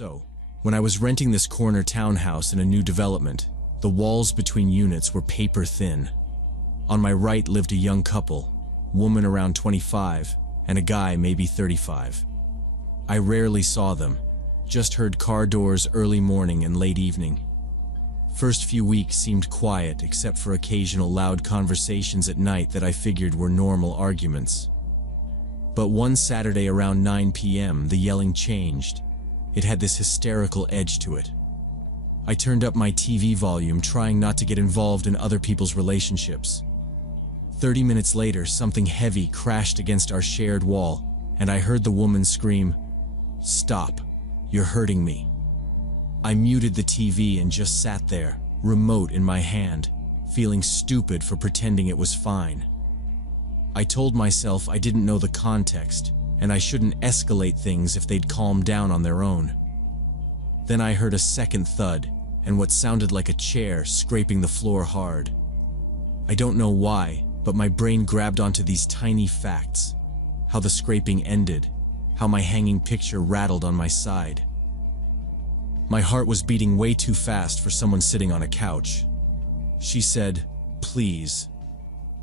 So, when I was renting this corner townhouse in a new development, the walls between units were paper thin. On my right lived a young couple, woman around 25 and a guy maybe 35. I rarely saw them, just heard car doors early morning and late evening. First few weeks seemed quiet except for occasional loud conversations at night that I figured were normal arguments. But one Saturday around 9 p.m. the yelling changed. It had this hysterical edge to it. I turned up my TV volume, trying not to get involved in other people's relationships. 30 minutes later, something heavy crashed against our shared wall, and I heard the woman scream, "Stop, you're hurting me." I muted the TV and just sat there, remote in my hand, feeling stupid for pretending it was fine. I told myself I didn't know the context, and I shouldn't escalate things if they'd calm down on their own. Then I heard a second thud, and what sounded like a chair scraping the floor hard. I don't know why, but my brain grabbed onto these tiny facts. How the scraping ended, how my hanging picture rattled on my side. My heart was beating way too fast for someone sitting on a couch. She said, "Please."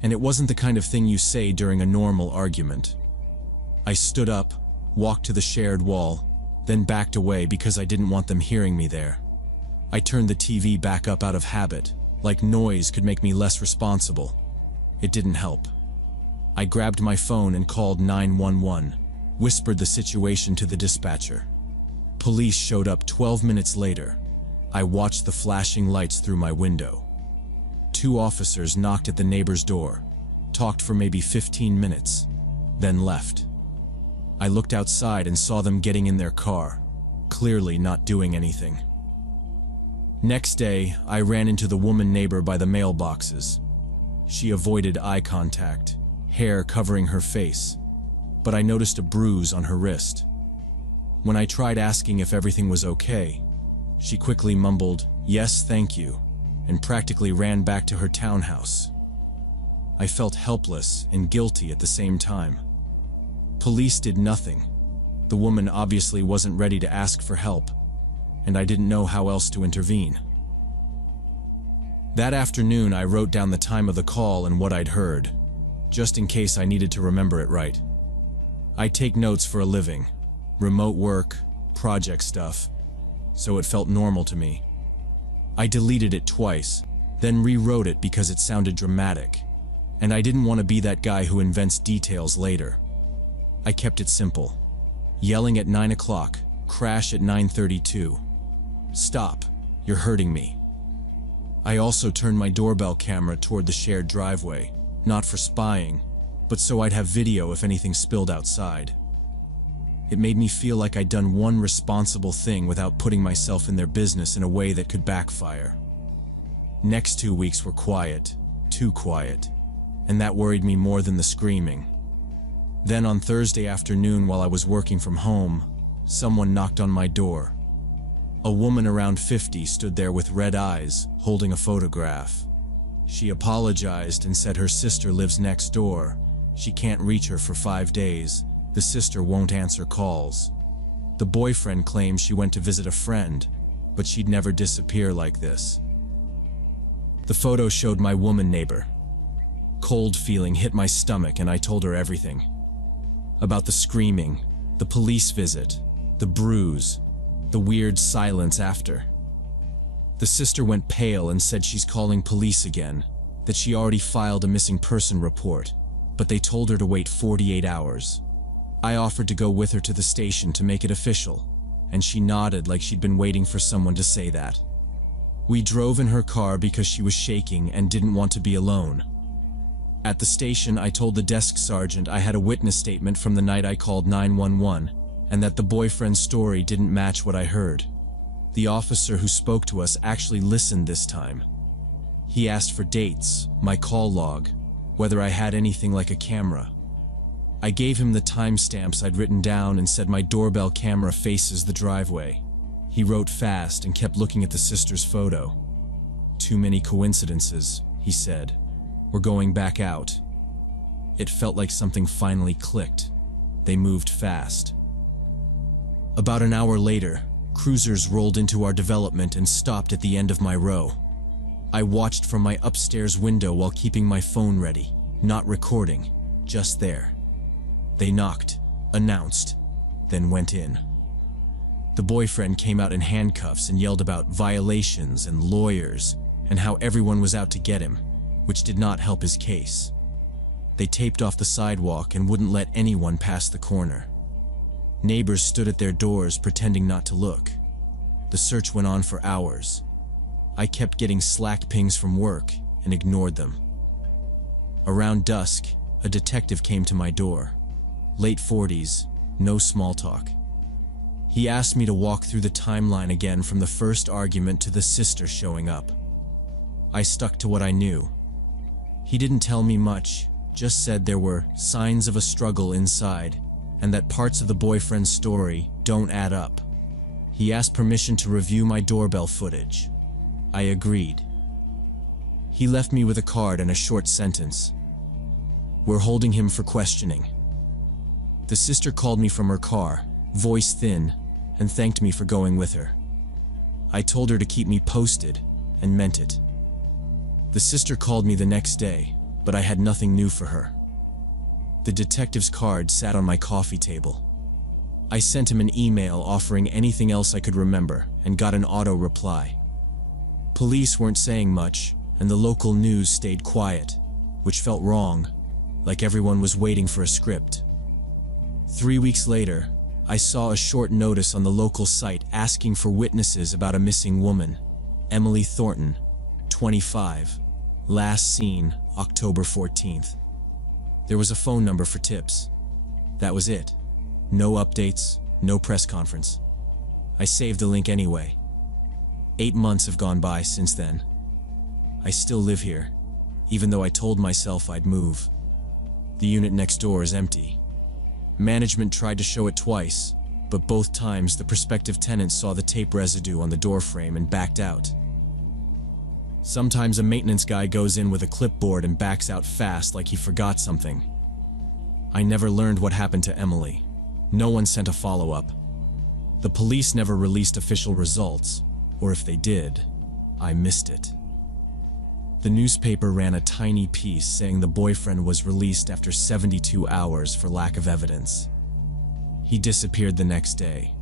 And it wasn't the kind of thing you say during a normal argument. I stood up, walked to the shared wall, then backed away because I didn't want them hearing me there. I turned the TV back up out of habit, like noise could make me less responsible. It didn't help. I grabbed my phone and called 911, whispered the situation to the dispatcher. Police showed up 12 minutes later. I watched the flashing lights through my window. 2 officers knocked at the neighbor's door, talked for maybe 15 minutes, then left. I looked outside and saw them getting in their car, clearly not doing anything. Next day, I ran into the woman neighbor by the mailboxes. She avoided eye contact, hair covering her face, but I noticed a bruise on her wrist. When I tried asking if everything was okay, she quickly mumbled, "Yes, thank you," and practically ran back to her townhouse. I felt helpless and guilty at the same time. Police did nothing. The woman obviously wasn't ready to ask for help, and I didn't know how else to intervene. That afternoon, I wrote down the time of the call and what I'd heard, just in case I needed to remember it right. I take notes for a living, remote work, project stuff, so it felt normal to me. I deleted it twice, then rewrote it because it sounded dramatic, and I didn't want to be that guy who invents details later. I kept it simple. Yelling at 9 o'clock, crash at 9:32. "Stop, you're hurting me." I also turned my doorbell camera toward the shared driveway, not for spying, but so I'd have video if anything spilled outside. It made me feel like I'd done one responsible thing without putting myself in their business in a way that could backfire. Next 2 weeks were quiet, too quiet, and that worried me more than the screaming. Then on Thursday afternoon while I was working from home, someone knocked on my door. A woman around 50 stood there with red eyes, holding a photograph. She apologized and said her sister lives next door. She can't reach her for 5 days. The sister won't answer calls. The boyfriend claims she went to visit a friend, but she'd never disappear like this. The photo showed my woman neighbor. Cold feeling hit my stomach and I told her everything. About the screaming, the police visit, the bruise, the weird silence after. The sister went pale and said she's calling police again, that she already filed a missing person report, but they told her to wait 48 hours. I offered to go with her to the station to make it official, and she nodded like she'd been waiting for someone to say that. We drove in her car because she was shaking and didn't want to be alone. At the station, I told the desk sergeant I had a witness statement from the night I called 911, and that the boyfriend's story didn't match what I heard. The officer who spoke to us actually listened this time. He asked for dates, my call log, whether I had anything like a camera. I gave him the timestamps I'd written down and said my doorbell camera faces the driveway. He wrote fast and kept looking at the sister's photo. "Too many coincidences," he said. "We're going back out." It felt like something finally clicked. They moved fast. About an hour later, cruisers rolled into our development and stopped at the end of my row. I watched from my upstairs window while keeping my phone ready, not recording, just there. They knocked, announced, then went in. The boyfriend came out in handcuffs and yelled about violations and lawyers and how everyone was out to get him, which did not help his case. They taped off the sidewalk and wouldn't let anyone pass the corner. Neighbors stood at their doors pretending not to look. The search went on for hours. I kept getting Slack pings from work and ignored them. Around dusk, a detective came to my door. Late 40s, no small talk. He asked me to walk through the timeline again from the first argument to the sister showing up. I stuck to what I knew. He didn't tell me much, just said there were signs of a struggle inside and that parts of the boyfriend's story don't add up. He asked permission to review my doorbell footage. I agreed. He left me with a card and a short sentence. "We're holding him for questioning." The sister called me from her car, voice thin, and thanked me for going with her. I told her to keep me posted, and meant it. The sister called me the next day, but I had nothing new for her. The detective's card sat on my coffee table. I sent him an email offering anything else I could remember, and got an auto reply. Police weren't saying much, and the local news stayed quiet, which felt wrong, like everyone was waiting for a script. 3 weeks later, I saw a short notice on the local site asking for witnesses about a missing woman, Emily Thornton, 25, last seen October 14th. There was a phone number for tips. That was it. No updates, no press conference. I saved the link anyway. 8 months have gone by since then. I still live here, even though I told myself I'd move. The unit next door is empty. Management tried to show it twice, but both times the prospective tenants saw the tape residue on the doorframe and backed out. Sometimes a maintenance guy goes in with a clipboard and backs out fast like he forgot something. I never learned what happened to Emily. No one sent a follow-up. The police never released official results, or if they did, I missed it. The newspaper ran a tiny piece saying the boyfriend was released after 72 hours for lack of evidence. He disappeared the next day.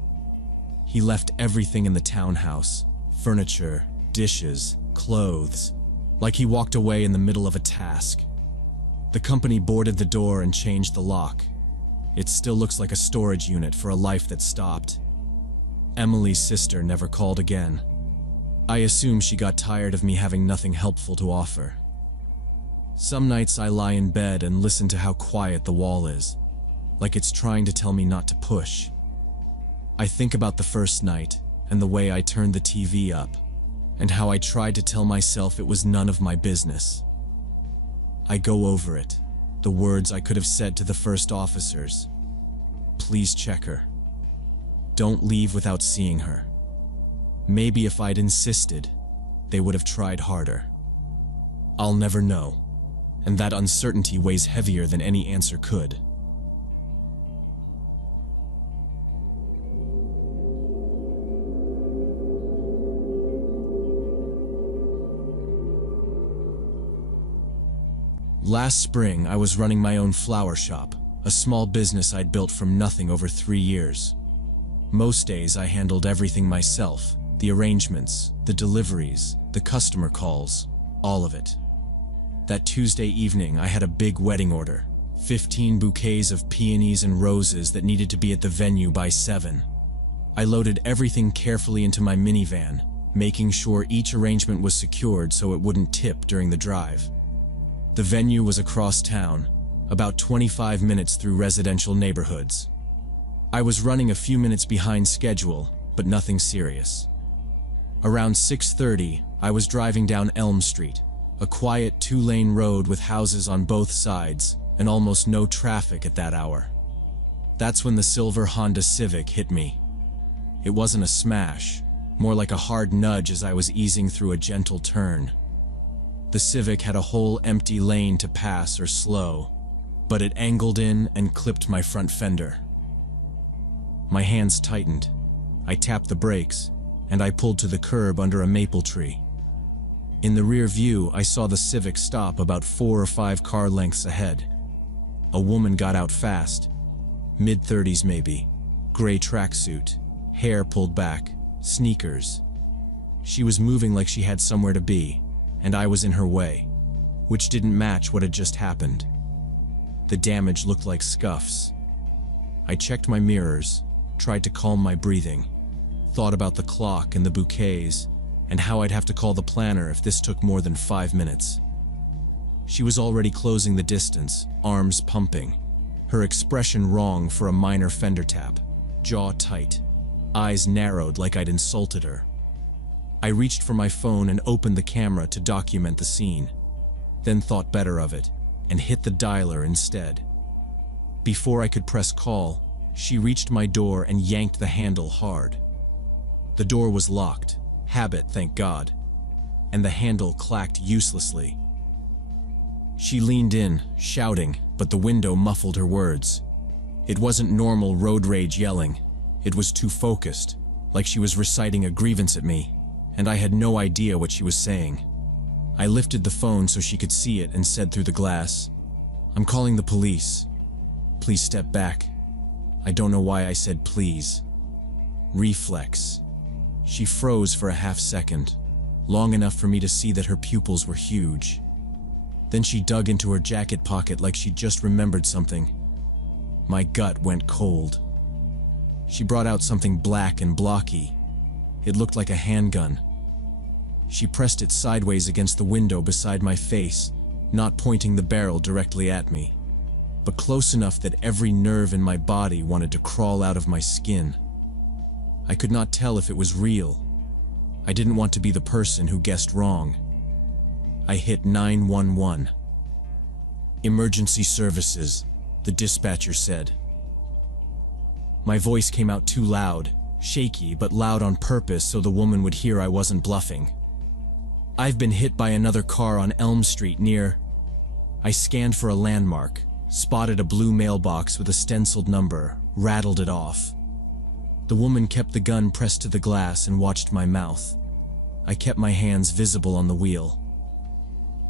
He left everything in the townhouse, furniture, dishes, clothes, like he walked away in the middle of a task. The company boarded the door and changed the lock. It still looks like a storage unit for a life that stopped. Emily's sister never called again. I assume she got tired of me having nothing helpful to offer. Some nights I lie in bed and listen to how quiet the wall is, like it's trying to tell me not to push. I think about the first night and the way I turned the TV up, and how I tried to tell myself it was none of my business. I go over it, the words I could have said to the first officers. Please check her. Don't leave without seeing her. Maybe if I'd insisted, they would have tried harder. I'll never know, and that uncertainty weighs heavier than any answer could. Last spring, I was running my own flower shop, a small business I'd built from nothing over 3 years. Most days I handled everything myself, the arrangements, the deliveries, the customer calls, all of it. That Tuesday evening, I had a big wedding order, 15 bouquets of peonies and roses that needed to be at the venue by 7. I loaded everything carefully into my minivan, making sure each arrangement was secured so it wouldn't tip during the drive. The venue was across town, about 25 minutes through residential neighborhoods. I was running a few minutes behind schedule, but nothing serious. Around 6:30, I was driving down Elm Street, a quiet 2-lane road with houses on both sides and almost no traffic at that hour. That's when the silver Honda Civic hit me. It wasn't a smash, more like a hard nudge as I was easing through a gentle turn. The Civic had a whole empty lane to pass or slow, but it angled in and clipped my front fender. My hands tightened. I tapped the brakes, and I pulled to the curb under a maple tree. In the rear view, I saw the Civic stop about 4 or 5 car lengths ahead. A woman got out fast, mid-30s maybe, gray tracksuit, hair pulled back, sneakers. She was moving like she had somewhere to be, and I was in her way, which didn't match what had just happened. The damage looked like scuffs. I checked my mirrors, tried to calm my breathing, thought about the clock and the bouquets, and how I'd have to call the planner if this took more than 5 minutes. She was already closing the distance, arms pumping, her expression wrong for a minor fender tap, jaw tight, eyes narrowed like I'd insulted her. I reached for my phone and opened the camera to document the scene, then thought better of it and hit the dialer instead. Before I could press call, she reached my door and yanked the handle hard. The door was locked, habit, thank God, and the handle clacked uselessly. She leaned in, shouting, but the window muffled her words. It wasn't normal road rage yelling. It was too focused, like she was reciting a grievance at me, and I had no idea what she was saying. I lifted the phone so she could see it and said through the glass, "I'm calling the police. Please step back." I don't know why I said please. Reflex. She froze for a half second, long enough for me to see that her pupils were huge. Then she dug into her jacket pocket like she'd just remembered something. My gut went cold. She brought out something black and blocky. It looked like a handgun. She pressed it sideways against the window beside my face, not pointing the barrel directly at me, but close enough that every nerve in my body wanted to crawl out of my skin. I could not tell if it was real. I didn't want to be the person who guessed wrong. I hit 911. "Emergency services," the dispatcher said. My voice came out too loud, shaky but loud on purpose so the woman would hear I wasn't bluffing. "I've been hit by another car on Elm Street near..." I scanned for a landmark, spotted a blue mailbox with a stenciled number, rattled it off. The woman kept the gun pressed to the glass and watched my mouth. I kept my hands visible on the wheel.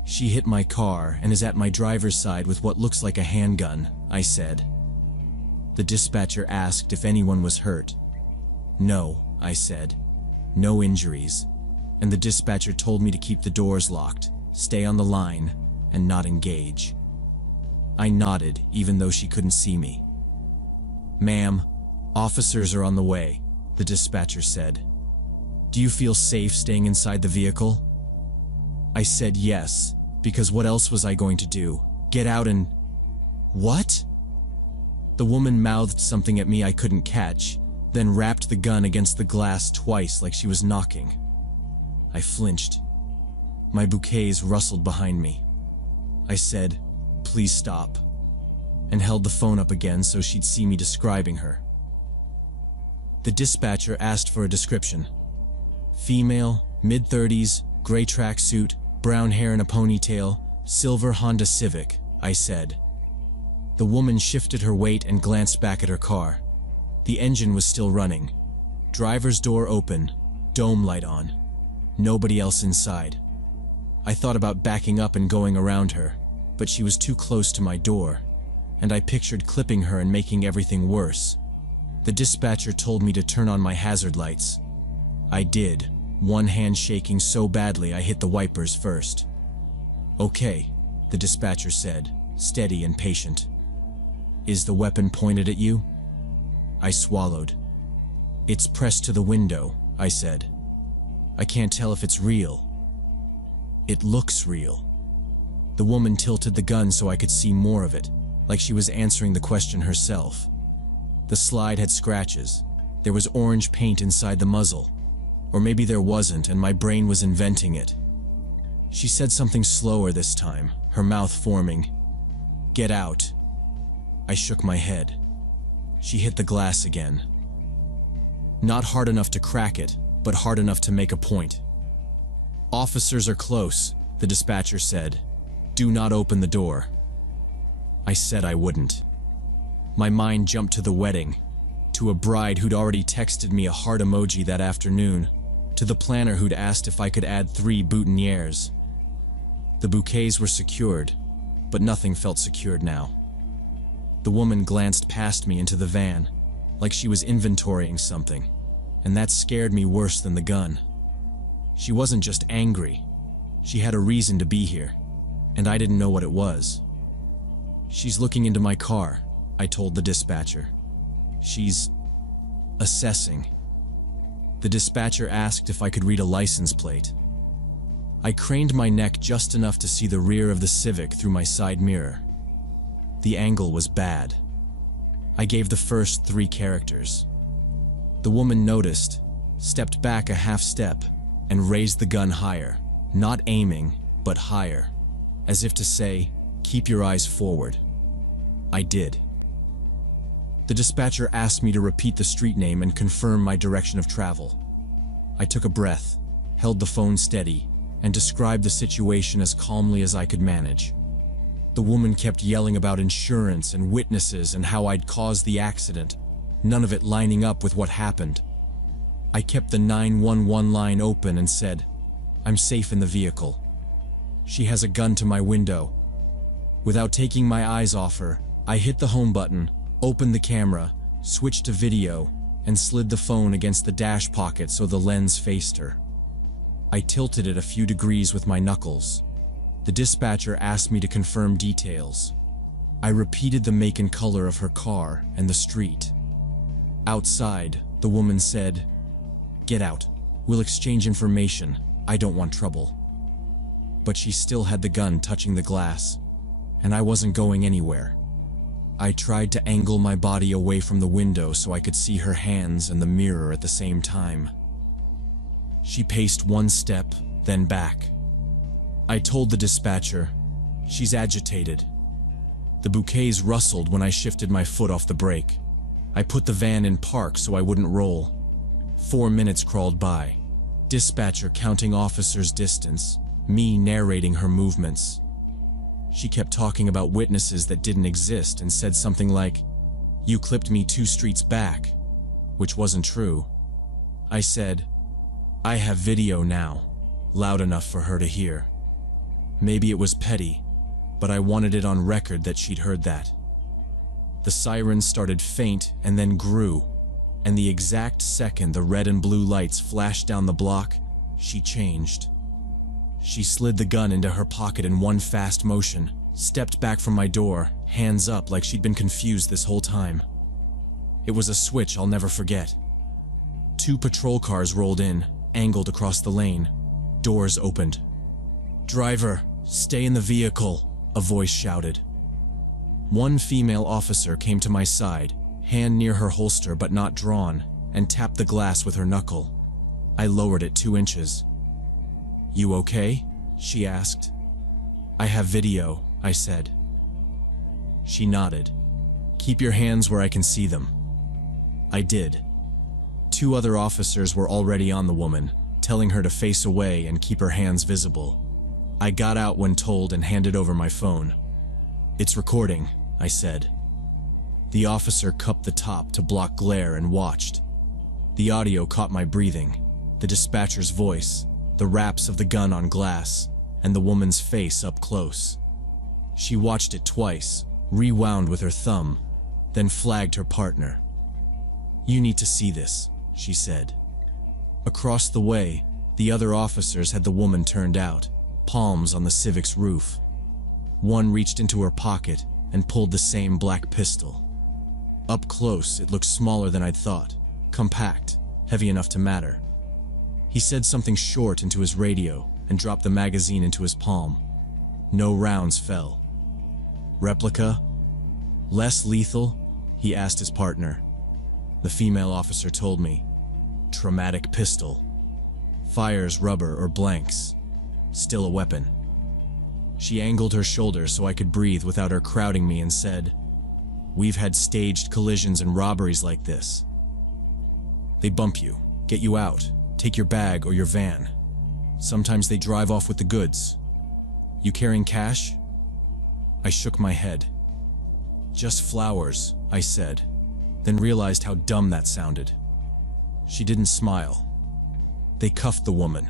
"She hit my car and is at my driver's side with what looks like a handgun," I said. The dispatcher asked if anyone was hurt. "No," I said. "No injuries." And the dispatcher told me to keep the doors locked, stay on the line, and not engage. I nodded, even though she couldn't see me. "Ma'am, officers are on the way," the dispatcher said. "Do you feel safe staying inside the vehicle?" I said yes, because what else was I going to do? Get out and... What? The woman mouthed something at me I couldn't catch, then rapped the gun against the glass twice like she was knocking. I flinched. My bouquets rustled behind me. I said, "Please stop," and held the phone up again so she'd see me describing her. The dispatcher asked for a description. "Female, mid-30s, gray tracksuit, brown hair in a ponytail, silver Honda Civic," I said. The woman shifted her weight and glanced back at her car. The engine was still running. Driver's door open, dome light on. Nobody else inside. I thought about backing up and going around her, but she was too close to my door, and I pictured clipping her and making everything worse. The dispatcher told me to turn on my hazard lights. I did, one hand shaking so badly I hit the wipers first. "Okay," the dispatcher said, steady and patient. "Is the weapon pointed at you?" I swallowed. "It's pressed to the window," I said. "I can't tell if it's real." "It looks real." The woman tilted the gun so I could see more of it, like she was answering the question herself. The slide had scratches. There was orange paint inside the muzzle. Or maybe there wasn't and my brain was inventing it. She said something slower this time, her mouth forming. "Get out." I shook my head. She hit the glass again. Not hard enough to crack it, but hard enough to make a point. "Officers are close," the dispatcher said. "Do not open the door." I said I wouldn't. My mind jumped to the wedding. to a bride who'd already texted me a heart emoji that afternoon, to the planner who'd asked if I could add 3 boutonnieres. The bouquets were secured, but nothing felt secured now. The woman glanced past me into the van, like she was inventorying something, and that scared me worse than the gun. She wasn't just angry. She had a reason to be here, and I didn't know what it was. "She's looking into my car," I told the dispatcher. "She's assessing." The dispatcher asked if I could read a license plate. I craned my neck just enough to see the rear of the Civic through my side mirror. The angle was bad. I gave the first 3 characters. The woman noticed, stepped back a half step, and raised the gun higher, not aiming, but higher, as if to say, "Keep your eyes forward." I did. The dispatcher asked me to repeat the street name and confirm my direction of travel. I took a breath, held the phone steady, and described the situation as calmly as I could manage. The woman kept yelling about insurance and witnesses and how I'd caused the accident, none of it lining up with what happened. I kept the 911 line open and said, "I'm safe in the vehicle. She has a gun to my window." Without taking my eyes off her, I hit the home button, opened the camera, switched to video, and slid the phone against the dash pocket so the lens faced her. I tilted it a few degrees with my knuckles. The dispatcher asked me to confirm details. I repeated the make and color of her car and the street. Outside, the woman said, "Get out. We'll exchange information. I don't want trouble." But she still had the gun touching the glass, and I wasn't going anywhere. I tried to angle my body away from the window so I could see her hands and the mirror at the same time. She paced 1 step, then back. I told the dispatcher, "She's agitated." The bouquets rustled when I shifted my foot off the brake. I put the van in park so I wouldn't roll. 4 minutes crawled by. Dispatcher counting officers' distance, me narrating her movements. She kept talking about witnesses that didn't exist and said something like, "You clipped me 2 streets back," which wasn't true. I said, "I have video now," loud enough for her to hear. Maybe it was petty, but I wanted it on record that she'd heard that. The sirens started faint and then grew, and the exact second the red and blue lights flashed down the block, she changed. She slid the gun into her pocket in one fast motion, stepped back from my door, hands up like she'd been confused this whole time. It was a switch I'll never forget. 2 patrol cars rolled in, angled across the lane. Doors opened. "Driver, stay in the vehicle," a voice shouted. 1 female officer came to my side, hand near her holster but not drawn, and tapped the glass with her knuckle. I lowered it 2 inches. "You okay?" she asked. "I have video," I said. She nodded. "Keep your hands where I can see them." I did. 2 other officers were already on the woman, telling her to face away and keep her hands visible. I got out when told and handed over my phone. "It's recording," I said. The officer cupped the top to block glare and watched. The audio caught my breathing, the dispatcher's voice, the raps of the gun on glass, and the woman's face up close. She watched it twice, rewound with her thumb, then flagged her partner. "You need to see this," she said. Across the way, the other officers had the woman turned out, palms on the Civic's roof. One reached into her pocket and pulled the same black pistol. Up close, it looked smaller than I'd thought, compact, heavy enough to matter. He said something short into his radio and dropped the magazine into his palm. No rounds fell. "Replica? Less lethal?" he asked his partner. The female officer told me. "Traumatic pistol. Fires rubber or blanks. Still a weapon." She angled her shoulders so I could breathe without her crowding me and said, "We've had staged collisions and robberies like this. They bump you, get you out, take your bag or your van. Sometimes they drive off with the goods. You carrying cash?" I shook my head. "Just flowers," I said. then realized how dumb that sounded. She didn't smile. They cuffed the woman.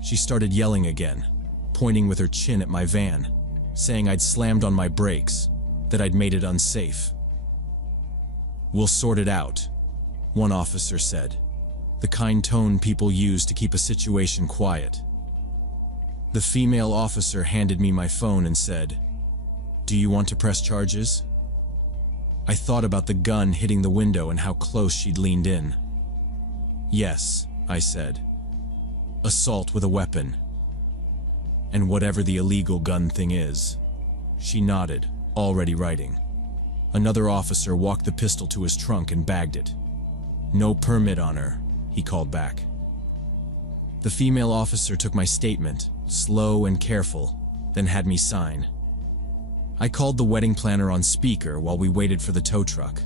She started yelling again, pointing with her chin at my van, saying I'd slammed on my brakes, that I'd made it unsafe. "We'll sort it out," one officer said, the kind tone people use to keep a situation quiet. The female officer handed me my phone and said, "Do you want to press charges?" I thought about the gun hitting the window and how close she'd leaned in. "Yes," I said. "Assault with a weapon. And whatever the illegal gun thing is." She nodded, already writing. Another officer walked the pistol to his trunk and bagged it. "No permit on her," he called back. The female officer took my statement, slow and careful, then had me sign. I called the wedding planner on speaker while we waited for the tow truck,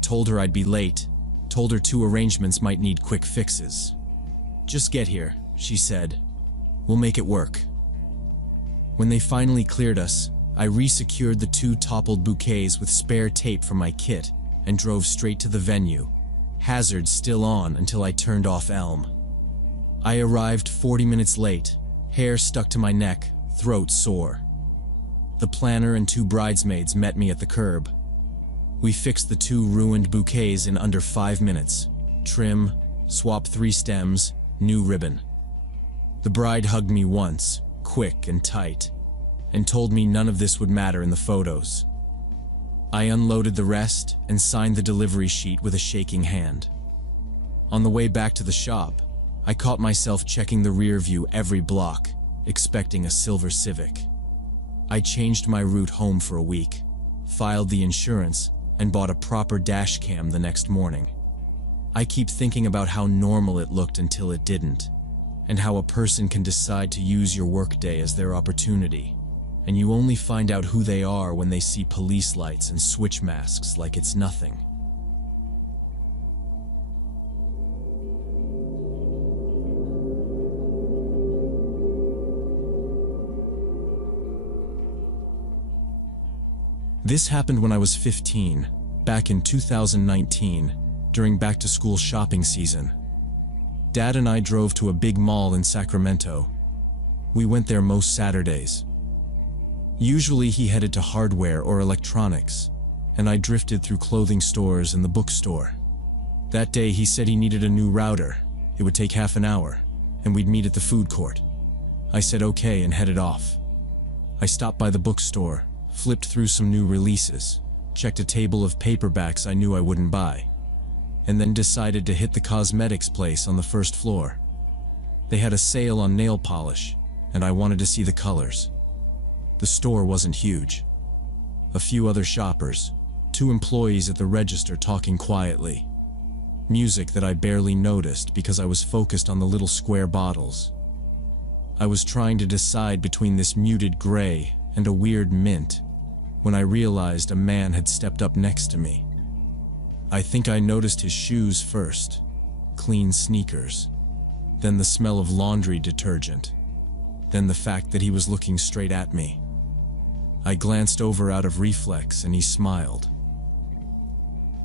told her I'd be late, told her 2 arrangements might need quick fixes. "Just get here," she said. "We'll make it work." When they finally cleared us, I resecured the 2 toppled bouquets with spare tape from my kit and drove straight to the venue, hazards still on until I turned off Elm. I arrived 40 minutes late, hair stuck to my neck, throat sore. The planner and 2 bridesmaids met me at the curb. We fixed the 2 ruined bouquets in under 5 minutes. Trim, swap 3 stems, new ribbon. The bride hugged me once, quick and tight, and told me none of this would matter in the photos. I unloaded the rest and signed the delivery sheet with a shaking hand. On the way back to the shop, I caught myself checking the rear view every block, expecting a silver Civic. I changed my route home for a week, filed the insurance, and bought a proper dash cam the next morning. I keep thinking about how normal it looked until it didn't, and how a person can decide to use your workday as their opportunity, and you only find out who they are when they see police lights and switch masks like it's nothing. This happened when I was 15, back in 2019, during back-to-school shopping season. Dad and I drove to a big mall in Sacramento. We went there most Saturdays. Usually he headed to hardware or electronics, and I drifted through clothing stores and the bookstore. That day he said he needed a new router. It would take half an hour, and we'd meet at the food court. I said okay and headed off. I stopped by the bookstore, flipped through some new releases, checked a table of paperbacks I knew I wouldn't buy, and then decided to hit the cosmetics place on the first floor. They had a sale on nail polish, and I wanted to see the colors. The store wasn't huge. A few other shoppers, 2 employees at the register talking quietly. Music that I barely noticed because I was focused on the little square bottles. I was trying to decide between this muted gray and a weird mint when I realized a man had stepped up next to me. I think I noticed his shoes first, clean sneakers, then the smell of laundry detergent, then the fact that he was looking straight at me. I glanced over out of reflex and he smiled.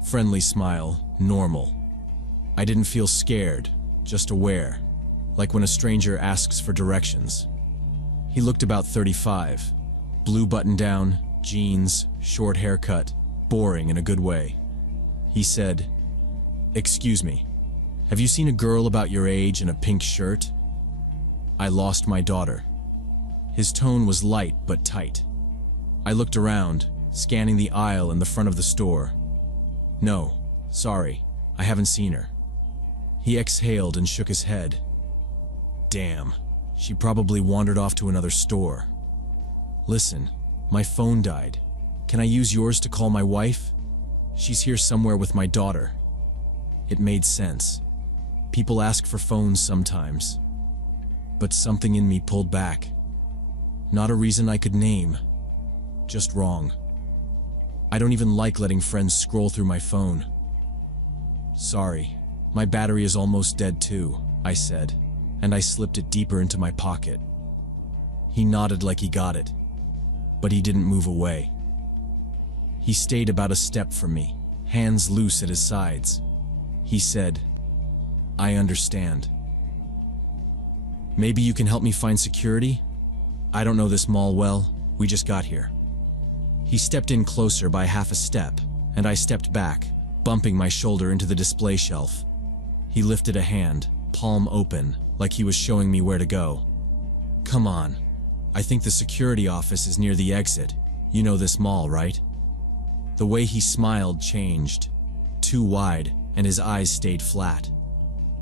Friendly smile, normal. I didn't feel scared, just aware, like when a stranger asks for directions. He looked about 35. Blue button-down, jeans, short haircut, boring in a good way. He said, "Excuse me, have you seen a girl about your age in a pink shirt?" I lost my daughter. His tone was light but tight. I looked around, scanning the aisle in the front of the store. "No, sorry, I haven't seen her." He exhaled and shook his head. "Damn, she probably wandered off to another store. Listen, my phone died. Can I use yours to call my wife? She's here somewhere with my daughter." It made sense. People ask for phones sometimes. But something in me pulled back. Not a reason I could name. Just wrong. I don't even like letting friends scroll through my phone. "Sorry, my battery is almost dead too," I said, and I slipped it deeper into my pocket. He nodded like he got it, but he didn't move away. He stayed about a step from me, hands loose at his sides. He said, "I understand. Maybe you can help me find security? I don't know this mall well, we just got here." He stepped in closer by half a step, and I stepped back, bumping my shoulder into the display shelf. He lifted a hand, palm open, like he was showing me where to go. "Come on. I think the security office is near the exit. You know this mall, right?" The way he smiled changed. Too wide, and his eyes stayed flat.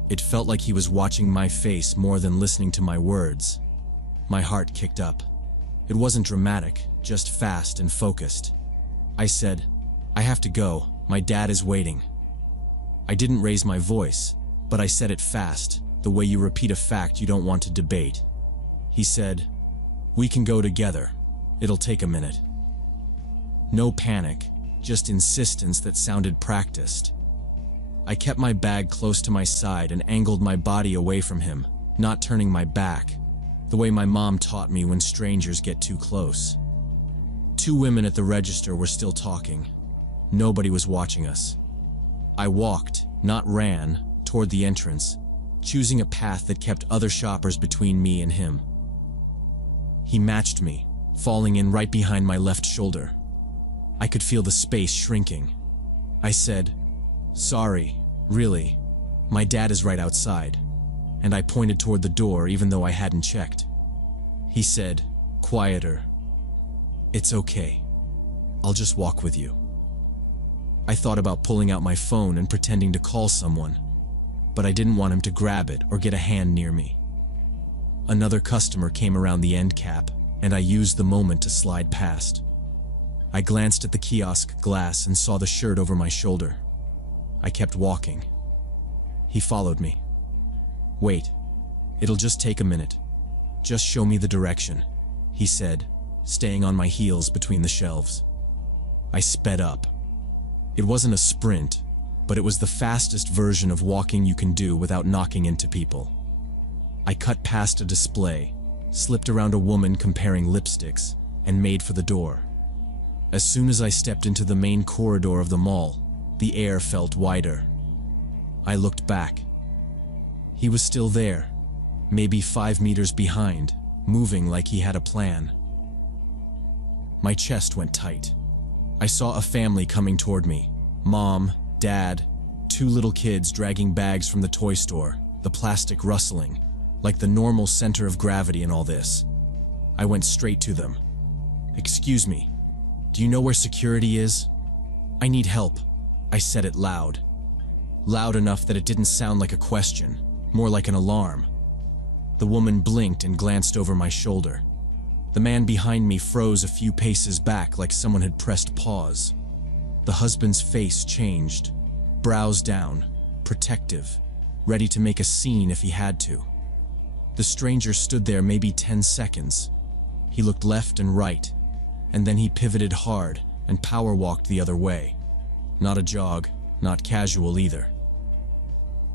It felt like he was watching my face more than listening to my words. My heart kicked up. It wasn't dramatic, just fast and focused. I said, "I have to go. My dad is waiting." I didn't raise my voice, but I said it fast, the way you repeat a fact you don't want to debate. He said, "We can go together. It'll take a minute." No panic, just insistence that sounded practiced. I kept my bag close to my side and angled my body away from him, not turning my back, the way my mom taught me when strangers get too close. 2 women at the register were still talking. Nobody was watching us. I walked, not ran, toward the entrance, choosing a path that kept other shoppers between me and him. He matched me, falling in right behind my left shoulder. I could feel the space shrinking. I said, "Sorry, really. My dad is right outside." And I pointed toward the door even though I hadn't checked. He said, quieter, "It's okay. I'll just walk with you." I thought about pulling out my phone and pretending to call someone, but I didn't want him to grab it or get a hand near me. Another customer came around the end cap, and I used the moment to slide past. I glanced at the kiosk glass and saw the shirt over my shoulder. I kept walking. He followed me. "Wait. It'll just take a minute. Just show me the direction," he said, staying on my heels between the shelves. I sped up. It wasn't a sprint, but it was the fastest version of walking you can do without knocking into people. I cut past a display, slipped around a woman comparing lipsticks, and made for the door. As soon as I stepped into the main corridor of the mall, the air felt wider. I looked back. He was still there, maybe 5 meters behind, moving like he had a plan. My chest went tight. I saw a family coming toward me. Mom, Dad, 2 little kids dragging bags from the toy store, the plastic rustling, like the normal center of gravity in all this. I went straight to them. "Excuse me, do you know where security is? I need help," I said it loud. Loud enough that it didn't sound like a question, more like an alarm. The woman blinked and glanced over my shoulder. The man behind me froze a few paces back like someone had pressed pause. The husband's face changed, brows down, protective, ready to make a scene if he had to. The stranger stood there maybe 10 seconds. He looked left and right, and then he pivoted hard and power walked the other way. Not a jog, not casual either.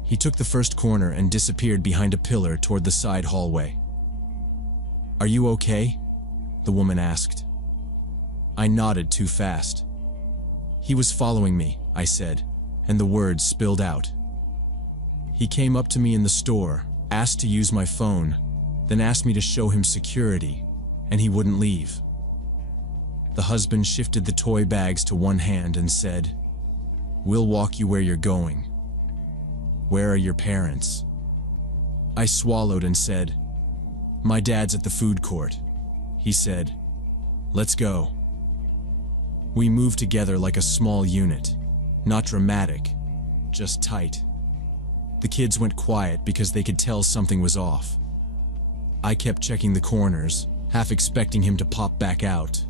He took the first corner and disappeared behind a pillar toward the side hallway. "Are you okay?" the woman asked. I nodded too fast. "He was following me," I said, and the words spilled out. "He came up to me in the store, asked to use my phone, then asked me to show him security, and he wouldn't leave." The husband shifted the toy bags to one hand and said, "We'll walk you where you're going. Where are your parents?" I swallowed and said, "My dad's at the food court." He said, "Let's go." We moved together like a small unit, not dramatic, just tight. The kids went quiet because they could tell something was off. I kept checking the corners, half expecting him to pop back out,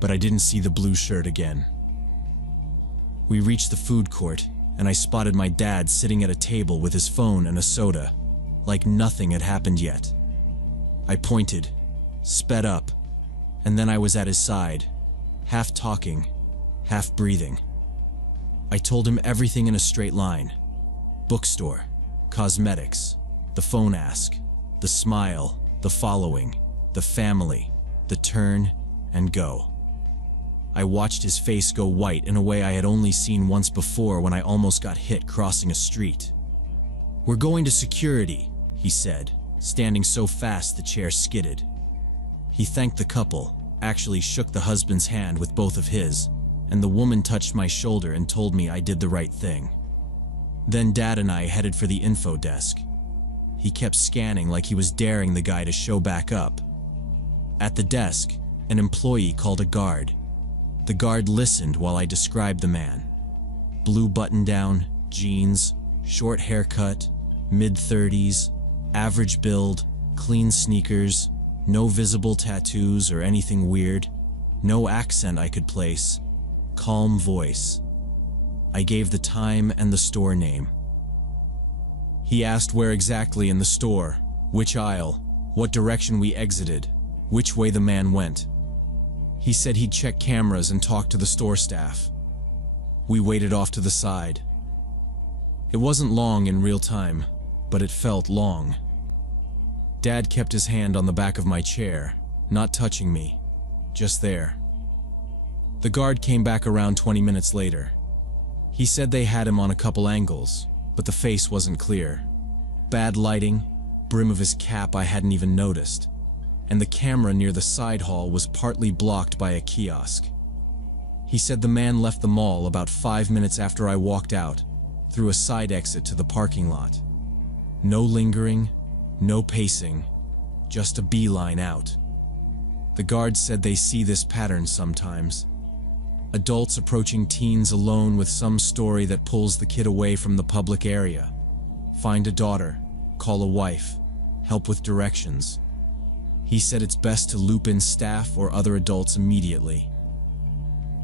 but I didn't see the blue shirt again. We reached the food court, and I spotted my dad sitting at a table with his phone and a soda, like nothing had happened yet. I pointed, sped up, and then I was at his side, half talking, half breathing. I told him everything in a straight line. Bookstore, cosmetics, the phone ask, the smile, the following, the family, the turn and go. I watched his face go white in a way I had only seen once before when I almost got hit crossing a street. "We're going to security," he said, standing so fast the chair skidded. He thanked the couple, actually shook the husband's hand with both of his, and the woman touched my shoulder and told me I did the right thing. Then Dad and I headed for the info desk. He kept scanning like he was daring the guy to show back up. At the desk, an employee called a guard. The guard listened while I described the man. Blue button-down, jeans, short haircut, mid-30s, average build, clean sneakers, no visible tattoos or anything weird, no accent I could place, calm voice. I gave the time and the store name. He asked where exactly in the store, which aisle, what direction we exited, which way the man went. He said he'd check cameras and talk to the store staff. We waited off to the side. It wasn't long in real time, but it felt long. Dad kept his hand on the back of my chair, not touching me, just there. The guard came back around 20 minutes later. He said they had him on a couple angles, but the face wasn't clear. Bad lighting, brim of his cap I hadn't even noticed, and the camera near the side hall was partly blocked by a kiosk. He said the man left the mall about 5 minutes after I walked out, through a side exit to the parking lot. No lingering, no pacing, just a beeline out. The guards said they see this pattern sometimes. Adults approaching teens alone with some story that pulls the kid away from the public area. Find a daughter, call a wife, help with directions. He said it's best to loop in staff or other adults immediately.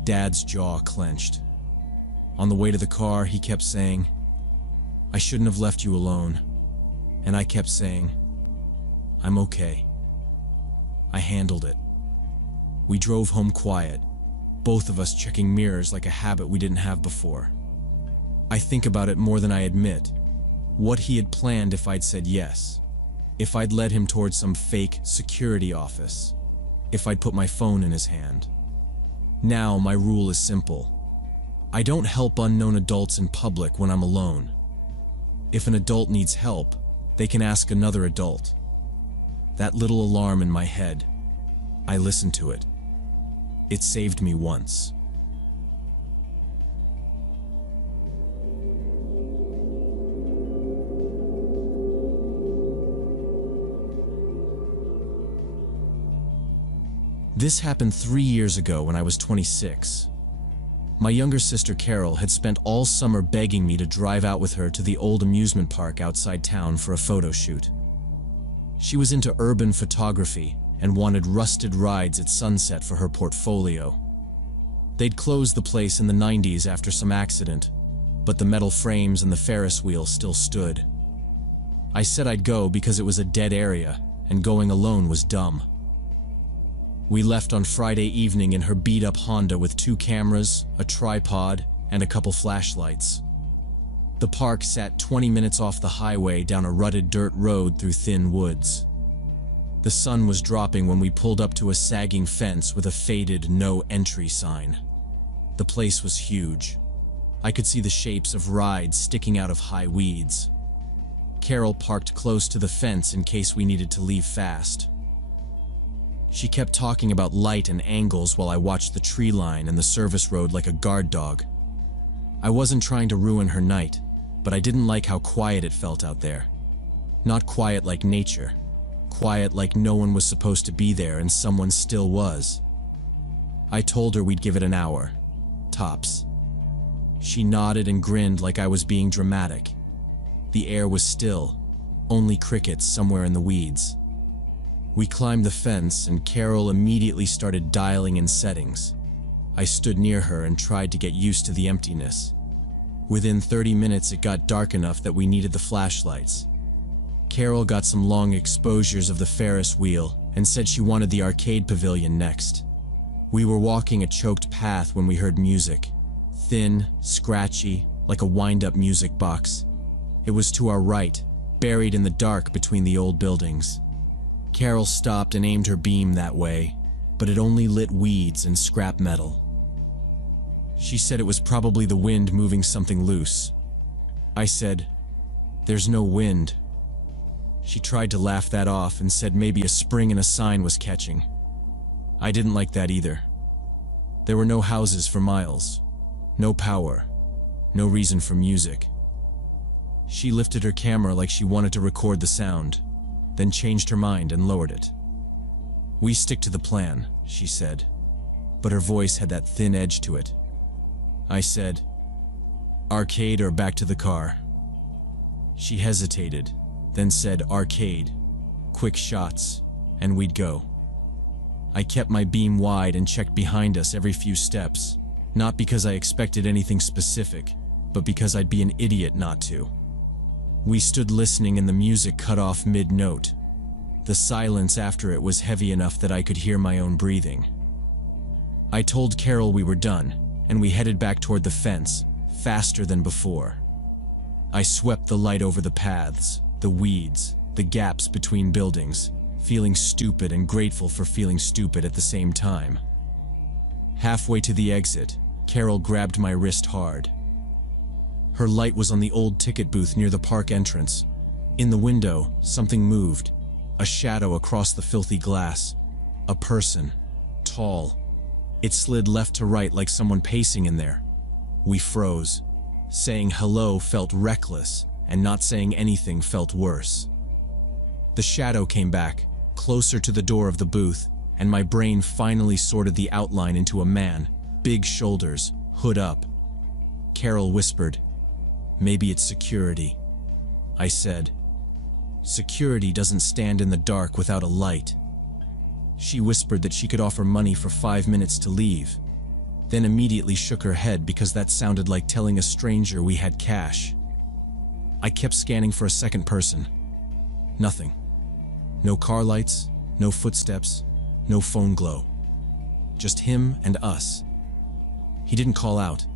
Dad's jaw clenched. On the way to the car, he kept saying, "I shouldn't have left you alone." And I kept saying, "I'm okay." I handled it. We drove home quiet, both of us checking mirrors like a habit we didn't have before. I think about it more than I admit. What he had planned if I'd said yes. If I'd led him towards some fake security office. If I'd put my phone in his hand. Now my rule is simple. I don't help unknown adults in public when I'm alone. If an adult needs help, they can ask another adult. That little alarm in my head, I listened to it. It saved me once. This happened 3 years ago when I was 26. My younger sister Carol had spent all summer begging me to drive out with her to the old amusement park outside town for a photo shoot. She was into urban photography and wanted rusted rides at sunset for her portfolio. They'd closed the place in the 90s after some accident, but the metal frames and the Ferris wheel still stood. I said I'd go because it was a dead area, and going alone was dumb. We left on Friday evening in her beat-up Honda with 2 cameras, a tripod, and a couple flashlights. The park sat 20 minutes off the highway down a rutted dirt road through thin woods. The sun was dropping when we pulled up to a sagging fence with a faded "no entry" sign. The place was huge. I could see the shapes of rides sticking out of high weeds. Carol parked close to the fence in case we needed to leave fast. She kept talking about light and angles while I watched the tree line and the service road like a guard dog. I wasn't trying to ruin her night, but I didn't like how quiet it felt out there. Not quiet like nature. Quiet like no one was supposed to be there and someone still was. I told her we'd give it an hour. Tops. She nodded and grinned like I was being dramatic. The air was still, only crickets somewhere in the weeds. We climbed the fence and Carol immediately started dialing in settings. I stood near her and tried to get used to the emptiness. Within 30 minutes it got dark enough that we needed the flashlights. Carol got some long exposures of the Ferris wheel and said she wanted the arcade pavilion next. We were walking a choked path when we heard music. Thin, scratchy, like a wind-up music box. It was to our right, buried in the dark between the old buildings. Carol stopped and aimed her beam that way, but it only lit weeds and scrap metal. She said it was probably the wind moving something loose. I said, "There's no wind." She tried to laugh that off and said maybe a spring in a sign was catching. I didn't like that either. There were no houses for miles, no power, no reason for music. She lifted her camera like she wanted to record the sound, then changed her mind and lowered it. "We stick to the plan," she said, but her voice had that thin edge to it. I said, "Arcade or back to the car?" She hesitated, then said arcade, quick shots, and we'd go. I kept my beam wide and checked behind us every few steps, not because I expected anything specific, but because I'd be an idiot not to. We stood listening and the music cut off mid-note. The silence after it was heavy enough that I could hear my own breathing. I told Carol we were done, and we headed back toward the fence, faster than before. I swept the light over the paths, the weeds, the gaps between buildings, feeling stupid and grateful for feeling stupid at the same time. Halfway to the exit, Carol grabbed my wrist hard. Her light was on the old ticket booth near the park entrance. In the window, something moved, a shadow across the filthy glass. A person, tall. It slid left to right like someone pacing in there. We froze. Saying hello felt reckless, and not saying anything felt worse. The shadow came back, closer to the door of the booth, and my brain finally sorted the outline into a man, big shoulders, hood up. Carol whispered, "Maybe it's security." I said, "Security doesn't stand in the dark without a light." She whispered that she could offer money for 5 minutes to leave, then immediately shook her head because that sounded like telling a stranger we had cash. I kept scanning for a second person. Nothing. No car lights, no footsteps, no phone glow. Just him and us. He didn't call out.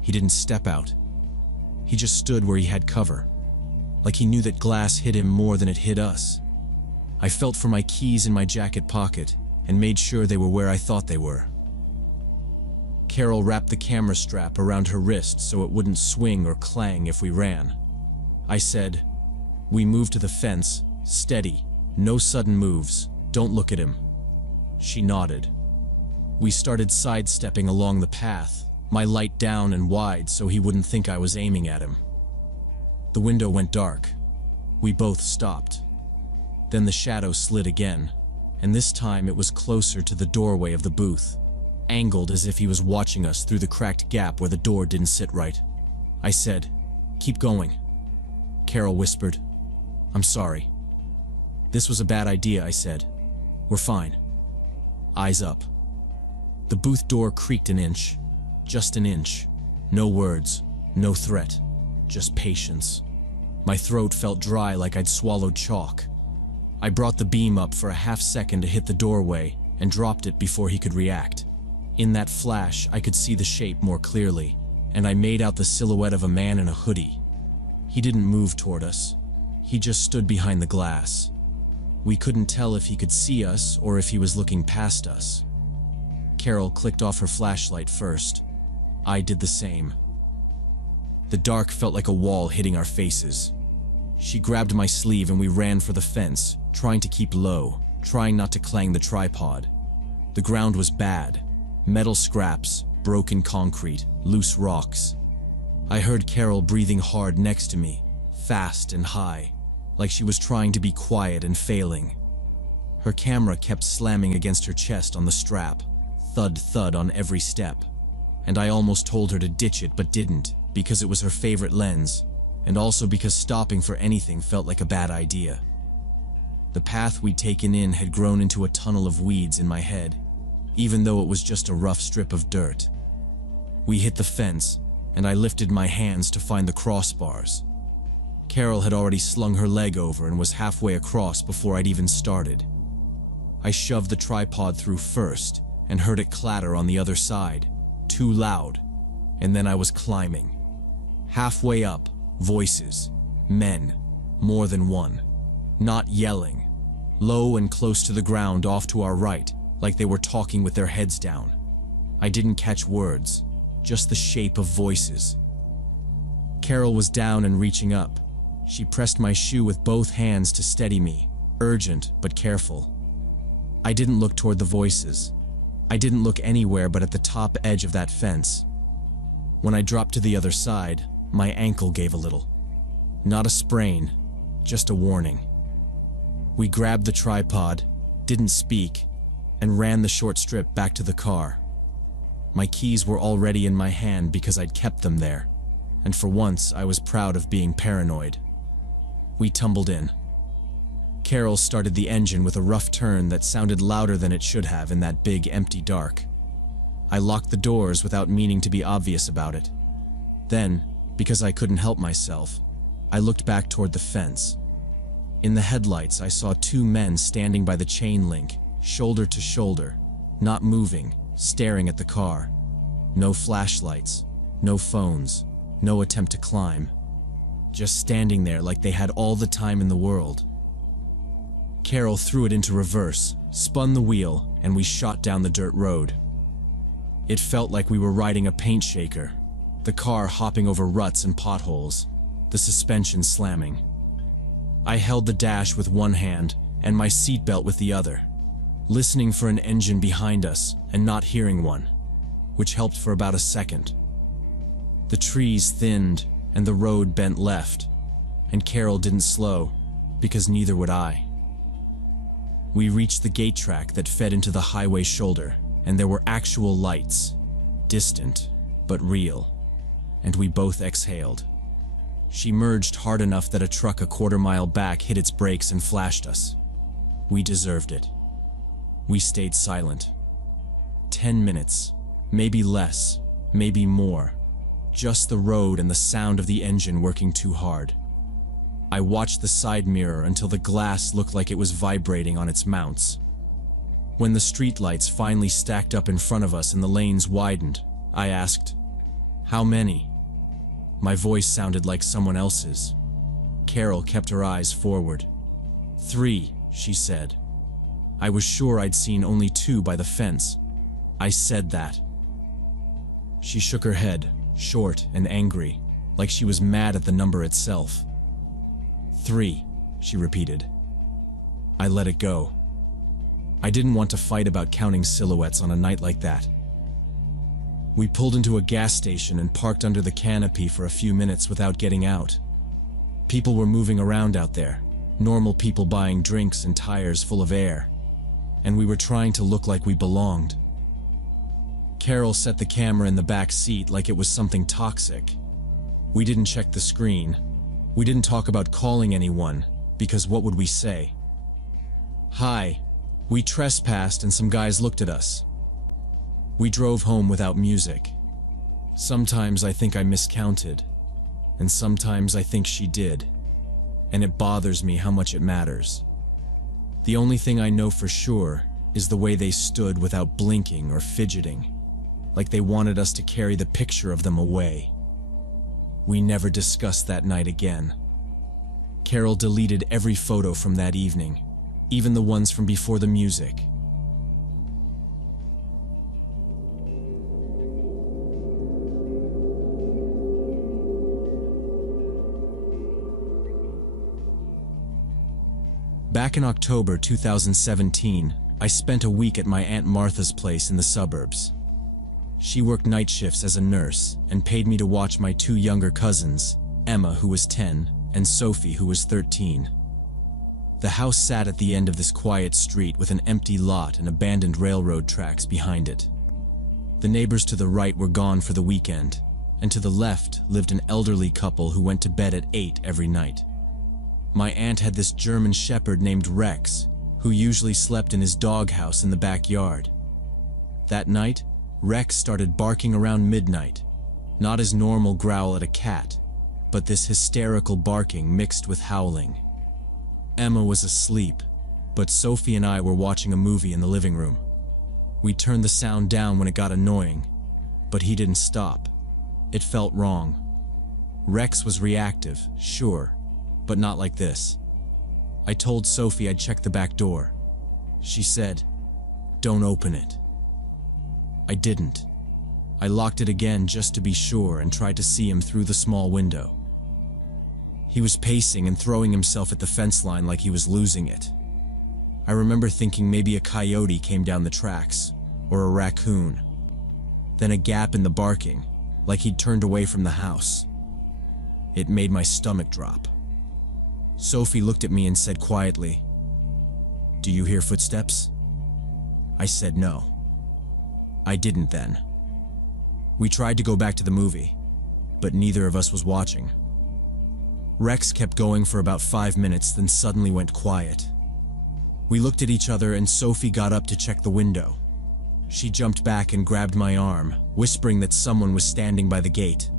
He didn't step out. He just stood where he had cover, like he knew that glass hit him more than it hit us. I felt for my keys in my jacket pocket and made sure they were where I thought they were. Carol wrapped the camera strap around her wrist so it wouldn't swing or clang if we ran. I said, "We move to the fence, steady, no sudden moves, don't look at him." She nodded. We started sidestepping along the path, my light down and wide so he wouldn't think I was aiming at him. The window went dark. We both stopped. Then the shadow slid again, and this time it was closer to the doorway of the booth, angled as if he was watching us through the cracked gap where the door didn't sit right. I said, "Keep going." Carol whispered, "I'm sorry." "This was a bad idea," I said. "We're fine." Eyes up. The booth door creaked an inch. Just an inch. No words, no threat, just patience. My throat felt dry like I'd swallowed chalk. I brought the beam up for a half second to hit the doorway and dropped it before he could react. In that flash, I could see the shape more clearly, and I made out the silhouette of a man in a hoodie. He didn't move toward us. He just stood behind the glass. We couldn't tell if he could see us or if he was looking past us. Carol clicked off her flashlight first. I did the same. The dark felt like a wall hitting our faces. She grabbed my sleeve and we ran for the fence, trying to keep low, trying not to clang the tripod. The ground was bad. Metal scraps, broken concrete, loose rocks. I heard Carol breathing hard next to me, fast and high, like she was trying to be quiet and failing. Her camera kept slamming against her chest on the strap, thud thud on every step. And I almost told her to ditch it but didn't, because it was her favorite lens, and also because stopping for anything felt like a bad idea. The path we'd taken in had grown into a tunnel of weeds in my head, even though it was just a rough strip of dirt. We hit the fence, and I lifted my hands to find the crossbars. Carol had already slung her leg over and was halfway across before I'd even started. I shoved the tripod through first and heard it clatter on the other side, too loud, and then I was climbing. Halfway up, voices, men, more than one, not yelling, low and close to the ground off to our right, like they were talking with their heads down. I didn't catch words, just the shape of voices. Carol was down and reaching up. She pressed my shoe with both hands to steady me, urgent but careful. I didn't look toward the voices. I didn't look anywhere but at the top edge of that fence. When I dropped to the other side, my ankle gave a little. Not a sprain, just a warning. We grabbed the tripod, didn't speak, and ran the short strip back to the car. My keys were already in my hand because I'd kept them there, and for once I was proud of being paranoid. We tumbled in. Carol started the engine with a rough turn that sounded louder than it should have in that big empty dark. I locked the doors without meaning to be obvious about it. Then, because I couldn't help myself, I looked back toward the fence. In the headlights, I saw two men standing by the chain link, shoulder to shoulder, not moving, staring at the car. No flashlights, no phones, no attempt to climb. Just standing there like they had all the time in the world. Carol threw it into reverse, spun the wheel, and we shot down the dirt road. It felt like we were riding a paint shaker, the car hopping over ruts and potholes, the suspension slamming. I held the dash with one hand and my seatbelt with the other, listening for an engine behind us and not hearing one, which helped for about a second. The trees thinned and the road bent left, and Carol didn't slow, because neither would I. We reached the gate track that fed into the highway shoulder, and there were actual lights, distant but real, and we both exhaled. She merged hard enough that a truck a quarter-mile back hit its brakes and flashed us. We deserved it. We stayed silent. 10 minutes, maybe less, maybe more. Just the road and the sound of the engine working too hard. I watched the side mirror until the glass looked like it was vibrating on its mounts. When the streetlights finally stacked up in front of us and the lanes widened, I asked, "How many?" My voice sounded like someone else's. Carol kept her eyes forward. "3," she said. I was sure I'd seen only 2 by the fence. I said that. She shook her head, short and angry, like she was mad at the number itself. 3, she repeated. I let it go. I didn't want to fight about counting silhouettes on a night like that. We pulled into a gas station and parked under the canopy for a few minutes without getting out. People were moving around out there, normal people buying drinks and tires full of air, and we were trying to look like we belonged. Carol set the camera in the back seat like it was something toxic. We didn't check the screen. We didn't talk about calling anyone, because what would we say? "Hi, we trespassed and some guys looked at us." We drove home without music. Sometimes I think I miscounted, and sometimes I think she did, and it bothers me how much it matters. The only thing I know for sure is the way they stood without blinking or fidgeting, like they wanted us to carry the picture of them away. We never discussed that night again. Carol deleted every photo from that evening, even the ones from before the music. Back in October 2017, I spent a week at my Aunt Martha's place in the suburbs. She worked night shifts as a nurse and paid me to watch my 2 younger cousins, Emma, who was 10, and Sophie, who was 13. The house sat at the end of this quiet street with an empty lot and abandoned railroad tracks behind it. The neighbors to the right were gone for the weekend, and to the left lived an elderly couple who went to bed at 8 every night. My aunt had this German shepherd named Rex, who usually slept in his doghouse in the backyard. That night, Rex started barking around midnight, not his normal growl at a cat, but this hysterical barking mixed with howling. Emma was asleep, but Sophie and I were watching a movie in the living room. We turned the sound down when it got annoying, but he didn't stop. It felt wrong. Rex was reactive, sure, but not like this. I told Sophie I'd check the back door. She said, "Don't open it." I didn't. I locked it again just to be sure and tried to see him through the small window. He was pacing and throwing himself at the fence line like he was losing it. I remember thinking maybe a coyote came down the tracks, or a raccoon. Then a gap in the barking, like he'd turned away from the house. It made my stomach drop. Sophie looked at me and said quietly, "Do you hear footsteps?" I said no. I didn't then. We tried to go back to the movie, but neither of us was watching. Rex kept going for about 5 minutes, then suddenly went quiet. We looked at each other and Sophie got up to check the window. She jumped back and grabbed my arm, whispering that someone was standing by the gate.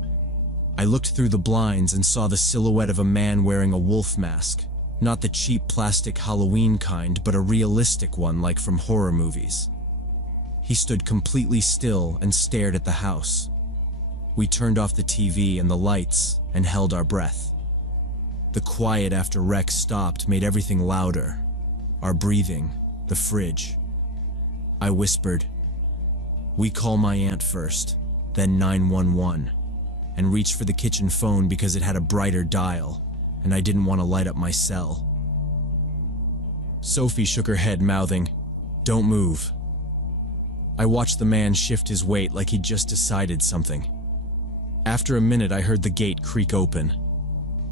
I looked through the blinds and saw the silhouette of a man wearing a wolf mask. Not the cheap plastic Halloween kind, but a realistic one like from horror movies. He stood completely still and stared at the house. We turned off the TV and the lights and held our breath. The quiet after Rex stopped made everything louder. Our breathing, the fridge. I whispered, "We call my aunt first, then 911, and reached for the kitchen phone because it had a brighter dial, and I didn't want to light up my cell." Sophie shook her head, mouthing, "Don't move." I watched the man shift his weight like he'd just decided something. After a minute, I heard the gate creak open.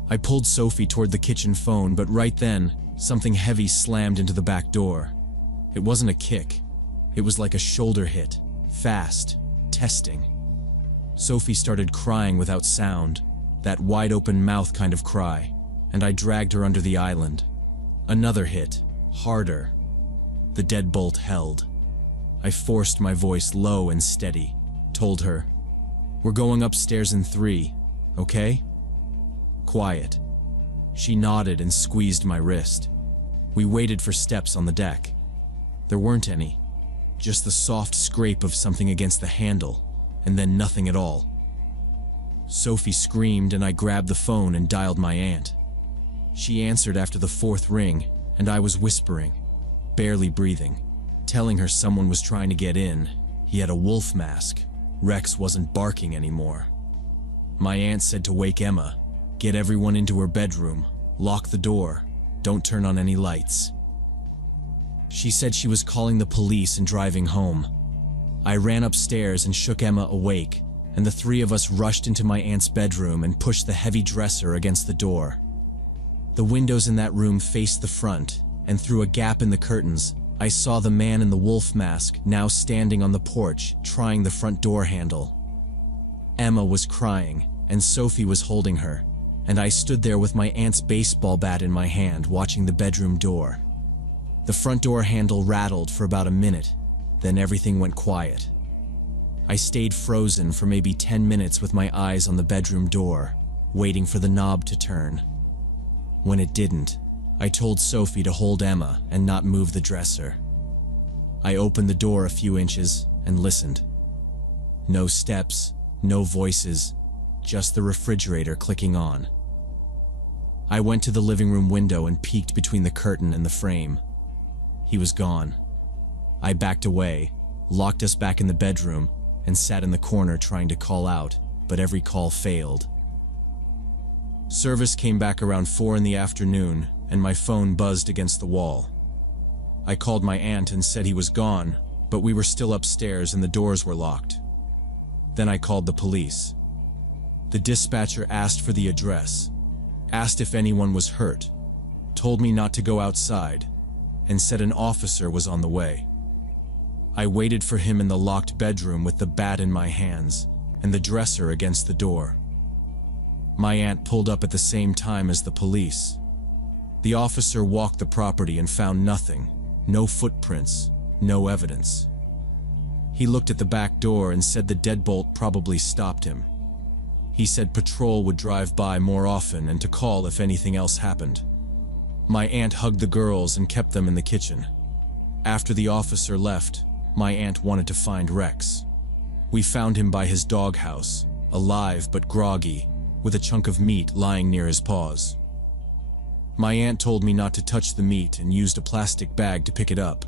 I pulled Sophie toward the kitchen phone, but right then, something heavy slammed into the back door. It wasn't a kick. It was like a shoulder hit, fast, testing. Sophie started crying without sound, that wide-open mouth kind of cry, and I dragged her under the island. Another hit, harder. The deadbolt held. I forced my voice low and steady, told her, "We're going upstairs in 3, okay?" Quiet. She nodded and squeezed my wrist. We waited for steps on the deck. There weren't any, just the soft scrape of something against the handle, and then nothing at all. Sophie screamed and I grabbed the phone and dialed my aunt. She answered after the 4th ring, and I was whispering, barely breathing, telling her someone was trying to get in. He had a wolf mask. Rex wasn't barking anymore. My aunt said to wake Emma, get everyone into her bedroom, lock the door, don't turn on any lights. She said she was calling the police and driving home. I ran upstairs and shook Emma awake, and the 3 of us rushed into my aunt's bedroom and pushed the heavy dresser against the door. The windows in that room faced the front, and through a gap in the curtains, I saw the man in the wolf mask now standing on the porch, trying the front door handle. Emma was crying, and Sophie was holding her, and I stood there with my aunt's baseball bat in my hand, watching the bedroom door. The front door handle rattled for about a minute, then everything went quiet. I stayed frozen for maybe 10 minutes with my eyes on the bedroom door, waiting for the knob to turn. When it didn't, I told Sophie to hold Emma and not move the dresser. I opened the door a few inches and listened. No steps, no voices, just the refrigerator clicking on. I went to the living room window and peeked between the curtain and the frame. He was gone. I backed away, locked us back in the bedroom, and sat in the corner trying to call out, but every call failed. Service came back around 4 in the afternoon, and my phone buzzed against the wall. I called my aunt and said he was gone, but we were still upstairs and the doors were locked. Then I called the police. The dispatcher asked for the address, asked if anyone was hurt, told me not to go outside, and said an officer was on the way. I waited for him in the locked bedroom with the bat in my hands and the dresser against the door. My aunt pulled up at the same time as the police. The officer walked the property and found nothing, no footprints, no evidence. He looked at the back door and said the deadbolt probably stopped him. He said patrol would drive by more often and to call if anything else happened. My aunt hugged the girls and kept them in the kitchen. After the officer left, my aunt wanted to find Rex. We found him by his doghouse, alive but groggy, with a chunk of meat lying near his paws. My aunt told me not to touch the meat and used a plastic bag to pick it up.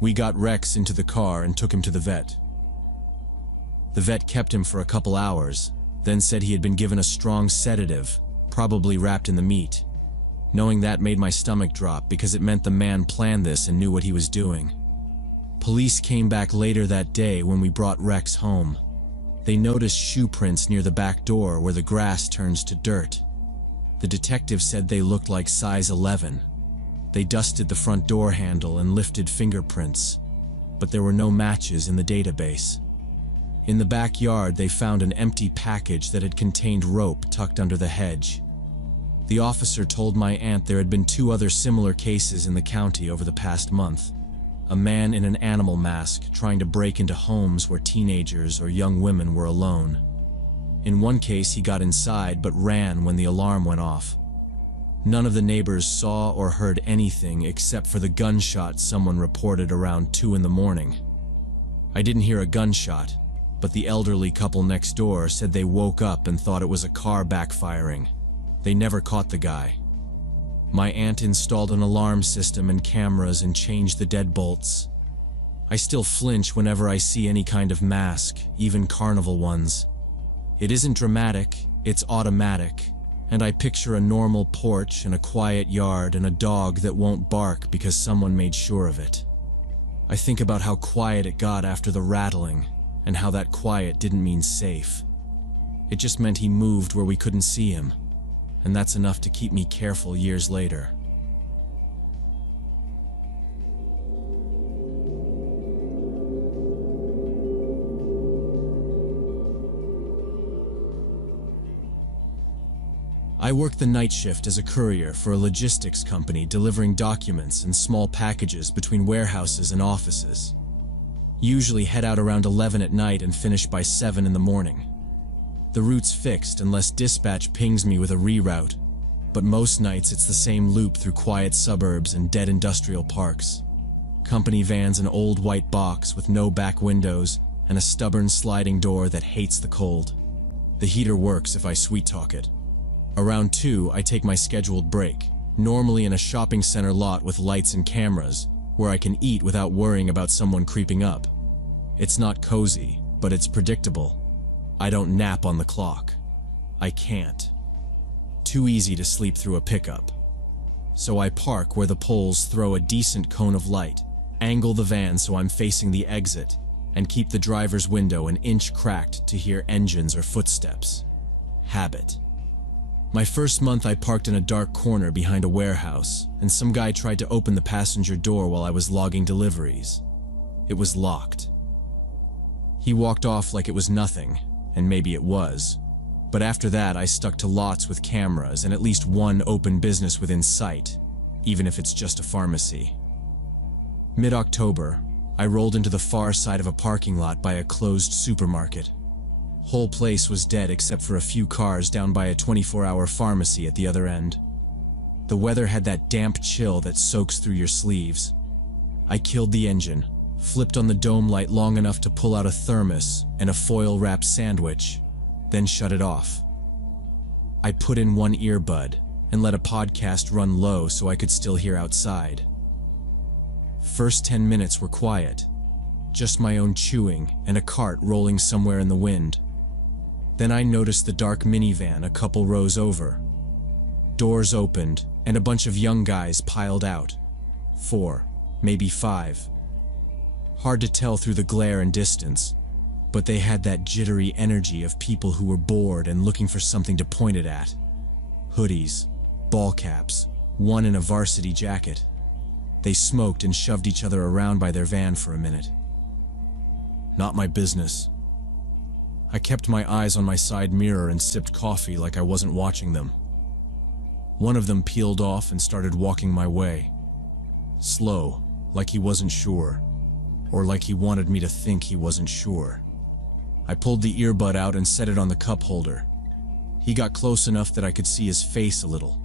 We got Rex into the car and took him to the vet. The vet kept him for a couple hours, then said he had been given a strong sedative, probably wrapped in the meat. Knowing that made my stomach drop because it meant the man planned this and knew what he was doing. Police came back later that day when we brought Rex home. They noticed shoe prints near the back door where the grass turns to dirt. The detective said they looked like size 11. They dusted the front door handle and lifted fingerprints, but there were no matches in the database. In the backyard, they found an empty package that had contained rope tucked under the hedge. The officer told my aunt there had been 2 other similar cases in the county over the past month. A man in an animal mask trying to break into homes where teenagers or young women were alone. In one case, he got inside but ran when the alarm went off. None of the neighbors saw or heard anything except for the gunshot someone reported around 2 in the morning. I didn't hear a gunshot, but the elderly couple next door said they woke up and thought it was a car backfiring. They never caught the guy. My aunt installed an alarm system and cameras and changed the deadbolts. I still flinch whenever I see any kind of mask, even carnival ones. It isn't dramatic, it's automatic, and I picture a normal porch and a quiet yard and a dog that won't bark because someone made sure of it. I think about how quiet it got after the rattling, and how that quiet didn't mean safe. It just meant he moved where we couldn't see him, and that's enough to keep me careful years later. I worked the night shift as a courier for a logistics company delivering documents and small packages between warehouses and offices. Usually head out around 11 at night and finish by 7 in the morning. The route's fixed unless dispatch pings me with a reroute, but most nights it's the same loop through quiet suburbs and dead industrial parks. Company van's an old white box with no back windows and a stubborn sliding door that hates the cold. The heater works if I sweet-talk it. Around 2, I take my scheduled break, normally in a shopping center lot with lights and cameras, where I can eat without worrying about someone creeping up. It's not cozy, but it's predictable. I don't nap on the clock. I can't. Too easy to sleep through a pickup. So I park where the poles throw a decent cone of light, angle the van so I'm facing the exit, and keep the driver's window an inch cracked to hear engines or footsteps. Habit. My first month I parked in a dark corner behind a warehouse, and some guy tried to open the passenger door while I was logging deliveries. It was locked. He walked off like it was nothing, and maybe it was. But after that I stuck to lots with cameras and at least one open business within sight, even if it's just a pharmacy. Mid-October, I rolled into the far side of a parking lot by a closed supermarket. Whole place was dead except for a few cars down by a 24-hour pharmacy at the other end. The weather had that damp chill that soaks through your sleeves. I killed the engine, flipped on the dome light long enough to pull out a thermos and a foil-wrapped sandwich, then shut it off. I put in one earbud and let a podcast run low so I could still hear outside. First 10 minutes were quiet, just my own chewing and a cart rolling somewhere in the wind. Then I noticed the dark minivan a couple rows over. Doors opened, and a bunch of young guys piled out. 4, maybe 5. Hard to tell through the glare and distance, but they had that jittery energy of people who were bored and looking for something to point it at. Hoodies, ball caps, one in a varsity jacket. They smoked and shoved each other around by their van for a minute. Not my business. I kept my eyes on my side mirror and sipped coffee like I wasn't watching them. One of them peeled off and started walking my way. Slow, like he wasn't sure, or like he wanted me to think he wasn't sure. I pulled the earbud out and set it on the cup holder. He got close enough that I could see his face a little.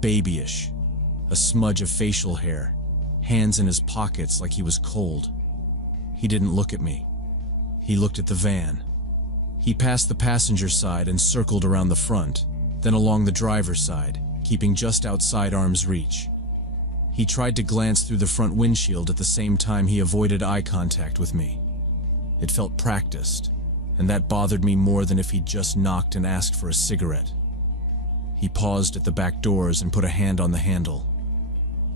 Babyish. A smudge of facial hair, hands in his pockets like he was cold. He didn't look at me. He looked at the van. He passed the passenger side and circled around the front, then along the driver's side, keeping just outside arm's reach. He tried to glance through the front windshield at the same time he avoided eye contact with me. It felt practiced, and that bothered me more than if he'd just knocked and asked for a cigarette. He paused at the back doors and put a hand on the handle.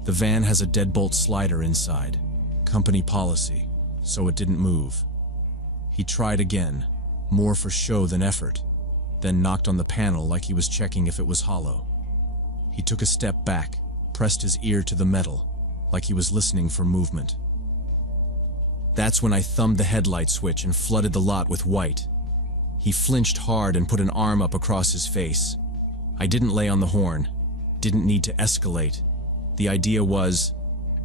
The van has a deadbolt slider inside, company policy, so it didn't move. He tried again, more for show than effort, then knocked on the panel like he was checking if it was hollow. He took a step back, pressed his ear to the metal, like he was listening for movement. That's when I thumbed the headlight switch and flooded the lot with white. He flinched hard and put an arm up across his face. I didn't lay on the horn, didn't need to escalate. The idea was,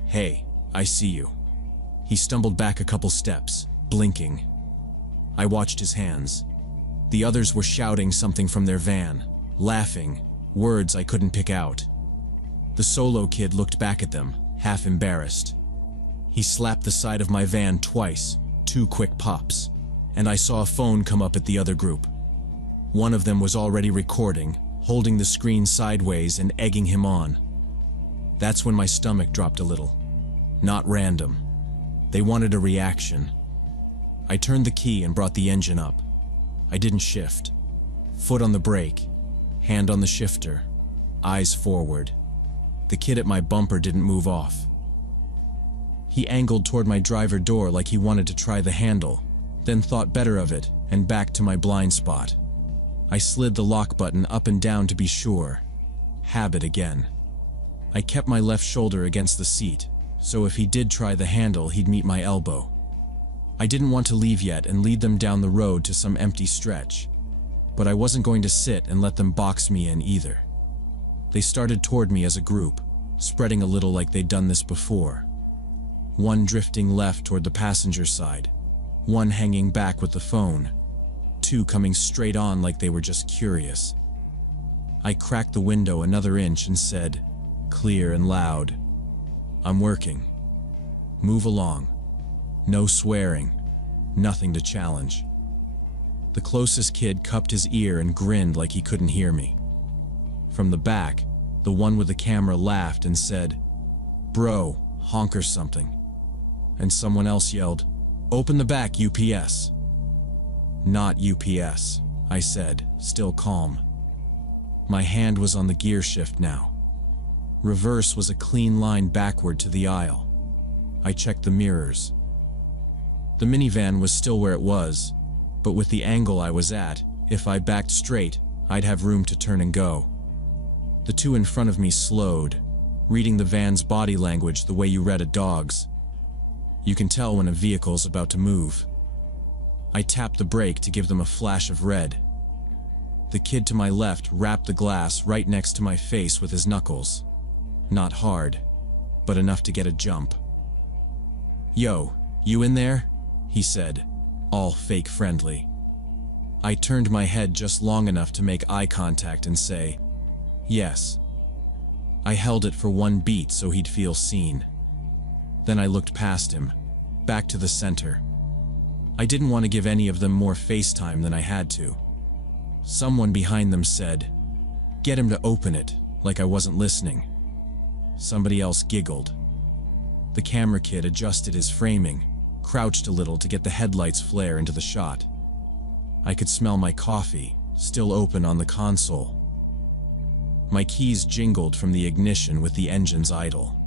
"Hey, I see you." He stumbled back a couple steps, blinking. I watched his hands. The others were shouting something from their van, laughing, words I couldn't pick out. The solo kid looked back at them, half embarrassed. He slapped the side of my van twice, 2 quick pops, and I saw a phone come up at the other group. One of them was already recording, holding the screen sideways and egging him on. That's when my stomach dropped a little. Not random. They wanted a reaction. I turned the key and brought the engine up. I didn't shift. Foot on the brake, hand on the shifter, eyes forward. The kid at my bumper didn't move off. He angled toward my driver door like he wanted to try the handle, then thought better of it and back to my blind spot. I slid the lock button up and down to be sure. Habit again. I kept my left shoulder against the seat, so if he did try the handle, he'd meet my elbow. I didn't want to leave yet and lead them down the road to some empty stretch, but I wasn't going to sit and let them box me in either. They started toward me as a group, spreading a little like they'd done this before. One drifting left toward the passenger side, one hanging back with the phone, 2 coming straight on like they were just curious. I cracked the window another inch and said, clear and loud, "I'm working. Move along. No swearing. Nothing to challenge." The closest kid cupped his ear and grinned like he couldn't hear me. From the back, the one with the camera laughed and said, "Bro, honk or something." And someone else yelled, "Open the back, UPS." "Not UPS," I said, still calm. My hand was on the gear shift now. Reverse was a clean line backward to the aisle. I checked the mirrors. The minivan was still where it was, but with the angle I was at, if I backed straight, I'd have room to turn and go. The 2 in front of me slowed, reading the van's body language the way you read a dog's. You can tell when a vehicle's about to move. I tapped the brake to give them a flash of red. The kid to my left rapped the glass right next to my face with his knuckles. Not hard, but enough to get a jump. "Yo, you in there?" he said, all fake friendly. I turned my head just long enough to make eye contact and say, "Yes." I held it for 1 beat so he'd feel seen. Then I looked past him, back to the center. I didn't want to give any of them more FaceTime than I had to. Someone behind them said, "Get him to open it," like I wasn't listening. Somebody else giggled. The camera kid adjusted his framing, crouched a little to get the headlights flare into the shot. I could smell my coffee, still open on the console. My keys jingled from the ignition with the engines idle.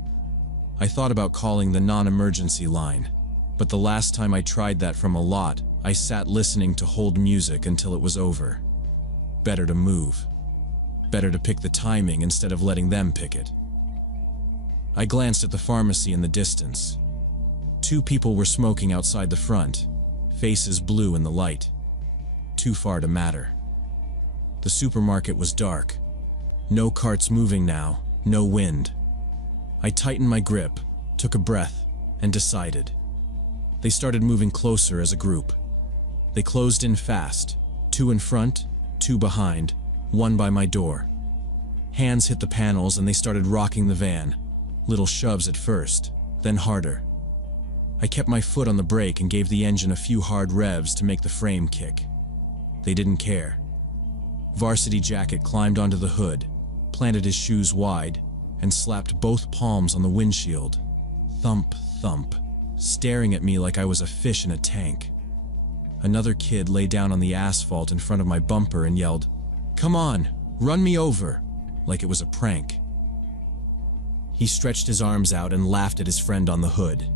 I thought about calling the non-emergency line, but the last time I tried that from a lot, I sat listening to hold music until it was over. Better to move. Better to pick the timing instead of letting them pick it. I glanced at the pharmacy in the distance. 2 people were smoking outside the front, faces blue in the light. Too far to matter. The supermarket was dark. No carts moving now, no wind. I tightened my grip, took a breath, and decided. They started moving closer as a group. They closed in fast, 2 in front, 2 behind, 1 by my door. Hands hit the panels and they started rocking the van. Little shoves at first, then harder. I kept my foot on the brake and gave the engine a few hard revs to make the frame kick. They didn't care. Varsity Jacket climbed onto the hood, planted his shoes wide, and slapped both palms on the windshield. Thump, thump, staring at me like I was a fish in a tank. Another kid lay down on the asphalt in front of my bumper and yelled, "Come on, run me over," like it was a prank. He stretched his arms out and laughed at his friend on the hood.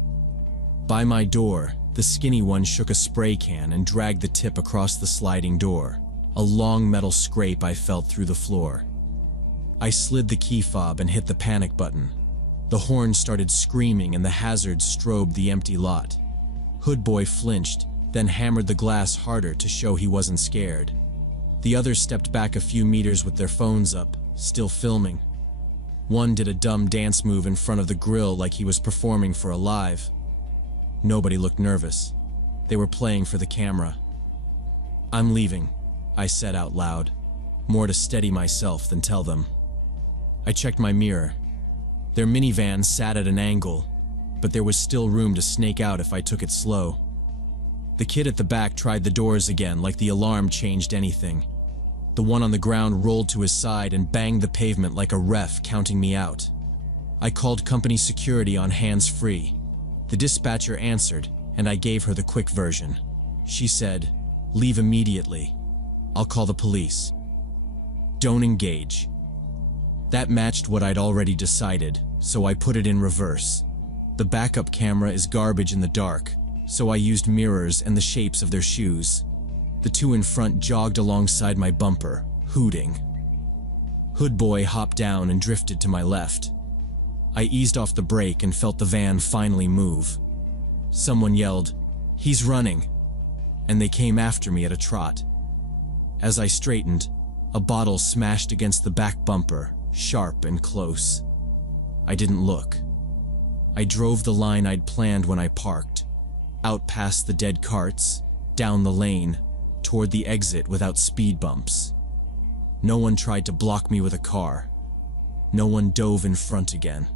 By my door, the skinny one shook a spray can and dragged the tip across the sliding door, a long metal scrape I felt through the floor. I slid the key fob and hit the panic button. The horn started screaming and the hazard strobed the empty lot. Hood boy flinched, then hammered the glass harder to show he wasn't scared. The others stepped back a few meters with their phones up, still filming. One did a dumb dance move in front of the grill like he was performing for a live. Nobody looked nervous. They were playing for the camera. "I'm leaving," I said out loud, more to steady myself than tell them. I checked my mirror. Their minivan sat at an angle, but there was still room to snake out if I took it slow. The kid at the back tried the doors again like the alarm changed anything. The one on the ground rolled to his side and banged the pavement like a ref counting me out. I called company security on hands-free. The dispatcher answered, and I gave her the quick version. She said, "Leave immediately. I'll call the police. Don't engage." That matched what I'd already decided, so I put it in reverse. The backup camera is garbage in the dark, so I used mirrors and the shapes of their shoes. The two in front jogged alongside my bumper, hooting. Hood boy hopped down and drifted to my left. I eased off the brake and felt the van finally move. Someone yelled, "He's running!" and they came after me at a trot. As I straightened, a bottle smashed against the back bumper, sharp and close. I didn't look. I drove the line I'd planned when I parked, out past the dead carts, down the lane, toward the exit without speed bumps. No one tried to block me with a car. No one dove in front again.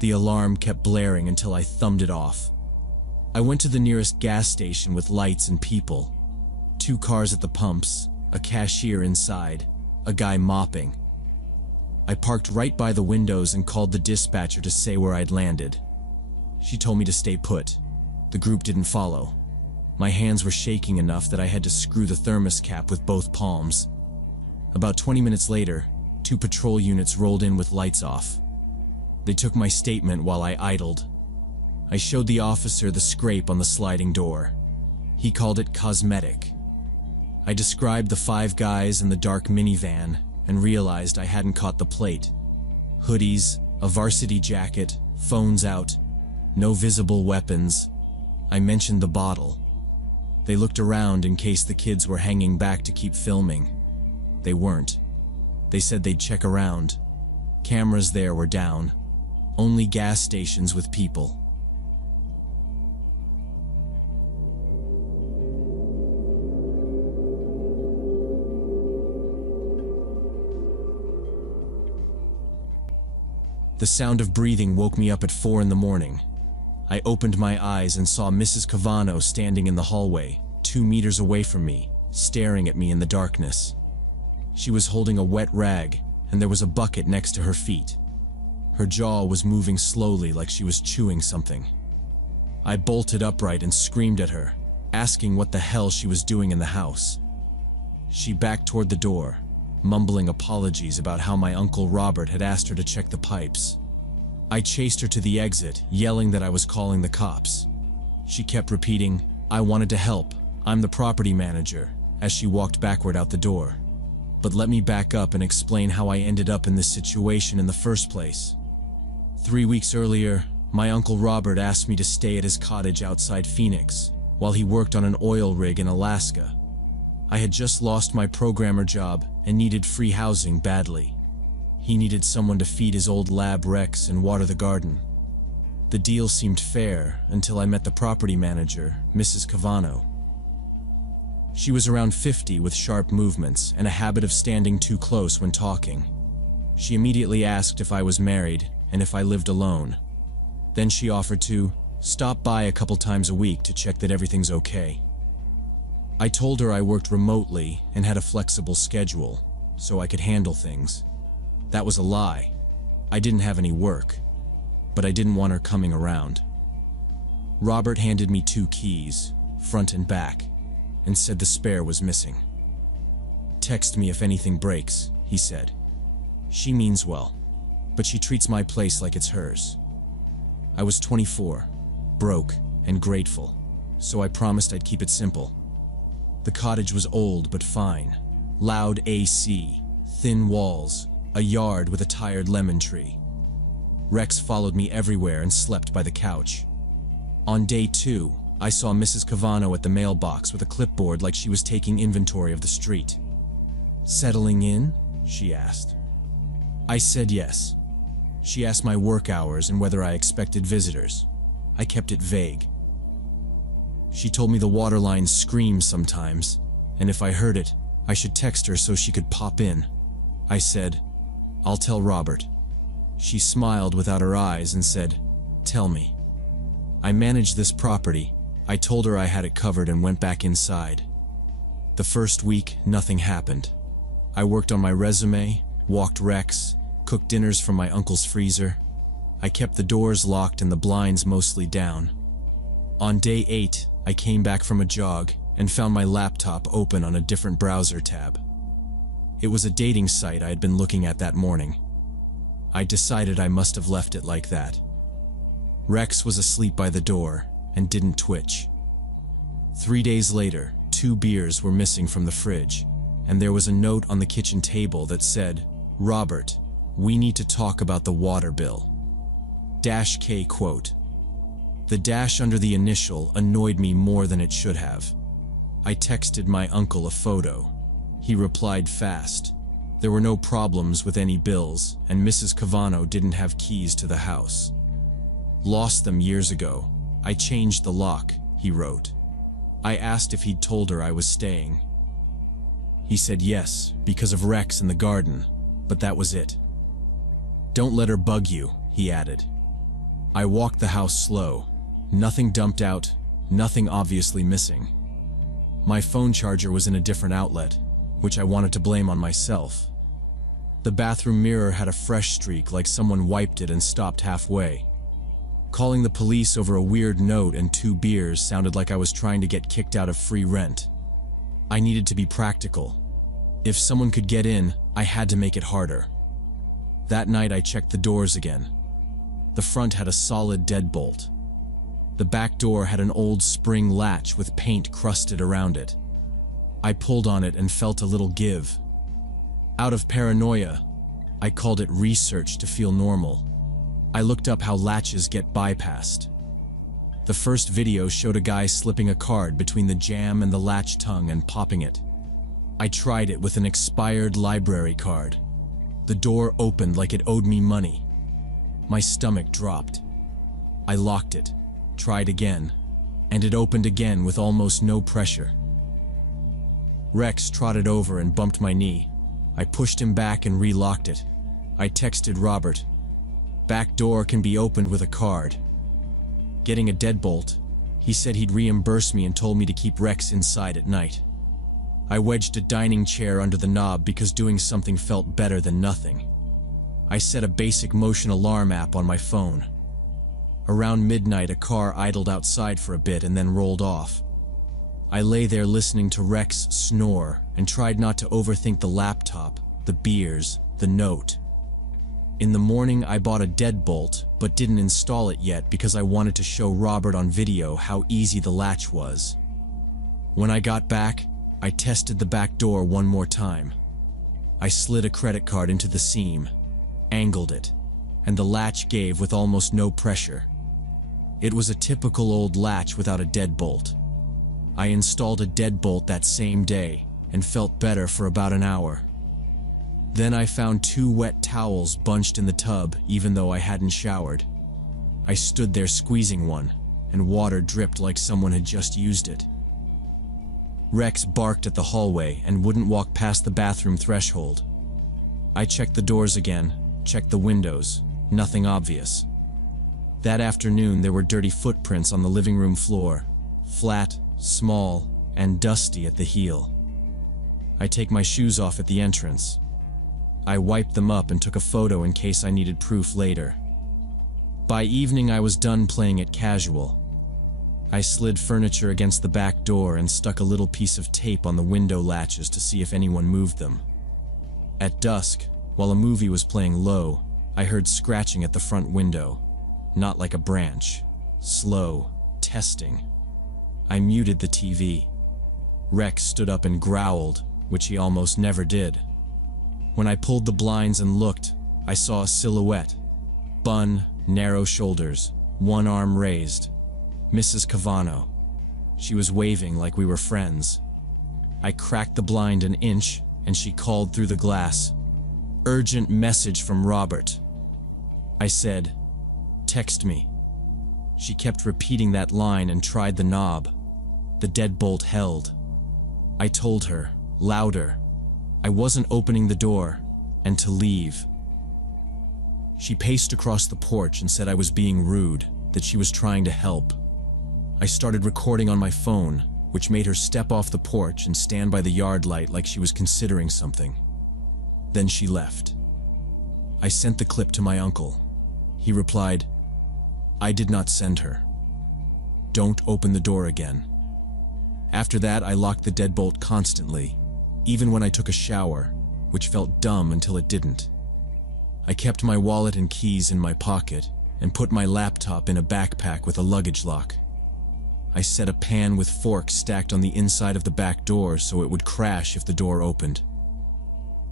The alarm kept blaring until I thumbed it off. I went to the nearest gas station with lights and people. 2 cars at the pumps, a cashier inside, a guy mopping. I parked right by the windows and called the dispatcher to say where I'd landed. She told me to stay put. The group didn't follow. My hands were shaking enough that I had to screw the thermos cap with both palms. About 20 minutes later, 2 patrol units rolled in with lights off. They took my statement while I idled. I showed the officer the scrape on the sliding door. He called it cosmetic. I described the 5 guys in the dark minivan and realized I hadn't caught the plate. Hoodies, a varsity jacket, phones out, no visible weapons. I mentioned the bottle. They looked around in case the kids were hanging back to keep filming. They weren't. They said they'd check around. Cameras there were down. Only gas stations with people. The sound of breathing woke me up at 4 in the morning. I opened my eyes and saw Mrs. Cavano standing in the hallway, 2 meters away from me, staring at me in the darkness. She was holding a wet rag, and there was a bucket next to her feet. Her jaw was moving slowly like she was chewing something. I bolted upright and screamed at her, asking what the hell she was doing in the house. She backed toward the door, mumbling apologies about how my Uncle Robert had asked her to check the pipes. I chased her to the exit, yelling that I was calling the cops. She kept repeating, "I wanted to help, I'm the property manager," as she walked backward out the door. But let me back up and explain how I ended up in this situation in the first place. 3 weeks earlier, my Uncle Robert asked me to stay at his cottage outside Phoenix, while he worked on an oil rig in Alaska. I had just lost my programmer job and needed free housing badly. He needed someone to feed his old lab Rex and water the garden. The deal seemed fair until I met the property manager, Mrs. Cavano. She was around 50 with sharp movements and a habit of standing too close when talking. She immediately asked if I was married and if I lived alone. Then she offered to stop by a couple times a week to check that everything's okay. I told her I worked remotely and had a flexible schedule, so I could handle things. That was a lie. I didn't have any work, but I didn't want her coming around. Robert handed me 2 keys, front and back. and said the spare was missing. "Text me if anything breaks," he said. "She means well, but she treats my place like it's hers." I was 24, broke, and grateful, so I promised I'd keep it simple. The cottage was old but fine. Loud AC, thin walls, a yard with a tired lemon tree. Rex followed me everywhere and slept by the couch. On day 2, I saw Mrs. Cavano at the mailbox with a clipboard like she was taking inventory of the street. "Settling in?" she asked. I said yes. She asked my work hours and whether I expected visitors. I kept it vague. She told me the water lines scream sometimes, and if I heard it, I should text her so she could pop in. I said, "I'll tell Robert." She smiled without her eyes and said, "Tell me." I managed this property. I told her I had it covered and went back inside. The first week, nothing happened. I worked on my resume, walked Rex, cooked dinners from my uncle's freezer. I kept the doors locked and the blinds mostly down. On day 8, I came back from a jog and found my laptop open on a different browser tab. It was a dating site I had been looking at that morning. I decided I must have left it like that. Rex was asleep by the door and didn't twitch. 3 days later, 2 beers were missing from the fridge, and there was a note on the kitchen table that said, "Robert, we need to talk about the water bill." -K quote. The dash under the initial annoyed me more than it should have. I texted my uncle a photo. He replied fast. There were no problems with any bills, and Mrs. Cavano didn't have keys to the house. "Lost them years ago. I changed the lock," he wrote. I asked if he'd told her I was staying. He said yes, because of Rex in the garden, but that was it. "Don't let her bug you," he added. I walked the house slow. Nothing dumped out, nothing obviously missing. My phone charger was in a different outlet, which I wanted to blame on myself. The bathroom mirror had a fresh streak like someone wiped it and stopped halfway. Calling the police over a weird note and 2 beers sounded like I was trying to get kicked out of free rent. I needed to be practical. If someone could get in, I had to make it harder. That night I checked the doors again. The front had a solid deadbolt. The back door had an old spring latch with paint crusted around it. I pulled on it and felt a little give. Out of paranoia, I called it research to feel normal. I looked up how latches get bypassed. The first video showed a guy slipping a card between the jamb and the latch tongue and popping it. I tried it with an expired library card. The door opened like it owed me money. My stomach dropped. I locked it, tried again, and it opened again with almost no pressure. Rex trotted over and bumped my knee. I pushed him back and relocked it. I texted Robert. "Back door can be opened with a card." Getting a deadbolt, he said he'd reimburse me and told me to keep Rex inside at night. I wedged a dining chair under the knob because doing something felt better than nothing. I set a basic motion alarm app on my phone. Around midnight, a car idled outside for a bit and then rolled off. I lay there listening to Rex snore and tried not to overthink the laptop, the beers, the note. In the morning, I bought a deadbolt, but didn't install it yet because I wanted to show Robert on video how easy the latch was. When I got back, I tested the back door one more time. I slid a credit card into the seam, angled it, and the latch gave with almost no pressure. It was a typical old latch without a deadbolt. I installed a deadbolt that same day and felt better for about an hour. Then I found 2 wet towels bunched in the tub even though I hadn't showered. I stood there squeezing one, and water dripped like someone had just used it. Rex barked at the hallway and wouldn't walk past the bathroom threshold. I checked the doors again, checked the windows, nothing obvious. That afternoon there were dirty footprints on the living room floor, flat, small, and dusty at the heel. I take my shoes off at the entrance. I wiped them up and took a photo in case I needed proof later. By evening I was done playing it casual. I slid furniture against the back door and stuck a little piece of tape on the window latches to see if anyone moved them. At dusk, while a movie was playing low, I heard scratching at the front window. Not like a branch. Slow. Testing. I muted the TV. Rex stood up and growled, which he almost never did. When I pulled the blinds and looked, I saw a silhouette. Bun, narrow shoulders, one arm raised. Mrs. Cavano. She was waving like we were friends. I cracked the blind an inch, and she called through the glass. "Urgent message from Robert." I said, "Text me." She kept repeating that line and tried the knob. The deadbolt held. I told her, louder, I wasn't opening the door, and to leave. She paced across the porch and said I was being rude, that she was trying to help. I started recording on my phone, which made her step off the porch and stand by the yard light like she was considering something. Then she left. I sent the clip to my uncle. He replied, "I did not send her. Don't open the door again." After that, I locked the deadbolt constantly, even when I took a shower, which felt dumb until it didn't. I kept my wallet and keys in my pocket and put my laptop in a backpack with a luggage lock. I set a pan with forks stacked on the inside of the back door so it would crash if the door opened.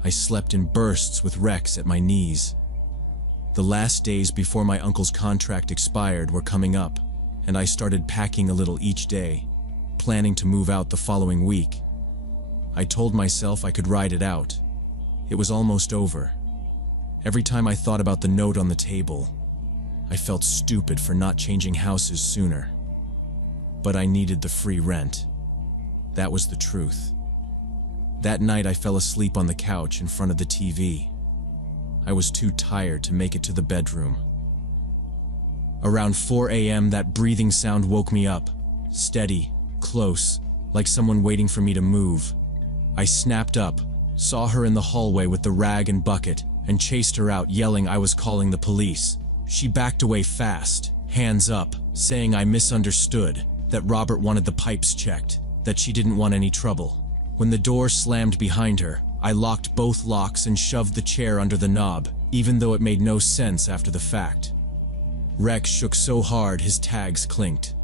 I slept in bursts with Rex at my knees. The last days before my uncle's contract expired were coming up, and I started packing a little each day, planning to move out the following week. I told myself I could ride it out. It was almost over. Every time I thought about the note on the table, I felt stupid for not changing houses sooner. But I needed the free rent. That was the truth. That night I fell asleep on the couch in front of the TV. I was too tired to make it to the bedroom. Around 4 a.m. that breathing sound woke me up. Steady, close, like someone waiting for me to move. I snapped up, saw her in the hallway with the rag and bucket, and chased her out yelling I was calling the police. She backed away fast, hands up, saying I misunderstood, that Robert wanted the pipes checked, that she didn't want any trouble. When the door slammed behind her, I locked both locks and shoved the chair under the knob, even though it made no sense after the fact. Rex shook so hard his tags clinked.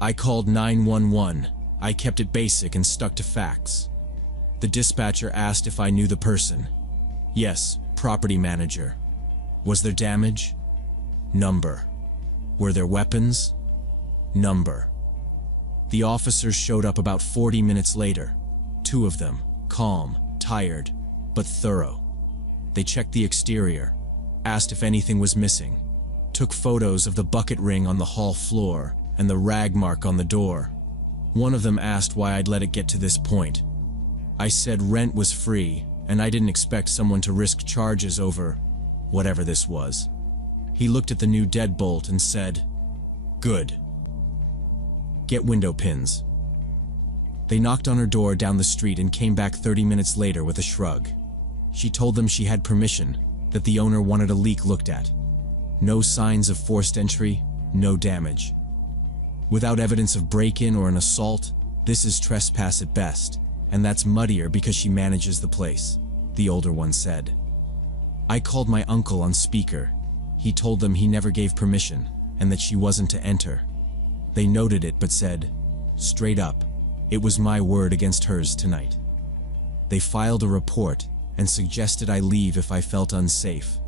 I called 911. I kept it basic and stuck to facts. The dispatcher asked if I knew the person. Yes, property manager. Was there damage? Number. Were there weapons? Number. The officers showed up about 40 minutes later. 2 of them, calm, tired, but thorough. They checked the exterior, asked if anything was missing, took photos of the bucket ring on the hall floor and the rag mark on the door. One of them asked why I'd let it get to this point. I said rent was free, and I didn't expect someone to risk charges over whatever this was. He looked at the new deadbolt and said, "Good. Get window pins." They knocked on her door down the street and came back 30 minutes later with a shrug. She told them she had permission, that the owner wanted a leak looked at. No signs of forced entry, no damage. Without evidence of break-in or an assault, this is trespass at best, and that's muddier because she manages the place, the older one said. I called my uncle on speaker. He told them he never gave permission, and that she wasn't to enter. They noted it but said, straight up, it was my word against hers tonight. They filed a report and suggested I leave if I felt unsafe.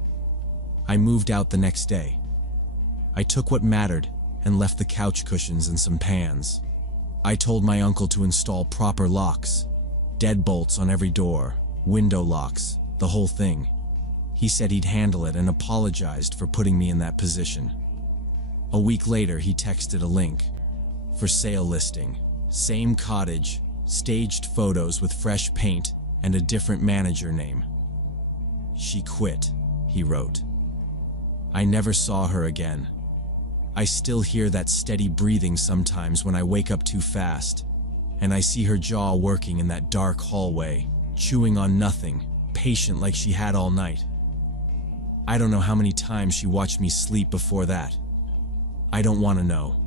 I moved out the next day. I took what mattered and left the couch cushions and some pans. I told my uncle to install proper locks, deadbolts on every door, window locks, the whole thing. He said he'd handle it and apologized for putting me in that position. A week later, he texted a link. For sale listing. Same cottage, staged photos with fresh paint and a different manager name. She quit, he wrote. I never saw her again. I still hear that steady breathing sometimes when I wake up too fast, and I see her jaw working in that dark hallway, chewing on nothing, patient like she had all night. I don't know how many times she watched me sleep before that. I don't want to know.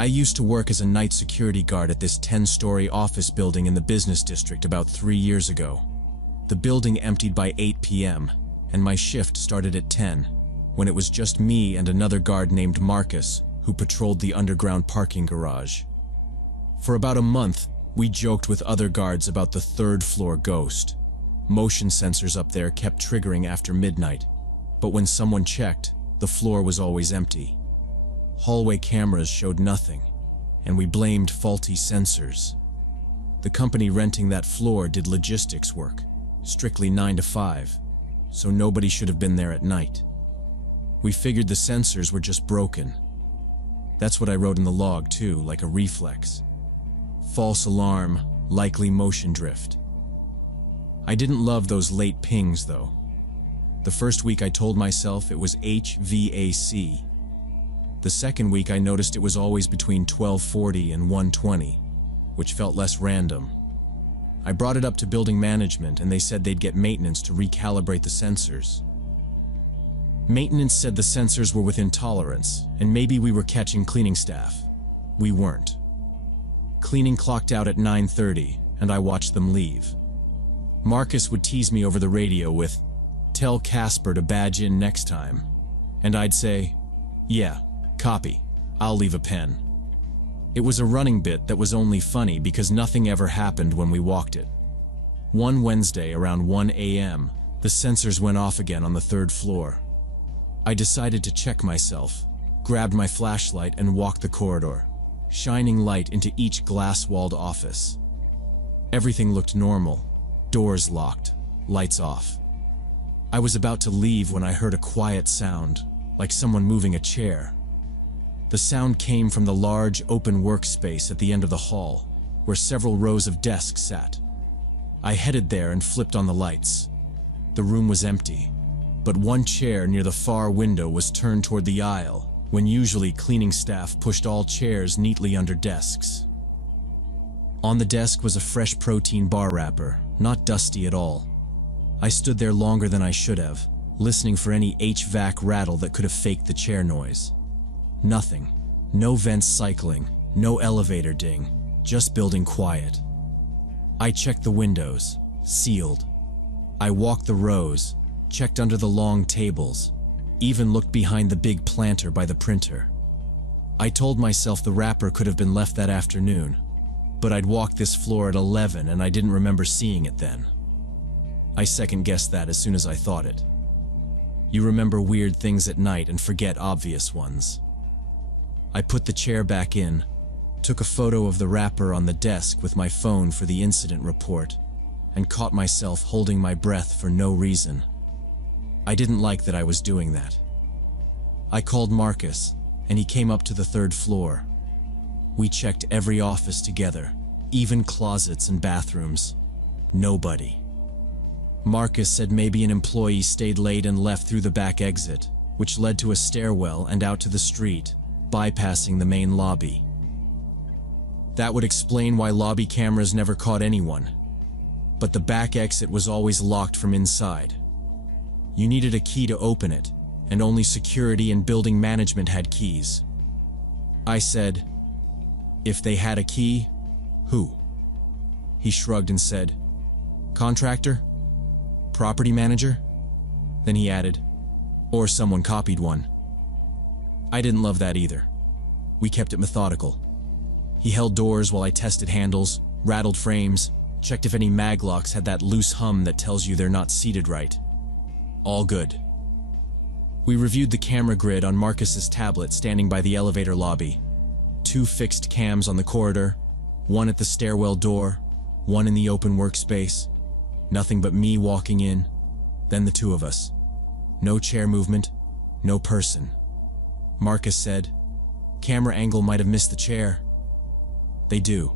I used to work as a night security guard at this 10-story office building in the business district about 3 years ago. The building emptied by 8 p.m., and my shift started at 10, when it was just me and another guard named Marcus, who patrolled the underground parking garage. For about a month, we joked with other guards about the third-floor ghost. Motion sensors up there kept triggering after midnight, but when someone checked, the floor was always empty. Hallway cameras showed nothing, and we blamed faulty sensors. The company renting that floor did logistics work, strictly 9 to 5, so nobody should have been there at night. We figured the sensors were just broken. That's what I wrote in the log too, like a reflex. False alarm, likely motion drift. I didn't love those late pings though. The first week I told myself it was HVAC. The second week I noticed it was always between 12:40 and 1:20, which felt less random. I brought it up to building management and they said they'd get maintenance to recalibrate the sensors. Maintenance said the sensors were within tolerance and maybe we were catching cleaning staff. We weren't. Cleaning clocked out at 9:30 and I watched them leave. Marcus would tease me over the radio with, "Tell Casper to badge in next time." And I'd say, "Yeah, copy. I'll leave a pen." It was a running bit that was only funny because nothing ever happened when we walked it. One Wednesday around 1 a.m., the sensors went off again on the third floor. I decided to check myself, grabbed my flashlight and walked the corridor, shining light into each glass-walled office. Everything looked normal, doors locked, lights off. I was about to leave when I heard a quiet sound, like someone moving a chair. The sound came from the large, open workspace at the end of the hall, where several rows of desks sat. I headed there and flipped on the lights. The room was empty, but one chair near the far window was turned toward the aisle, when usually cleaning staff pushed all chairs neatly under desks. On the desk was a fresh protein bar wrapper, not dusty at all. I stood there longer than I should have, listening for any HVAC rattle that could have faked the chair noise. Nothing. No vents cycling, no elevator ding, just building quiet. I checked the windows, sealed. I walked the rows, checked under the long tables, even looked behind the big planter by the printer. I told myself the wrapper could have been left that afternoon, but I'd walked this floor at 11 and I didn't remember seeing it then. I second-guessed that as soon as I thought it. You remember weird things at night and forget obvious ones. I put the chair back in, took a photo of the wrapper on the desk with my phone for the incident report, and caught myself holding my breath for no reason. I didn't like that I was doing that. I called Marcus, and he came up to the third floor. We checked every office together, even closets and bathrooms. Nobody. Marcus said maybe an employee stayed late and left through the back exit, which led to a stairwell and out to the street, bypassing the main lobby. That would explain why lobby cameras never caught anyone. But the back exit was always locked from inside. You needed a key to open it, and only security and building management had keys. I said, "If they had a key, who?" He shrugged and said, "Contractor? Property manager?" Then he added, "Or someone copied one." I didn't love that either. We kept it methodical. He held doors while I tested handles, rattled frames, checked if any maglocks had that loose hum that tells you they're not seated right. All good. We reviewed the camera grid on Marcus's tablet standing by the elevator lobby. 2 fixed cams on the corridor, 1 at the stairwell door, 1 in the open workspace. Nothing but me walking in, then the 2 of us. No chair movement, no person. Marcus said, "Camera angle might have missed the chair." They do.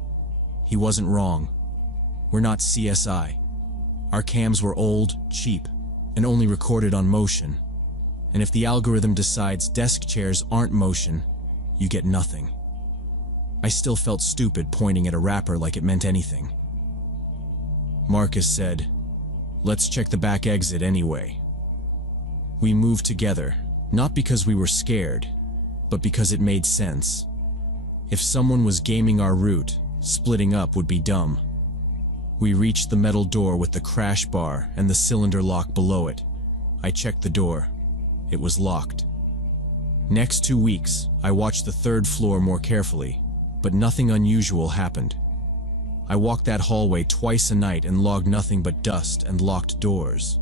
He wasn't wrong. We're not CSI. Our cams were old, cheap, and only recorded on motion. And if the algorithm decides desk chairs aren't motion, you get nothing. I still felt stupid pointing at a wrapper like it meant anything. Marcus said, "Let's check the back exit anyway." We moved together, not because we were scared, but because it made sense. If someone was gaming our route, splitting up would be dumb. We reached the metal door with the crash bar and the cylinder lock below it. I checked the door. It was locked. Next 2 weeks, I watched the third floor more carefully, but nothing unusual happened. I walked that hallway twice a night and logged nothing but dust and locked doors.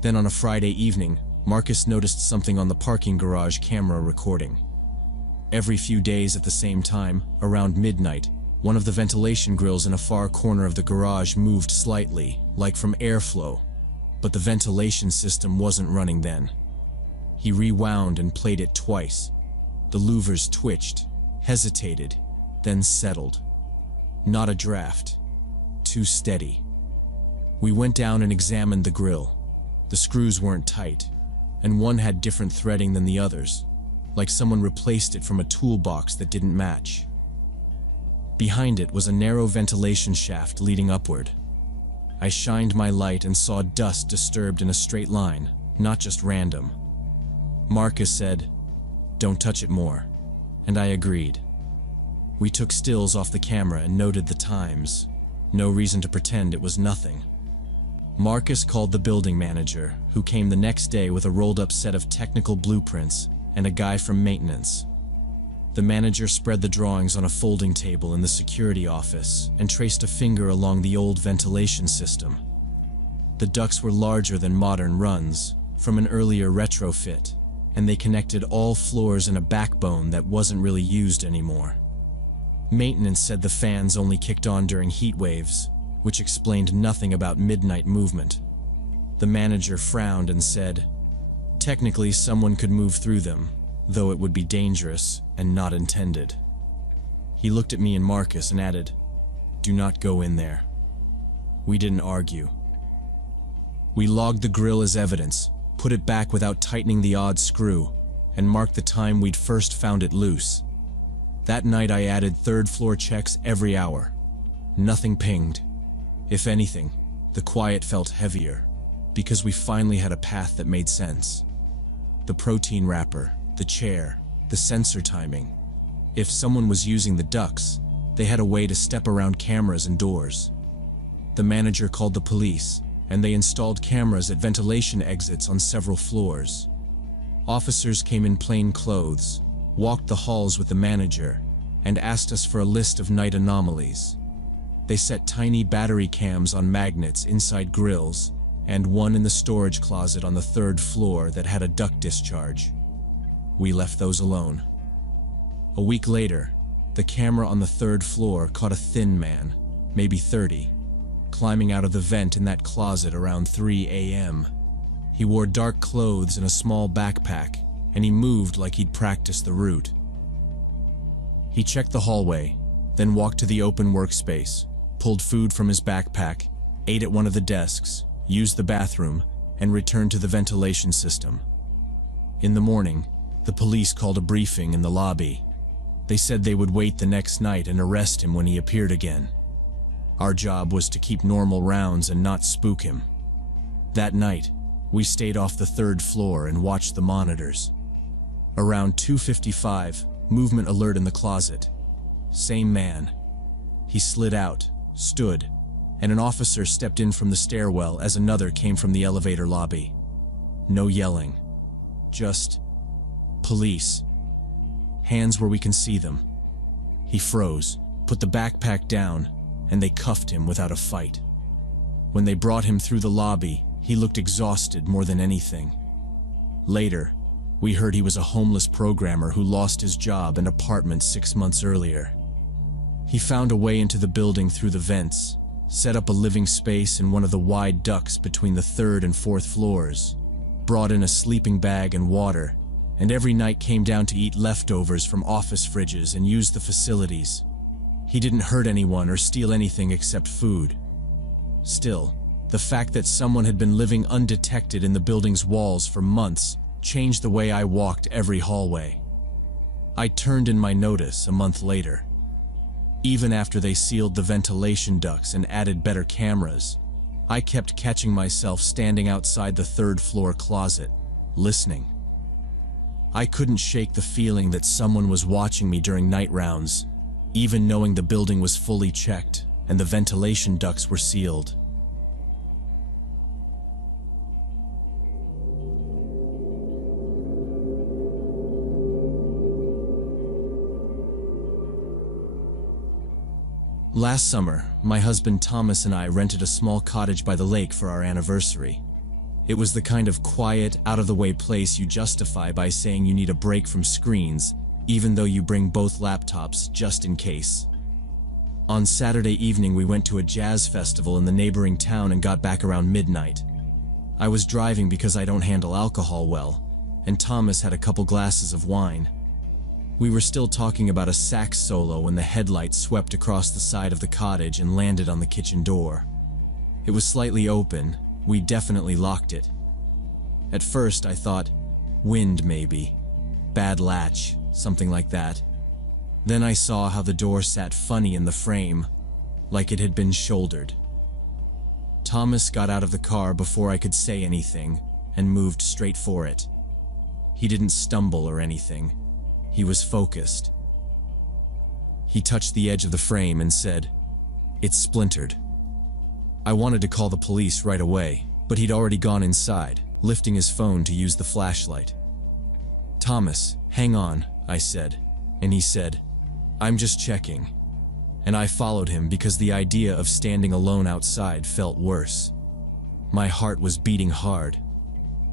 Then on a Friday evening, Marcus noticed something on the parking garage camera recording. Every few days at the same time, around midnight, one of the ventilation grills in a far corner of the garage moved slightly, like from airflow, but the ventilation system wasn't running then. He rewound and played it twice. The louvers twitched, hesitated, then settled. Not a draft. Too steady. We went down and examined the grill. The screws weren't tight, and one had different threading than the others, like someone replaced it from a toolbox that didn't match. Behind it was a narrow ventilation shaft leading upward. I shined my light and saw dust disturbed in a straight line, not just random. Marcus said, "Don't touch it more," and I agreed. We took stills off the camera and noted the times. No reason to pretend it was nothing. Marcus called the building manager, who came the next day with a rolled-up set of technical blueprints and a guy from maintenance. The manager spread the drawings on a folding table in the security office and traced a finger along the old ventilation system. The ducts were larger than modern runs, from an earlier retrofit, and they connected all floors in a backbone that wasn't really used anymore. Maintenance said the fans only kicked on during heat waves, which explained nothing about midnight movement. The manager frowned and said, "Technically, someone could move through them, though it would be dangerous and not intended." He looked at me and Marcus and added, "Do not go in there." We didn't argue. We logged the grill as evidence, put it back without tightening the odd screw, and marked the time we'd first found it loose. That night I added third-floor checks every hour. Nothing pinged. If anything, the quiet felt heavier, because we finally had a path that made sense. The protein wrapper, the chair, the sensor timing. If someone was using the ducts, they had a way to step around cameras and doors. The manager called the police, and they installed cameras at ventilation exits on several floors. Officers came in plain clothes, walked the halls with the manager, and asked us for a list of night anomalies. They set tiny battery cams on magnets inside grills, and one in the storage closet on the third floor that had a duct discharge. We left those alone. A week later, the camera on the third floor caught a thin man, maybe 30, climbing out of the vent in that closet around 3 a.m. He wore dark clothes and a small backpack, and he moved like he'd practiced the route. He checked the hallway, then walked to the open workspace, pulled food from his backpack, ate at one of the desks, used the bathroom, and returned to the ventilation system. In the morning, the police called a briefing in the lobby. They said they would wait the next night and arrest him when he appeared again. Our job was to keep normal rounds and not spook him. That night, we stayed off the third floor and watched the monitors. Around 2:55, movement alert in the closet. Same man. He slid out, stood, and an officer stepped in from the stairwell as another came from the elevator lobby. No yelling. Just police. Hands where we can see them. He froze, put the backpack down, and they cuffed him without a fight. When they brought him through the lobby, he looked exhausted more than anything. Later, we heard he was a homeless programmer who lost his job and apartment 6 months earlier. He found a way into the building through the vents, set up a living space in one of the wide ducts between the third and fourth floors, brought in a sleeping bag and water, and every night came down to eat leftovers from office fridges and use the facilities. He didn't hurt anyone or steal anything except food. Still, the fact that someone had been living undetected in the building's walls for months changed the way I walked every hallway. I turned in my notice a month later. Even after they sealed the ventilation ducts and added better cameras, I kept catching myself standing outside the third floor closet, listening. I couldn't shake the feeling that someone was watching me during night rounds, even knowing the building was fully checked and the ventilation ducts were sealed. Last summer, my husband Thomas and I rented a small cottage by the lake for our anniversary. It was the kind of quiet, out-of-the-way place you justify by saying you need a break from screens, even though you bring both laptops just in case. On Saturday evening, we went to a jazz festival in the neighboring town and got back around midnight. I was driving because I don't handle alcohol well, and Thomas had a couple glasses of wine. We were still talking about a sax solo when the headlight swept across the side of the cottage and landed on the kitchen door. It was slightly open. We definitely locked it. At first, I thought, wind maybe, bad latch, something like that. Then I saw how the door sat funny in the frame, like it had been shouldered. Thomas got out of the car before I could say anything and moved straight for it. He didn't stumble or anything. He was focused. He touched the edge of the frame and said, "It's splintered." I wanted to call the police right away, but he'd already gone inside, lifting his phone to use the flashlight. "Thomas, hang on," I said, and he said, "I'm just checking." And I followed him because the idea of standing alone outside felt worse. My heart was beating hard.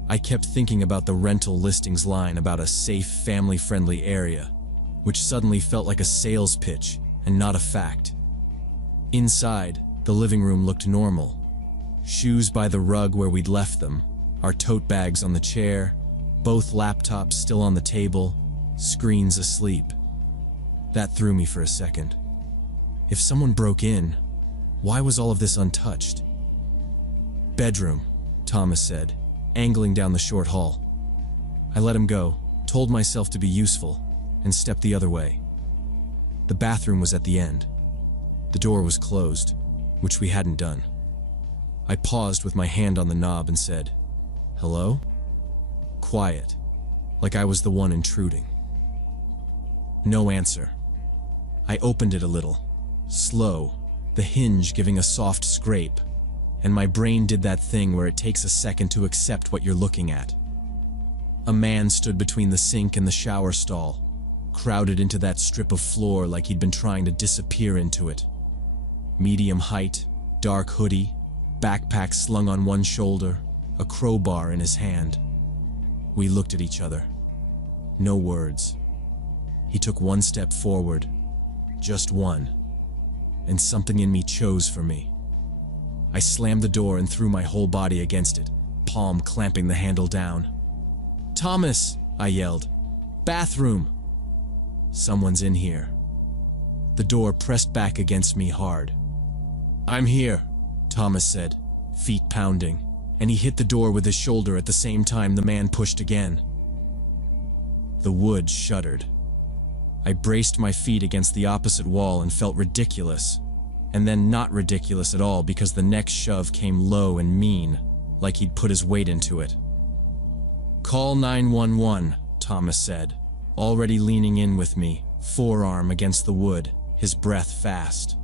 I kept thinking about the rental listings line about a safe, family-friendly area, which suddenly felt like a sales pitch and not a fact. Inside, the living room looked normal. Shoes by the rug where we'd left them, our tote bags on the chair, both laptops still on the table, screens asleep. That threw me for a second. If someone broke in, why was all of this untouched? "Bedroom," Thomas said, angling down the short hall. I let him go, told myself to be useful, and stepped the other way. The bathroom was at the end. The door was closed, which we hadn't done. I paused with my hand on the knob and said, "Hello?" Quiet, like I was the one intruding. No answer. I opened it a little, slow, the hinge giving a soft scrape, and my brain did that thing where it takes a second to accept what you're looking at. A man stood between the sink and the shower stall, crowded into that strip of floor like he'd been trying to disappear into it. Medium height, dark hoodie, backpack slung on one shoulder, a crowbar in his hand. We looked at each other. No words. He took one step forward, just one, and something in me chose for me. I slammed the door and threw my whole body against it, palm clamping the handle down. "Thomas!" I yelled. "Bathroom!" "Someone's in here." The door pressed back against me hard. "I'm here," Thomas said, feet pounding, and he hit the door with his shoulder at the same time the man pushed again. The wood shuddered. I braced my feet against the opposite wall and felt ridiculous, and then not ridiculous at all because the next shove came low and mean, like he'd put his weight into it. "Call 911, Thomas said, already leaning in with me, forearm against the wood, his breath fast.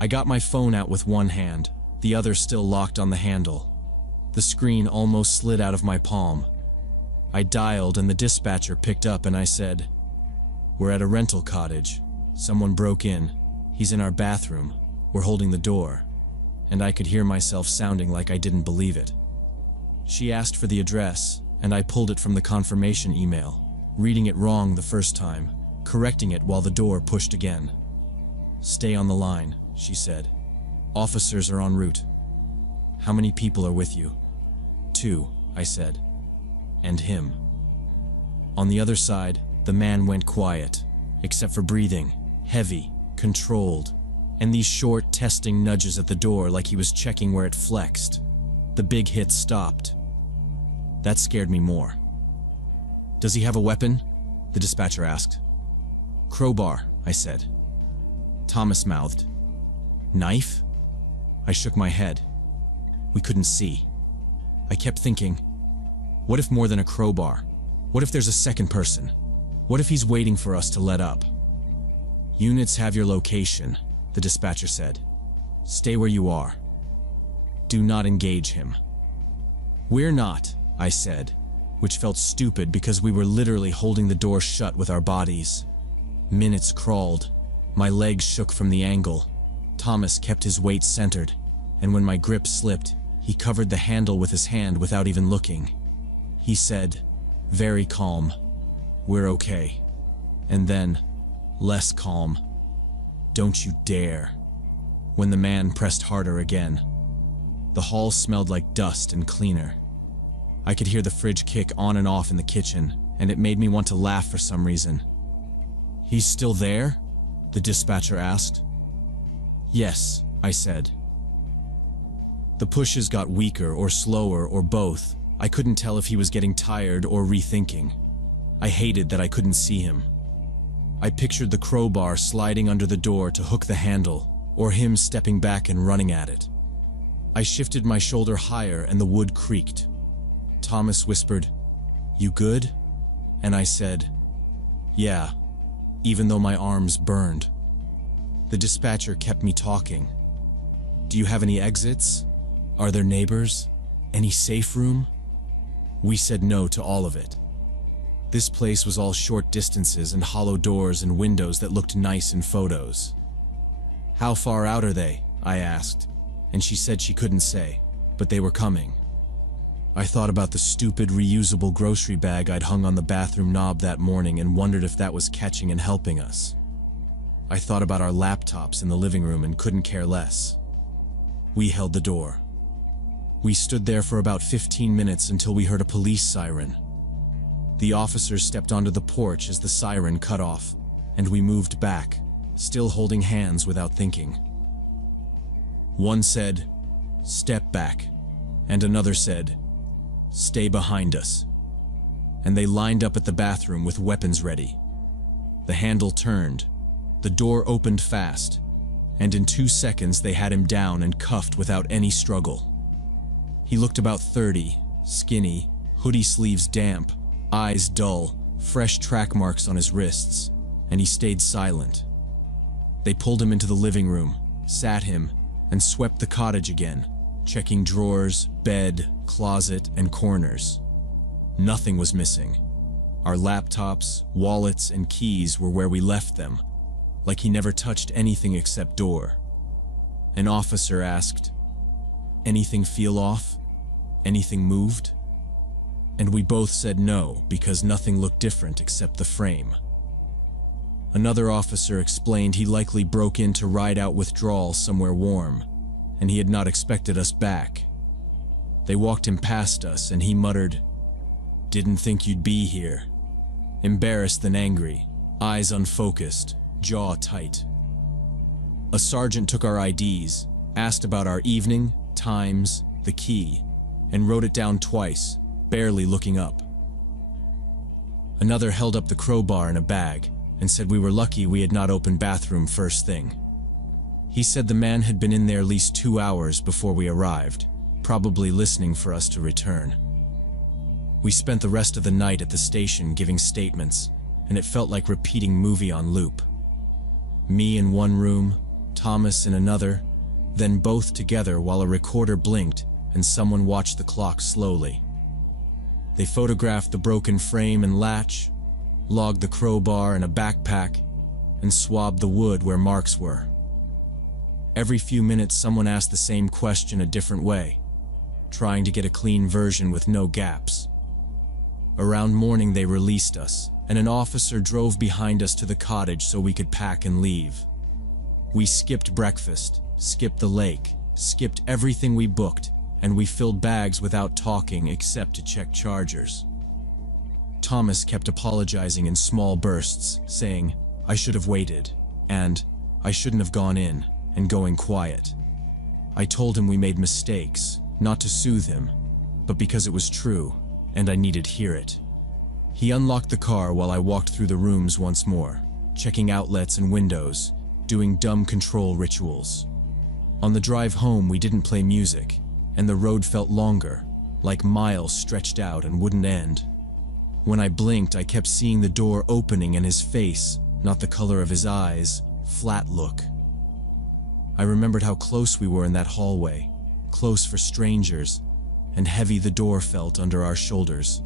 I got my phone out with one hand, the other still locked on the handle. The screen almost slid out of my palm. I dialed and the dispatcher picked up and I said, "We're at a rental cottage. Someone broke in. He's in our bathroom. We're holding the door." And I could hear myself sounding like I didn't believe it. She asked for the address, and I pulled it from the confirmation email, reading it wrong the first time, correcting it while the door pushed again. "Stay on the line," she said. "Officers are en route." "How many people are with you?" "2, I said. "And him." On the other side, the man went quiet, except for breathing, heavy, controlled, and these short, testing nudges at the door like he was checking where it flexed. The big hit stopped. That scared me more. "Does he have a weapon?" the dispatcher asked. "Crowbar," I said. Thomas mouthed. "Knife?" I shook my head. We couldn't see. I kept thinking, what if more than a crowbar? What if there's a second person? What if he's waiting for us to let up? Units have your location, the dispatcher said. Stay where you are. Do not engage him. We're not, I said, which felt stupid because we were literally holding the door shut with our bodies. Minutes crawled. My legs shook from the angle. Thomas kept his weight centered, and when my grip slipped, he covered the handle with his hand without even looking. He said, very calm, "We're okay." And then, less calm, "Don't you dare." When the man pressed harder again, the hall smelled like dust and cleaner. I could hear the fridge kick on and off in the kitchen, and it made me want to laugh for some reason. "He's still there?" the dispatcher asked. "Yes," I said. The pushes got weaker or slower or both. I couldn't tell if he was getting tired or rethinking. I hated that I couldn't see him. I pictured the crowbar sliding under the door to hook the handle, or him stepping back and running at it. I shifted my shoulder higher and the wood creaked. Thomas whispered, "You good?" And I said, "Yeah," even though my arms burned. The dispatcher kept me talking. "Do you have any exits? Are there neighbors? Any safe room?" We said no to all of it. This place was all short distances and hollow doors and windows that looked nice in photos. "How far out are they?" I asked, and she said she couldn't say, but they were coming. I thought about the stupid reusable grocery bag I'd hung on the bathroom knob that morning and wondered if that was catching and helping us. I thought about our laptops in the living room and couldn't care less. We held the door. We stood there for about 15 minutes until we heard a police siren. The officers stepped onto the porch as the siren cut off, and we moved back, still holding hands without thinking. One said, "Step back," and another said, "Stay behind us." And they lined up at the bathroom with weapons ready. The handle turned, the door opened fast, and in 2 seconds they had him down and cuffed without any struggle. He looked about 30, skinny, hoodie sleeves damp, eyes dull, fresh track marks on his wrists, and he stayed silent. They pulled him into the living room, sat him, and swept the cottage again, checking drawers, bed, closet, and corners. Nothing was missing. Our laptops, wallets, and keys were where we left them, like he never touched anything except door. An officer asked, "Anything feel off? Anything moved?" And we both said no, because nothing looked different except the frame. Another officer explained he likely broke in to ride out withdrawal somewhere warm, and he had not expected us back. They walked him past us, and he muttered, "Didn't think you'd be here." Embarrassed than angry, eyes unfocused, jaw tight. A sergeant took our IDs, asked about our evening, times, the key, and wrote it down twice, barely looking up. Another held up the crowbar in a bag and said we were lucky we had not opened bathroom first thing. He said the man had been in there at least 2 hours before we arrived, probably listening for us to return. We spent the rest of the night at the station giving statements, and it felt like repeating movie on loop. Me in one room, Thomas in another, then both together while a recorder blinked and someone watched the clock slowly. They photographed the broken frame and latch, logged the crowbar and a backpack, and swabbed the wood where marks were. Every few minutes someone asked the same question a different way, trying to get a clean version with no gaps. Around morning they released us, and an officer drove behind us to the cottage so we could pack and leave. We skipped breakfast, skipped the lake, skipped everything we booked, and we filled bags without talking except to check chargers. Thomas kept apologizing in small bursts, saying, "I should have waited," and "I shouldn't have gone in," and going quiet. I told him we made mistakes, not to soothe him, but because it was true, and I needed to hear it. He unlocked the car while I walked through the rooms once more, checking outlets and windows, doing dumb control rituals. On the drive home, we didn't play music, and the road felt longer, like miles stretched out and wouldn't end. When I blinked, I kept seeing the door opening and his face, not the color of his eyes, flat look. I remembered how close we were in that hallway, close for strangers, and heavy the door felt under our shoulders.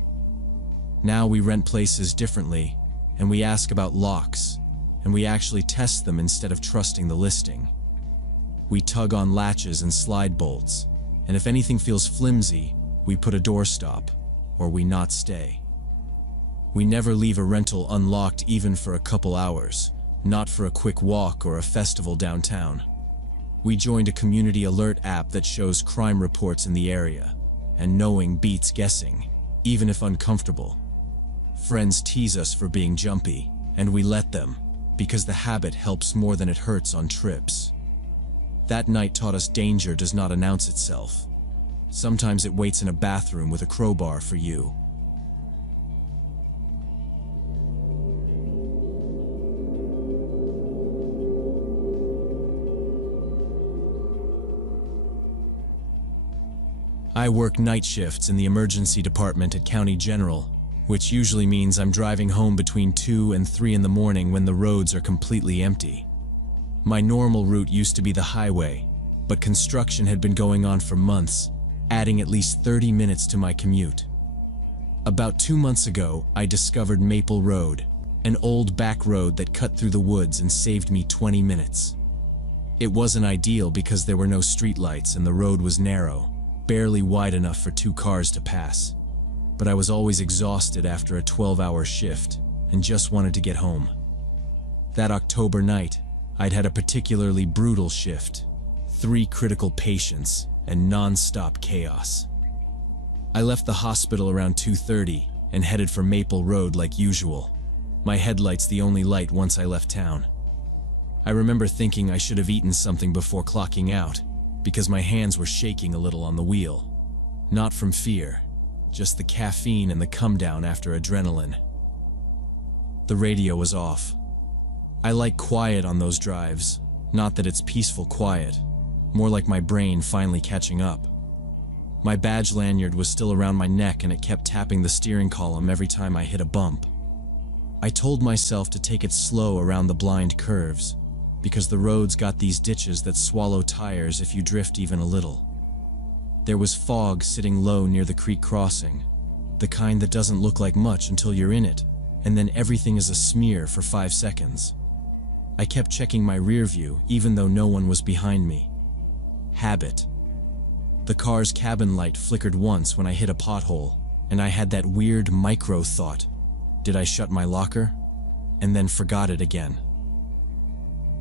Now we rent places differently, and we ask about locks, and we actually test them instead of trusting the listing. We tug on latches and slide bolts, and if anything feels flimsy, we put a doorstop, or we not stay. We never leave a rental unlocked even for a couple hours, not for a quick walk or a festival downtown. We joined a community alert app that shows crime reports in the area, and knowing beats guessing, even if uncomfortable. Friends tease us for being jumpy, and we let them, because the habit helps more than it hurts on trips. That night taught us danger does not announce itself. Sometimes it waits in a bathroom with a crowbar for you. I work night shifts in the emergency department at County General, which usually means I'm driving home between 2 and 3 in the morning when the roads are completely empty. My normal route used to be the highway, but construction had been going on for months, adding at least 30 minutes to my commute. About 2 months ago, I discovered Maple Road, an old back road that cut through the woods and saved me 20 minutes. It wasn't ideal because there were no streetlights and the road was narrow, barely wide enough for 2 cars to pass. But I was always exhausted after a 12-hour shift and just wanted to get home. That October night, I'd had a particularly brutal shift, 3 critical patients, and non-stop chaos. I left the hospital around 2:30 and headed for Maple Road like usual, my headlights the only light once I left town. I remember thinking I should have eaten something before clocking out, because my hands were shaking a little on the wheel. Not from fear, just the caffeine and the come-down after adrenaline. The radio was off. I like quiet on those drives, not that it's peaceful quiet, more like my brain finally catching up. My badge lanyard was still around my neck and it kept tapping the steering column every time I hit a bump. I told myself to take it slow around the blind curves, because the road's got these ditches that swallow tires if you drift even a little. There was fog sitting low near the creek crossing, the kind that doesn't look like much until you're in it, and then everything is a smear for 5 seconds. I kept checking my rear view even though no one was behind me. Habit. The car's cabin light flickered once when I hit a pothole, and I had that weird micro thought, did I shut my locker? And then forgot it again.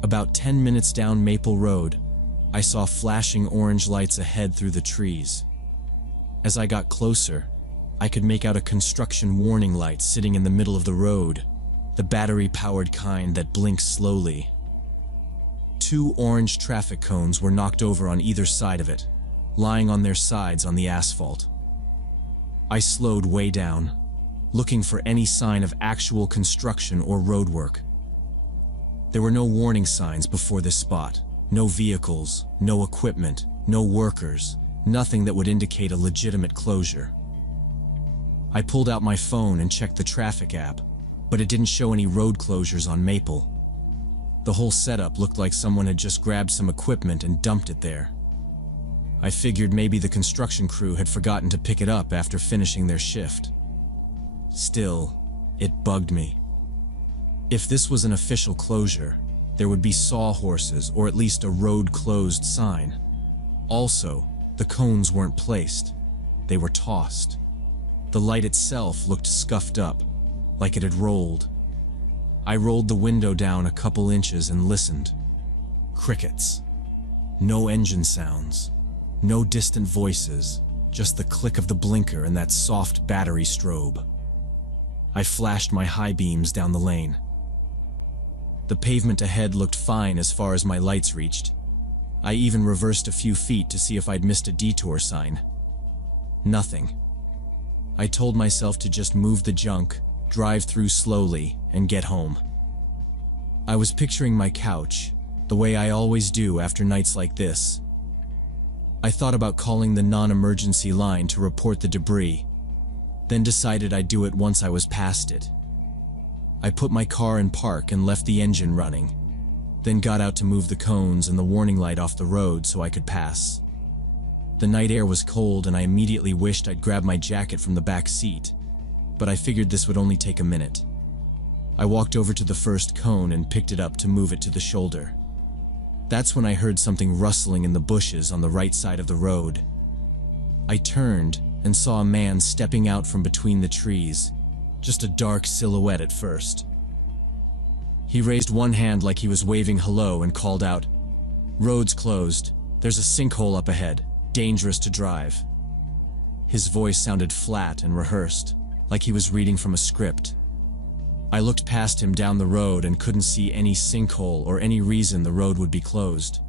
About 10 minutes down Maple Road, I saw flashing orange lights ahead through the trees. As I got closer, I could make out a construction warning light sitting in the middle of the road, the battery-powered kind that blinks slowly. 2 orange traffic cones were knocked over on either side of it, lying on their sides on the asphalt. I slowed way down, looking for any sign of actual construction or roadwork. There were no warning signs before this spot, no vehicles, no equipment, no workers, nothing that would indicate a legitimate closure. I pulled out my phone and checked the traffic app, but it didn't show any road closures on Maple. The whole setup looked like someone had just grabbed some equipment and dumped it there. I figured maybe the construction crew had forgotten to pick it up after finishing their shift. Still, it bugged me. If this was an official closure, there would be sawhorses or at least a road closed sign. Also, the cones weren't placed. They were tossed. The light itself looked scuffed up, like it had rolled. I rolled the window down a couple inches and listened. Crickets. No engine sounds. No distant voices, just the click of the blinker and that soft battery strobe. I flashed my high beams down the lane. The pavement ahead looked fine as far as my lights reached. I even reversed a few feet to see if I'd missed a detour sign. Nothing. I told myself to just move the junk, drive through slowly, and get home. I was picturing my couch, the way I always do after nights like this. I thought about calling the non-emergency line to report the debris, then decided I'd do it once I was past it. I put my car in park and left the engine running, then got out to move the cones and the warning light off the road so I could pass. The night air was cold and I immediately wished I'd grabbed my jacket from the back seat, but I figured this would only take a minute. I walked over to the first cone and picked it up to move it to the shoulder. That's when I heard something rustling in the bushes on the right side of the road. I turned and saw a man stepping out from between the trees, just a dark silhouette at first. He raised one hand like he was waving hello and called out, "Road's closed. There's a sinkhole up ahead. Dangerous to drive." His voice sounded flat and rehearsed, like he was reading from a script. I looked past him down the road and couldn't see any sinkhole or any reason the road would be closed.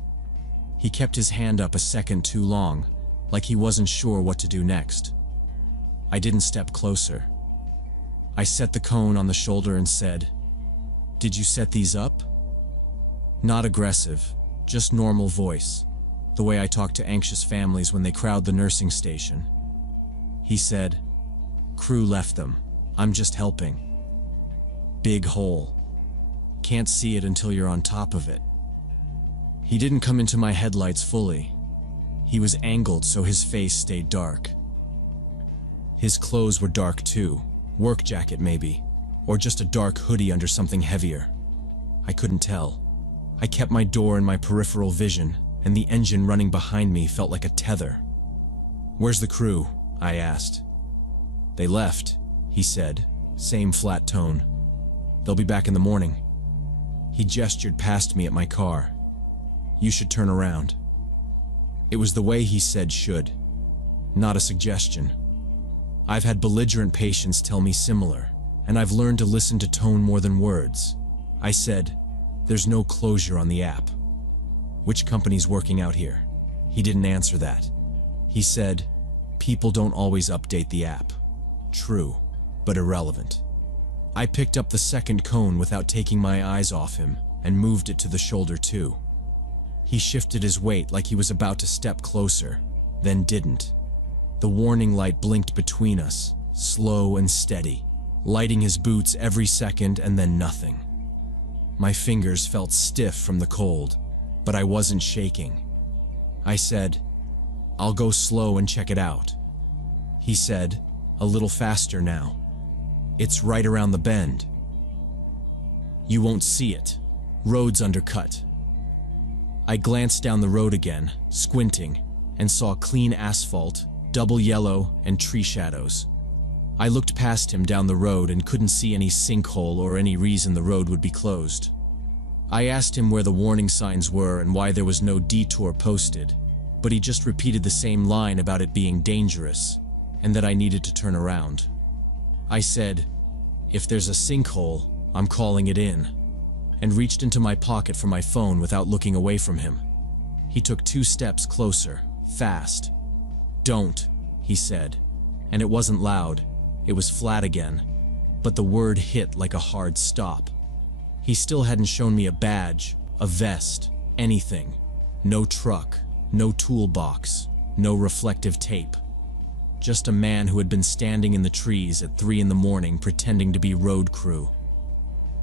He kept his hand up a second too long, like he wasn't sure what to do next. I didn't step closer. I set the cone on the shoulder and said, "Did you set these up?" Not aggressive, just normal voice, the way I talk to anxious families when they crowd the nursing station. He said, "Crew left them. I'm just helping." Big hole. Can't see it until you're on top of it. He didn't come into my headlights fully. He was angled so his face stayed dark. His clothes were dark too, work jacket maybe, or just a dark hoodie under something heavier. I couldn't tell. I kept my door in my peripheral vision, and the engine running behind me felt like a tether. "Where's the crew?" I asked. "They left," he said, same flat tone. "They'll be back in the morning." He gestured past me at my car. "You should turn around." It was the way he said should, not a suggestion. I've had belligerent patients tell me similar, and I've learned to listen to tone more than words. I said, "There's no closure on the app." "Which company's working out here?" He didn't answer that. He said, "People don't always update the app." True, but irrelevant. I picked up the second cone without taking my eyes off him and moved it to the shoulder too. He shifted his weight like he was about to step closer, then didn't. The warning light blinked between us, slow and steady, lighting his boots every second and then nothing. My fingers felt stiff from the cold, but I wasn't shaking. I said, "I'll go slow and check it out." He said, "A little faster now. It's right around the bend." "You won't see it. Road's undercut." I glanced down the road again, squinting, and saw clean asphalt, double yellow, and tree shadows. I looked past him down the road and couldn't see any sinkhole or any reason the road would be closed. I asked him where the warning signs were and why there was no detour posted, but he just repeated the same line about it being dangerous, and that I needed to turn around. I said, "If there's a sinkhole, I'm calling it in," and reached into my pocket for my phone without looking away from him. He took 2 steps closer, fast. "Don't," he said, and it wasn't loud, it was flat again, but the word hit like a hard stop. He still hadn't shown me a badge, a vest, anything. No truck, no toolbox, no reflective tape. Just a man who had been standing in the trees at 3 in the morning pretending to be road crew.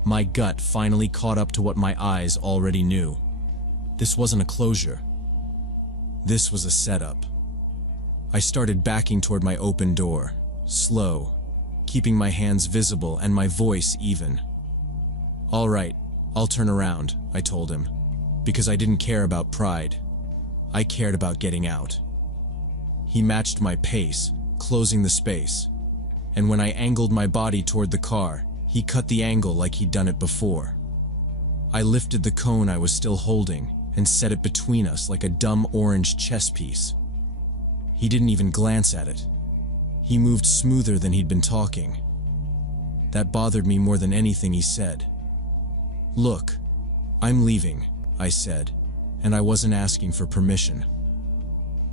My gut finally caught up to what my eyes already knew. This wasn't a closure. This was a setup. I started backing toward my open door, slow, keeping my hands visible and my voice even. "All right, I'll turn around," I told him, because I didn't care about pride. I cared about getting out. He matched my pace, closing the space, and when I angled my body toward the car, he cut the angle like he'd done it before. I lifted the cone I was still holding and set it between us like a dumb orange chess piece. He didn't even glance at it. He moved smoother than he'd been talking. That bothered me more than anything he said. "Look, I'm leaving," I said, and I wasn't asking for permission.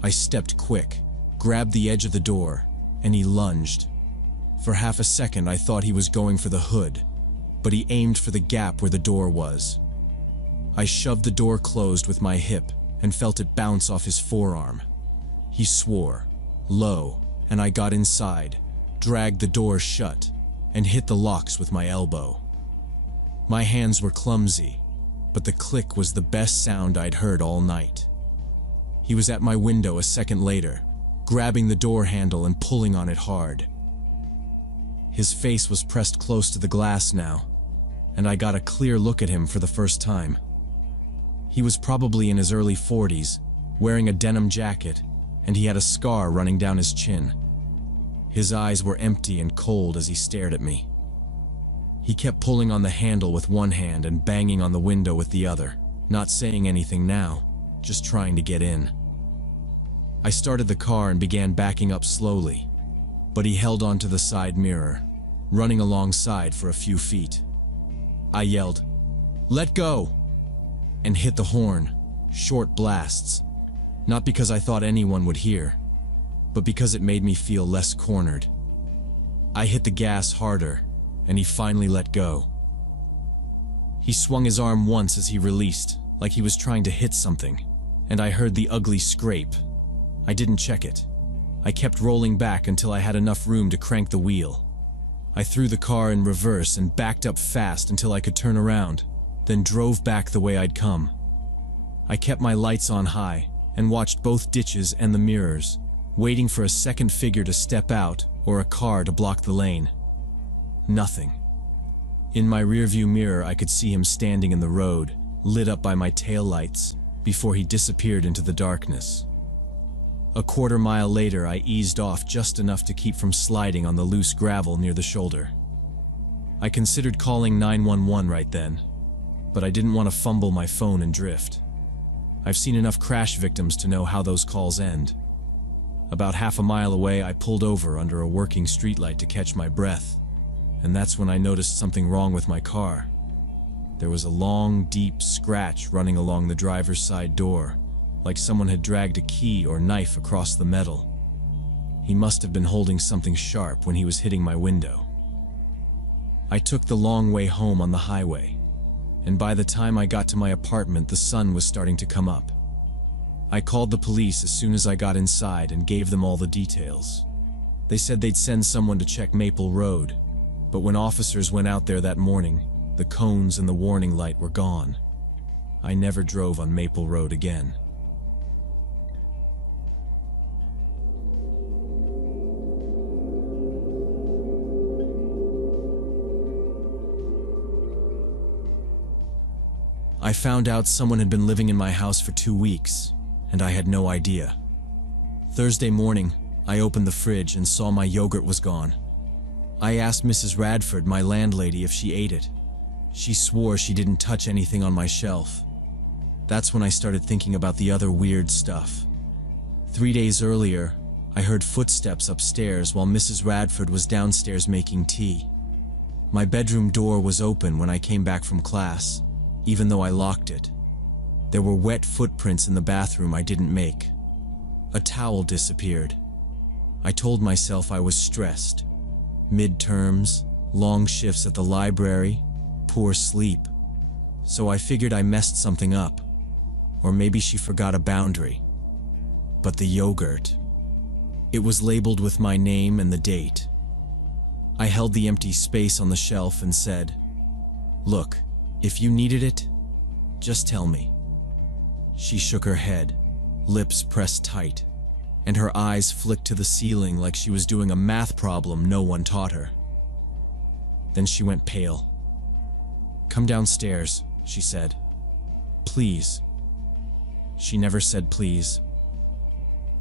I stepped quick, grabbed the edge of the door, and he lunged. For half a second I thought he was going for the hood, but he aimed for the gap where the door was. I shoved the door closed with my hip and felt it bounce off his forearm. He swore, low, and I got inside, dragged the door shut, and hit the locks with my elbow. My hands were clumsy, but the click was the best sound I'd heard all night. He was at my window a second later, grabbing the door handle and pulling on it hard. His face was pressed close to the glass now, and I got a clear look at him for the first time. He was probably in his early 40s, wearing a denim jacket, and he had a scar running down his chin. His eyes were empty and cold as he stared at me. He kept pulling on the handle with one hand and banging on the window with the other, not saying anything now, just trying to get in. I started the car and began backing up slowly, but he held onto the side mirror, running alongside for a few feet. I yelled, "Let go!" and hit the horn, short blasts, not because I thought anyone would hear, but because it made me feel less cornered. I hit the gas harder, and he finally let go. He swung his arm once as he released, like he was trying to hit something, and I heard the ugly scrape. I didn't check it. I kept rolling back until I had enough room to crank the wheel. I threw the car in reverse and backed up fast until I could turn around, then drove back the way I'd come. I kept my lights on high and watched both ditches and the mirrors, waiting for a second figure to step out or a car to block the lane. Nothing. In my rearview mirror, I could see him standing in the road, lit up by my taillights, before he disappeared into the darkness. A quarter mile later, I eased off just enough to keep from sliding on the loose gravel near the shoulder. I considered calling 911 right then, but I didn't want to fumble my phone and drift. I've seen enough crash victims to know how those calls end. About half a mile away, I pulled over under a working streetlight to catch my breath, and that's when I noticed something wrong with my car. There was a long, deep scratch running along the driver's side door, like someone had dragged a key or knife across the metal. He must have been holding something sharp when he was hitting my window. I took the long way home on the highway, and by the time I got to my apartment, the sun was starting to come up. I called the police as soon as I got inside and gave them all the details. They said they'd send someone to check Maple Road, but when officers went out there that morning, the cones and the warning light were gone. I never drove on Maple Road again. I found out someone had been living in my house for 2 weeks, and I had no idea. Thursday morning, I opened the fridge and saw my yogurt was gone. I asked Mrs. Radford, my landlady, if she ate it. She swore she didn't touch anything on my shelf. That's when I started thinking about the other weird stuff. 3 days earlier, I heard footsteps upstairs while Mrs. Radford was downstairs making tea. My bedroom door was open when I came back from class, even though I locked it. There were wet footprints in the bathroom I didn't make. A towel disappeared. I told myself I was stressed. Midterms, long shifts at the library, poor sleep. So I figured I messed something up. Or maybe she forgot a boundary. But the yogurt. It was labeled with my name and the date. I held the empty space on the shelf and said, "Look, if you needed it, just tell me." She shook her head, lips pressed tight, and her eyes flicked to the ceiling like she was doing a math problem no one taught her. Then she went pale. "Come downstairs," she said. "Please." She never said please.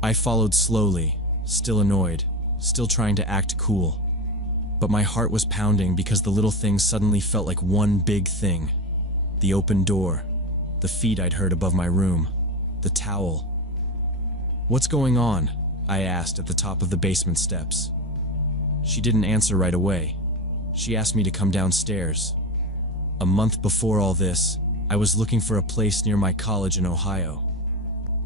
I followed slowly, still annoyed, still trying to act cool. But my heart was pounding because the little things suddenly felt like one big thing. The open door, the feet I'd heard above my room, the towel. "What's going on?" I asked at the top of the basement steps. She didn't answer right away. She asked me to come downstairs. A month before all this, I was looking for a place near my college in Ohio.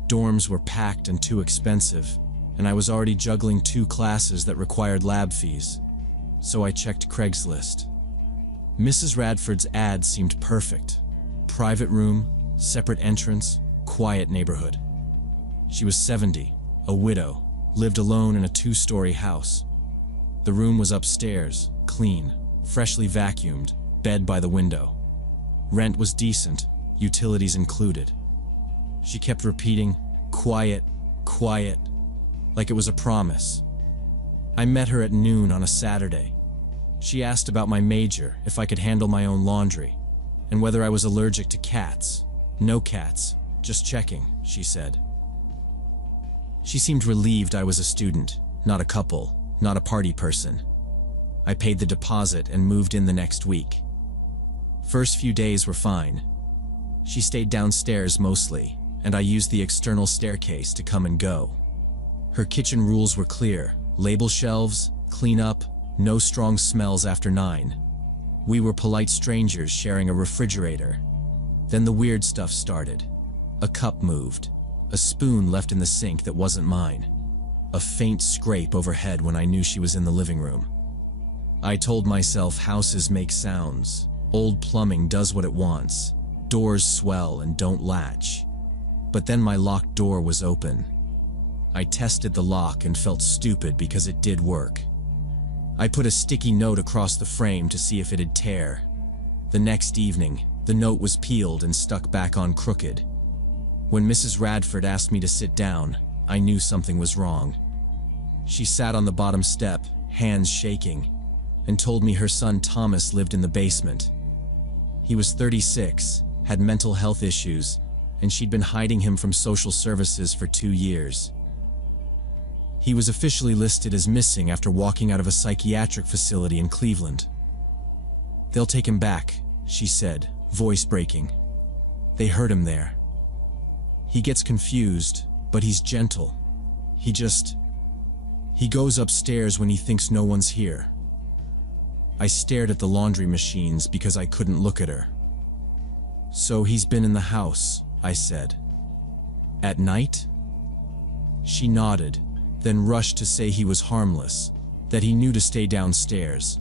Dorms were packed and too expensive, and I was already juggling 2 classes that required lab fees. So I checked Craigslist. Mrs. Radford's ad seemed perfect. Private room, separate entrance, quiet neighborhood. She was 70, a widow, lived alone in a 2-story house. The room was upstairs, clean, freshly vacuumed, bed by the window. Rent was decent, utilities included. She kept repeating, "Quiet, quiet," like it was a promise. I met her at noon on a Saturday. She asked about my major, if I could handle my own laundry, and whether I was allergic to cats. "No cats, just checking," she said. She seemed relieved I was a student, not a couple, not a party person. I paid the deposit and moved in the next week. First few days were fine. She stayed downstairs mostly, and I used the external staircase to come and go. Her kitchen rules were clear: label shelves, clean up, no strong smells after 9. We were polite strangers sharing a refrigerator. Then the weird stuff started. A cup moved. A spoon left in the sink that wasn't mine. A faint scrape overhead when I knew she was in the living room. I told myself houses make sounds. Old plumbing does what it wants. Doors swell and don't latch. But then my locked door was open. I tested the lock and felt stupid because it did work. I put a sticky note across the frame to see if it'd tear. The next evening, the note was peeled and stuck back on crooked. When Mrs. Radford asked me to sit down, I knew something was wrong. She sat on the bottom step, hands shaking, and told me her son Thomas lived in the basement. He was 36, had mental health issues, and she'd been hiding him from social services for 2 years. He was officially listed as missing after walking out of a psychiatric facility in Cleveland. "They'll take him back," she said, voice breaking. "They hurt him there. He gets confused, but he's gentle. He goes upstairs when he thinks no one's here." I stared at the laundry machines because I couldn't look at her. "So he's been in the house," I said. "At night?" She nodded, then rushed to say he was harmless, that he knew to stay downstairs,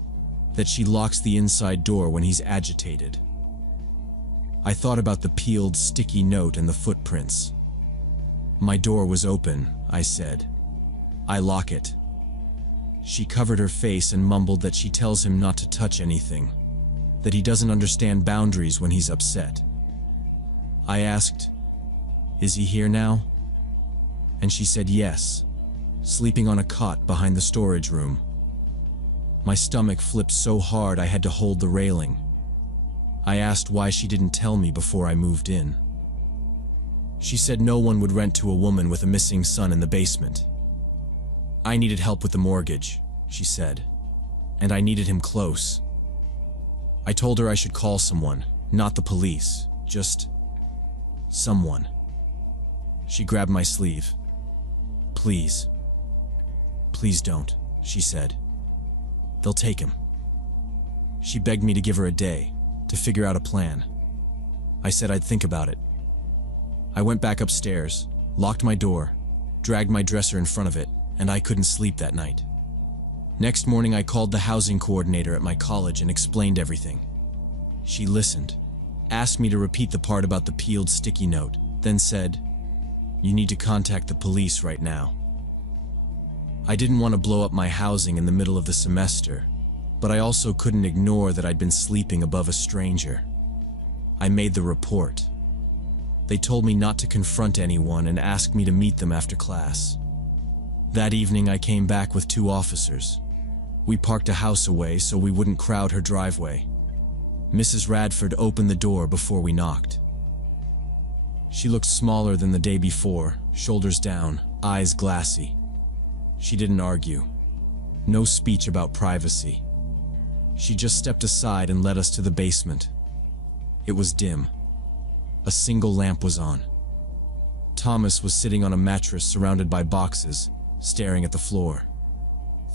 that she locks the inside door when he's agitated. I thought about the peeled, sticky note and the footprints. "My door was open," I said. "I lock it." She covered her face and mumbled that she tells him not to touch anything, that he doesn't understand boundaries when he's upset. I asked, "Is he here now?" And she said yes, sleeping on a cot behind the storage room. My stomach flipped so hard I had to hold the railing. I asked why she didn't tell me before I moved in. She said no one would rent to a woman with a missing son in the basement. I needed help with the mortgage, she said, and I needed him close. I told her I should call someone, not the police, just someone. She grabbed my sleeve. "Please. Please don't," she said. "They'll take him." She begged me to give her a day, to figure out a plan. I said I'd think about it. I went back upstairs, locked my door, dragged my dresser in front of it, and I couldn't sleep that night. Next morning I called the housing coordinator at my college and explained everything. She listened, asked me to repeat the part about the peeled sticky note, then said, "You need to contact the police right now." I didn't want to blow up my housing in the middle of the semester, but I also couldn't ignore that I'd been sleeping above a stranger. I made the report. They told me not to confront anyone and asked me to meet them after class. That evening I came back with 2 officers. We parked a house away so we wouldn't crowd her driveway. Mrs. Radford opened the door before we knocked. She looked smaller than the day before, shoulders down, eyes glassy. She didn't argue. No speech about privacy. She just stepped aside and led us to the basement. It was dim. A single lamp was on. Thomas was sitting on a mattress surrounded by boxes, staring at the floor.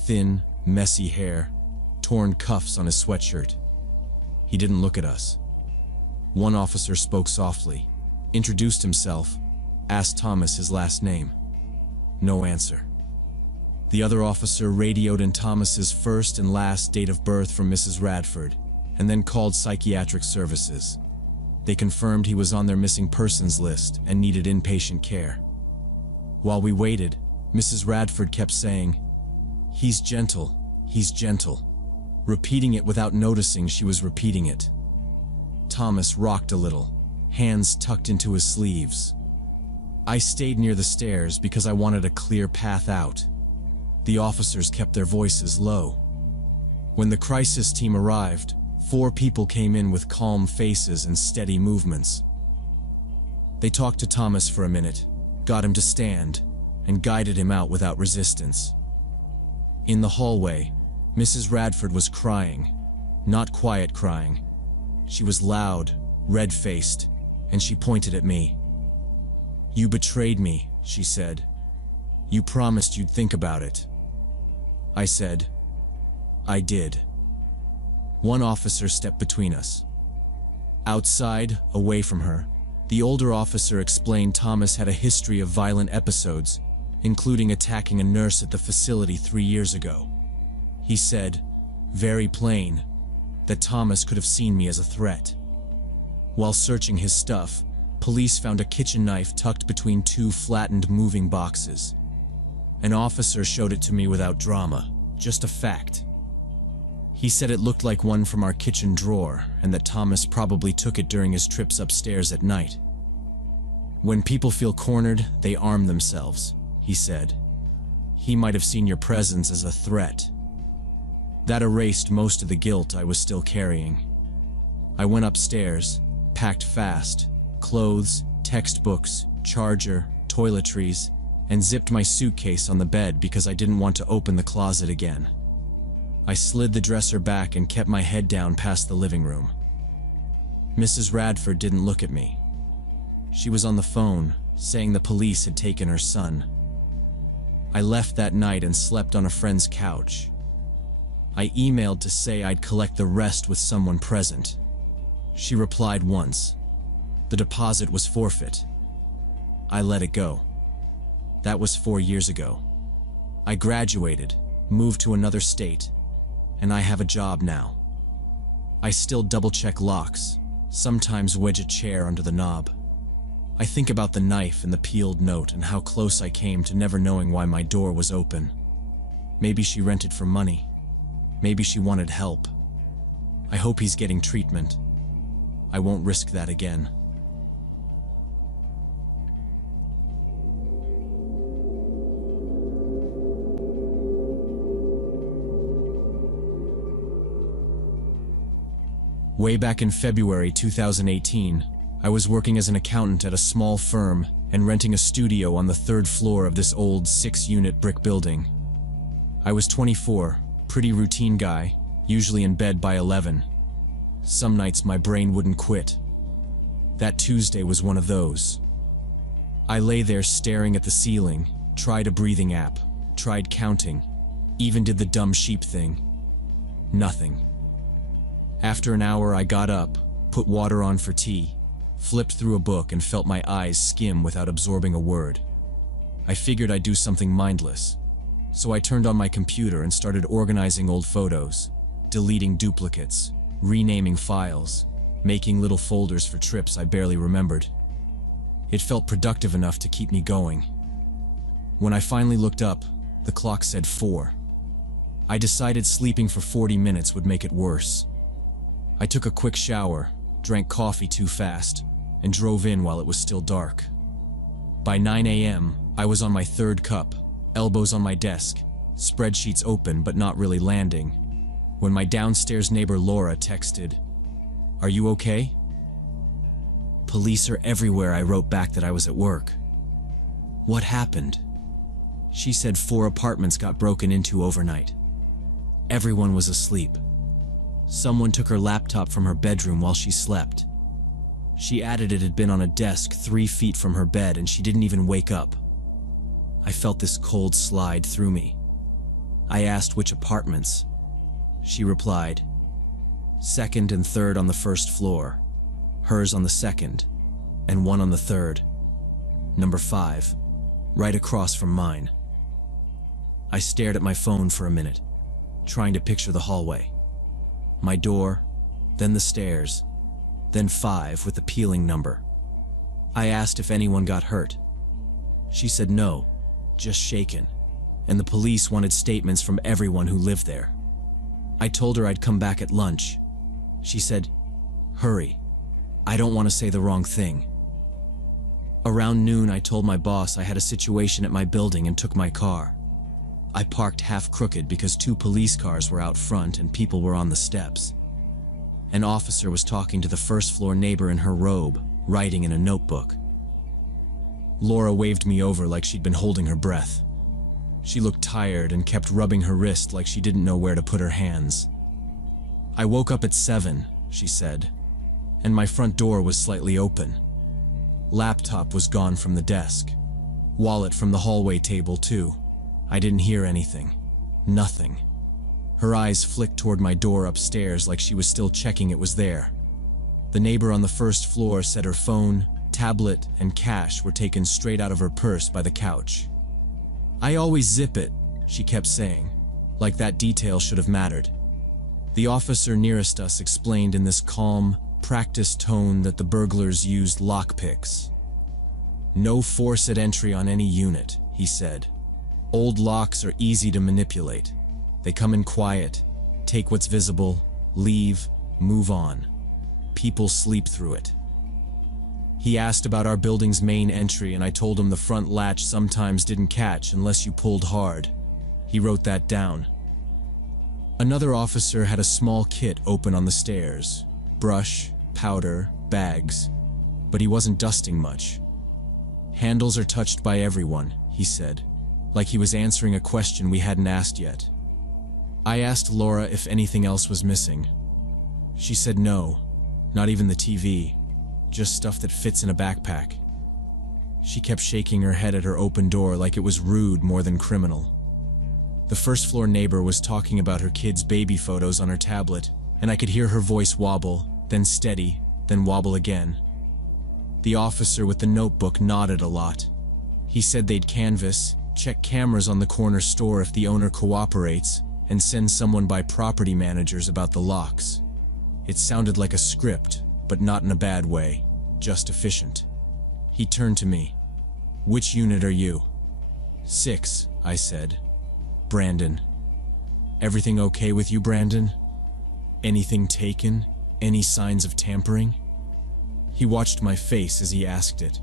Thin, messy hair, torn cuffs on his sweatshirt. He didn't look at us. One officer spoke softly, introduced himself, asked Thomas his last name. No answer. The other officer radioed in Thomas's first and last date of birth from Mrs. Radford, and then called psychiatric services. They confirmed he was on their missing persons list and needed inpatient care. While we waited, Mrs. Radford kept saying, "He's gentle. He's gentle, repeating it without noticing she was repeating it. Thomas rocked a little, hands tucked into his sleeves. I stayed near the stairs because I wanted a clear path out. The officers kept their voices low. When the crisis team arrived, 4 people came in with calm faces and steady movements. They talked to Thomas for a minute, got him to stand, and guided him out without resistance. In the hallway, Mrs. Radford was crying, not quiet crying. She was loud, red-faced, and she pointed at me. "You betrayed me," she said. "You promised you'd think about it." I said, "I did." One officer stepped between us. Outside, away from her, the older officer explained Thomas had a history of violent episodes, including attacking a nurse at the facility 3 years ago. He said, very plain, that Thomas could have seen me as a threat. While searching his stuff, police found a kitchen knife tucked between 2 flattened moving boxes. An officer showed it to me without drama, just a fact. He said it looked like one from our kitchen drawer and that Thomas probably took it during his trips upstairs at night. "When people feel cornered, they arm themselves," he said. "He might have seen your presence as a threat." That erased most of the guilt I was still carrying. I went upstairs, packed fast, clothes, textbooks, charger, toiletries, and zipped my suitcase on the bed because I didn't want to open the closet again. I slid the dresser back and kept my head down past the living room. Mrs. Radford didn't look at me. She was on the phone, saying the police had taken her son. I left that night and slept on a friend's couch. I emailed to say I'd collect the rest with someone present. She replied once. The deposit was forfeit. I let it go. That was 4 years ago. I graduated, moved to another state, and I have a job now. I still double-check locks, sometimes wedge a chair under the knob. I think about the knife and the peeled note and how close I came to never knowing why my door was open. Maybe she rented for money. Maybe she wanted help. I hope he's getting treatment. I won't risk that again. Way back in February 2018, I was working as an accountant at a small firm and renting a studio on the 3rd floor of this old 6-unit brick building. I was 24, pretty routine guy, usually in bed by 11. Some nights my brain wouldn't quit. That Tuesday was one of those. I lay there staring at the ceiling, tried a breathing app, tried counting, even did the dumb sheep thing. Nothing. After an hour, I got up, put water on for tea, flipped through a book and felt my eyes skim without absorbing a word. I figured I'd do something mindless. So I turned on my computer and started organizing old photos, deleting duplicates, renaming files, making little folders for trips I barely remembered. It felt productive enough to keep me going. When I finally looked up, the clock said 4. I decided sleeping for 40 minutes would make it worse. I took a quick shower, drank coffee too fast, and drove in while it was still dark. By 9 a.m., I was on my 3rd cup, elbows on my desk, spreadsheets open but not really landing, when my downstairs neighbor Laura texted, "Are you okay?" "Police are everywhere," I wrote back that I was at work. "What happened?" She said 4 apartments got broken into overnight. Everyone was asleep. Someone took her laptop from her bedroom while she slept. She added it had been on a desk 3 feet from her bed and she didn't even wake up. I felt this cold slide through me. I asked which apartments. She replied, 2nd and 3rd on the 1st floor, hers on the 2nd, and one on the 3rd. Number 5, right across from mine. I stared at my phone for a minute, trying to picture the hallway. My door, then the stairs, then 5 with the peeling number. I asked if anyone got hurt. She said no, just shaken, and the police wanted statements from everyone who lived there. I told her I'd come back at lunch. She said, "Hurry. I don't want to say the wrong thing." Around noon, I told my boss I had a situation at my building and took my car. I parked half crooked because 2 police cars were out front and people were on the steps. An officer was talking to the first-floor neighbor in her robe, writing in a notebook. Laura waved me over like she'd been holding her breath. She looked tired and kept rubbing her wrist like she didn't know where to put her hands. "I woke up at 7, she said, and my front door was slightly open. Laptop was gone from the desk. Wallet from the hallway table, too. I didn't hear anything. Nothing." Her eyes flicked toward my door upstairs like she was still checking it was there. The neighbor on the first floor said her phone, tablet, and cash were taken straight out of her purse by the couch. "I always zip it," she kept saying, like that detail should have mattered. The officer nearest us explained in this calm, practiced tone that the burglars used lockpicks. "No force at entry on any unit," he said. "Old locks are easy to manipulate. They come in quiet, take what's visible, leave, move on. People sleep through it." He asked about our building's main entry and I told him the front latch sometimes didn't catch unless you pulled hard. He wrote that down. Another officer had a small kit open on the stairs. Brush, powder, bags. But he wasn't dusting much. "Handles are touched by everyone," he said, like he was answering a question we hadn't asked yet. I asked Laura if anything else was missing. She said no, not even the TV, just stuff that fits in a backpack. She kept shaking her head at her open door like it was rude more than criminal. The first-floor neighbor was talking about her kids' baby photos on her tablet, and I could hear her voice wobble, then steady, then wobble again. The officer with the notebook nodded a lot. He said they'd canvass, check cameras on the corner store if the owner cooperates, and send someone by property managers about the locks. It sounded like a script, but not in a bad way, just efficient. He turned to me. "Which unit are you?" "6, I said. "Brandon." "Everything okay with you, Brandon? Anything taken? Any signs of tampering?" He watched my face as he asked it.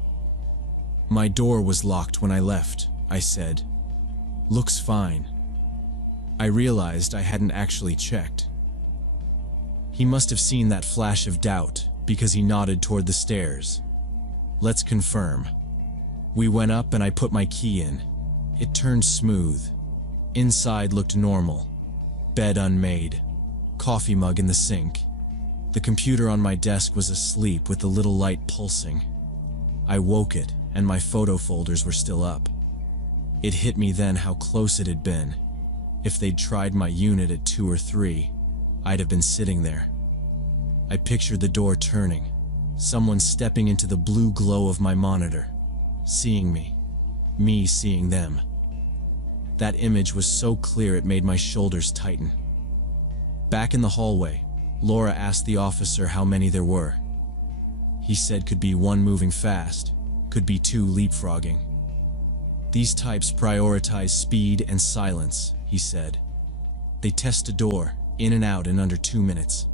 "My door was locked when I left," I said. "Looks fine." I realized I hadn't actually checked. He must have seen that flash of doubt because he nodded toward the stairs. "Let's confirm." We went up and I put my key in. It turned smooth. Inside looked normal. Bed unmade. Coffee mug in the sink. The computer on my desk was asleep with the little light pulsing. I woke it and my photo folders were still up. It hit me then how close it had been. If they'd tried my unit at 2 or 3, I'd have been sitting there. I pictured the door turning, someone stepping into the blue glow of my monitor, seeing me seeing them. That image was so clear it made my shoulders tighten. Back in the hallway, Laura asked the officer how many there were. He said could be 1 moving fast, could be 2 leapfrogging. "These types prioritize speed and silence," he said. "They test a door, in and out in under 2 minutes."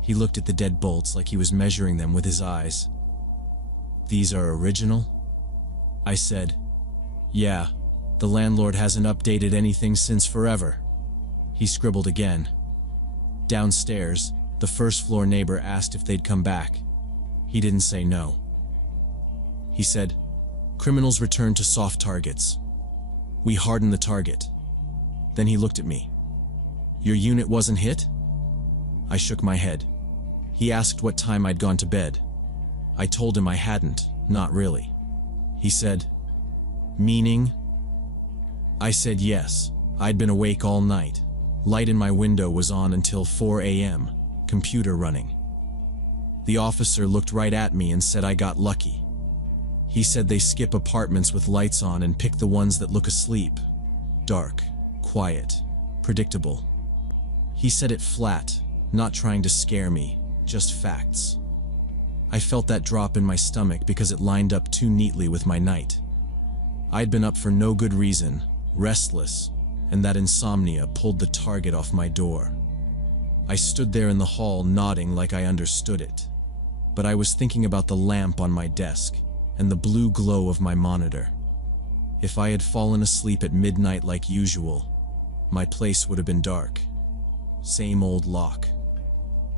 He looked at the dead bolts like he was measuring them with his eyes. "These are original?" I said, "Yeah, the landlord hasn't updated anything since forever." He scribbled again. Downstairs, the first-floor neighbor asked if they'd come back. He didn't say no. He said, "Criminals return to soft targets. We harden the target." Then he looked at me. "Your unit wasn't hit?" I shook my head. He asked what time I'd gone to bed. I told him I hadn't, not really. He said, "Meaning?" I said yes, I'd been awake all night. Light in my window was on until 4 a.m., computer running. The officer looked right at me and said I got lucky. He said they skip apartments with lights on and pick the ones that look asleep. Dark, quiet, predictable. He said it flat, not trying to scare me, just facts. I felt that drop in my stomach because it lined up too neatly with my night. I'd been up for no good reason, restless, and that insomnia pulled the target off my door. I stood there in the hall nodding like I understood it, but I was thinking about the lamp on my desk and the blue glow of my monitor. If I had fallen asleep at midnight like usual, my place would have been dark. Same old lock.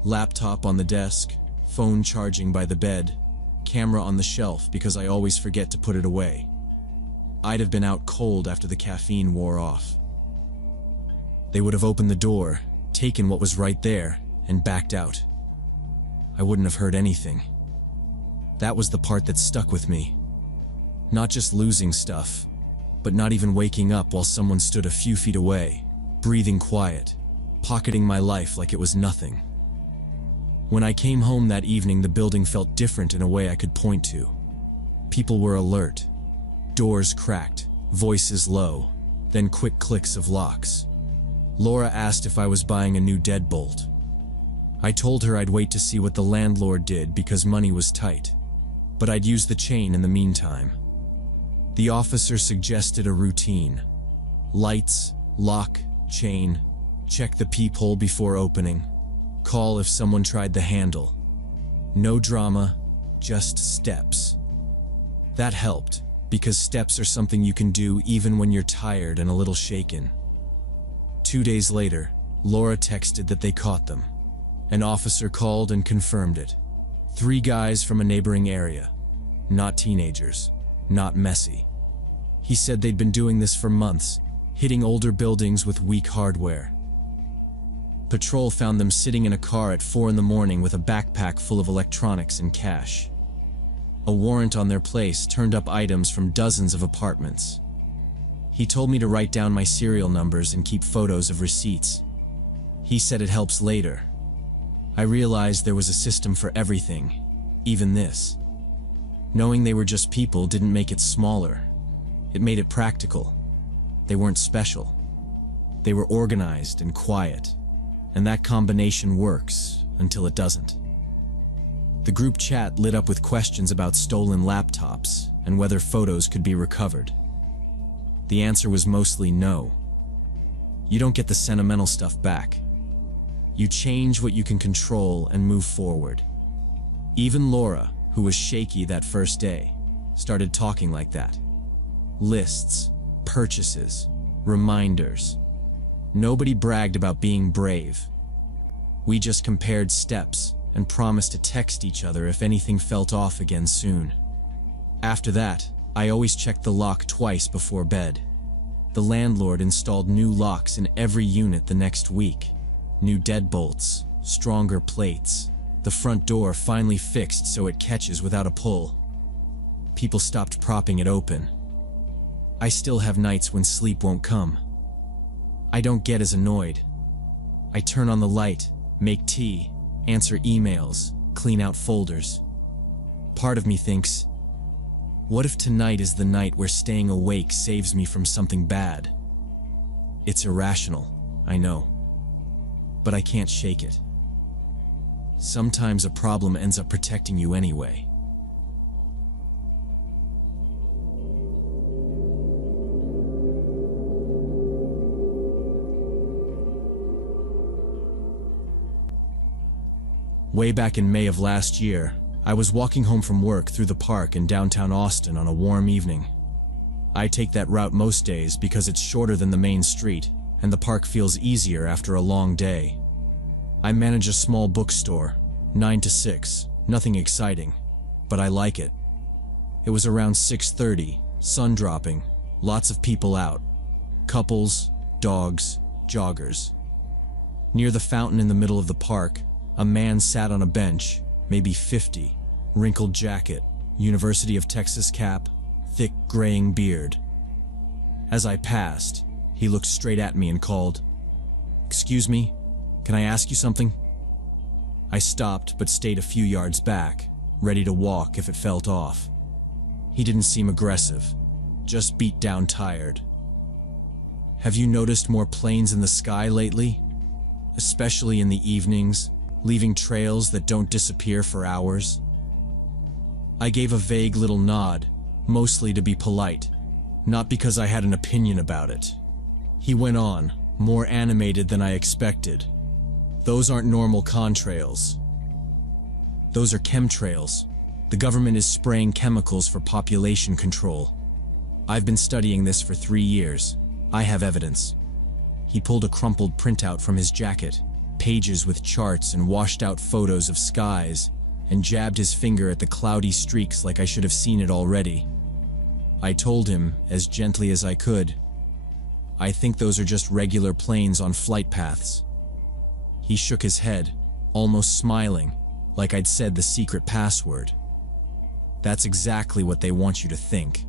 Laptop on the desk, phone charging by the bed, camera on the shelf because I always forget to put it away. I'd have been out cold after the caffeine wore off. They would have opened the door, taken what was right there, and backed out. I wouldn't have heard anything. That was the part that stuck with me. Not just losing stuff, but not even waking up while someone stood a few feet away, breathing quiet, pocketing my life like it was nothing. When I came home that evening, the building felt different in a way I could point to. People were alert. Doors cracked, voices low, then quick clicks of locks. Laura asked if I was buying a new deadbolt. I told her I'd wait to see what the landlord did because money was tight, but I'd use the chain in the meantime. The officer suggested a routine. Lights, lock, chain, check the peephole before opening, call if someone tried the handle. No drama, just steps. That helped, because steps are something you can do even when you're tired and a little shaken. 2 days later, Laura texted that they caught them. An officer called and confirmed it. 3 guys from a neighboring area. Not teenagers, not messy. He said they'd been doing this for months, hitting older buildings with weak hardware. Patrol found them sitting in a car at 4 in the morning with a backpack full of electronics and cash. A warrant on their place turned up items from dozens of apartments. He told me to write down my serial numbers and keep photos of receipts. He said it helps later. I realized there was a system for everything, even this. Knowing they were just people didn't make it smaller. It made it practical. They weren't special. They were organized and quiet, and that combination works until it doesn't. The group chat lit up with questions about stolen laptops and whether photos could be recovered. The answer was mostly no. You don't get the sentimental stuff back. You change what you can control and move forward. Even Laura, who was shaky that first day, started talking like that. Lists, purchases, reminders. Nobody bragged about being brave. We just compared steps and promised to text each other if anything felt off again soon. After that, I always checked the lock twice before bed. The landlord installed new locks in every unit the next week. New deadbolts, stronger plates. The front door finally fixed so it catches without a pull. People stopped propping it open. I still have nights when sleep won't come. I don't get as annoyed. I turn on the light, make tea, answer emails, clean out folders. Part of me thinks, what if tonight is the night where staying awake saves me from something bad? It's irrational, I know, but I can't shake it. Sometimes a problem ends up protecting you anyway. Way back in May of last year, I was walking home from work through the park in downtown Austin on a warm evening. I take that route most days because it's shorter than the main street, and the park feels easier after a long day. I manage a small bookstore, 9 to 6, nothing exciting, but I like it. It was around 6:30, sun dropping, lots of people out. Couples, dogs, joggers. Near the fountain in the middle of the park, a man sat on a bench, maybe 50, wrinkled jacket, University of Texas cap, thick graying beard. As I passed, he looked straight at me and called, "Excuse me, can I ask you something?" I stopped but stayed a few yards back, ready to walk if it felt off. He didn't seem aggressive, just beat down tired. "Have you noticed more planes in the sky lately? Especially in the evenings, leaving trails that don't disappear for hours?" I gave a vague little nod, mostly to be polite, not because I had an opinion about it. He went on, more animated than I expected. Those aren't normal contrails. Those are chemtrails. The government is spraying chemicals for population control. I've been studying this for 3 years. I have evidence. He pulled a crumpled printout from his jacket, pages with charts and washed-out photos of skies, and jabbed his finger at the cloudy streaks like I should have seen it already. I told him, as gently as I could, I think those are just regular planes on flight paths. He shook his head, almost smiling, like I'd said the secret password. That's exactly what they want you to think.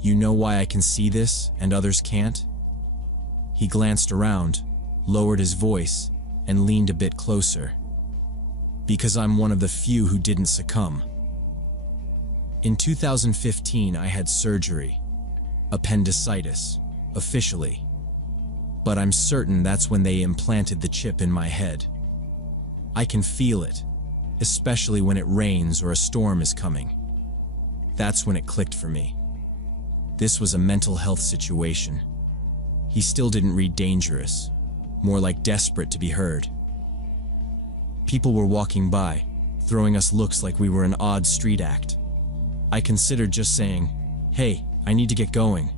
You know why I can see this and others can't? He glanced around, lowered his voice, and leaned a bit closer. Because I'm one of the few who didn't succumb. In 2015, I had surgery. Appendicitis, officially. But I'm certain that's when they implanted the chip in my head. I can feel it, especially when it rains or a storm is coming. That's when it clicked for me. This was a mental health situation. He still didn't read dangerous, more like desperate to be heard. People were walking by, throwing us looks like we were an odd street act. I considered just saying, "Hey, I need to get going."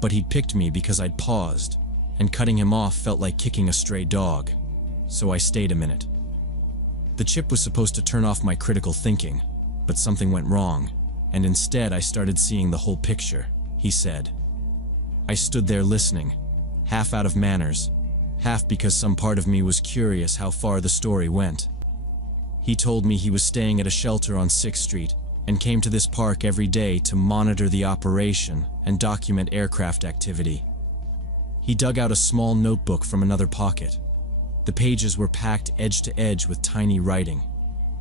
But he'd picked me because I'd paused, and cutting him off felt like kicking a stray dog, so I stayed a minute. The chip was supposed to turn off my critical thinking, but something went wrong, and instead I started seeing the whole picture, he said. I stood there listening, half out of manners, half because some part of me was curious how far the story went. He told me he was staying at a shelter on 6th Street and came to this park every day to monitor the operation and document aircraft activity. He dug out a small notebook from another pocket. The pages were packed edge to edge with tiny writing.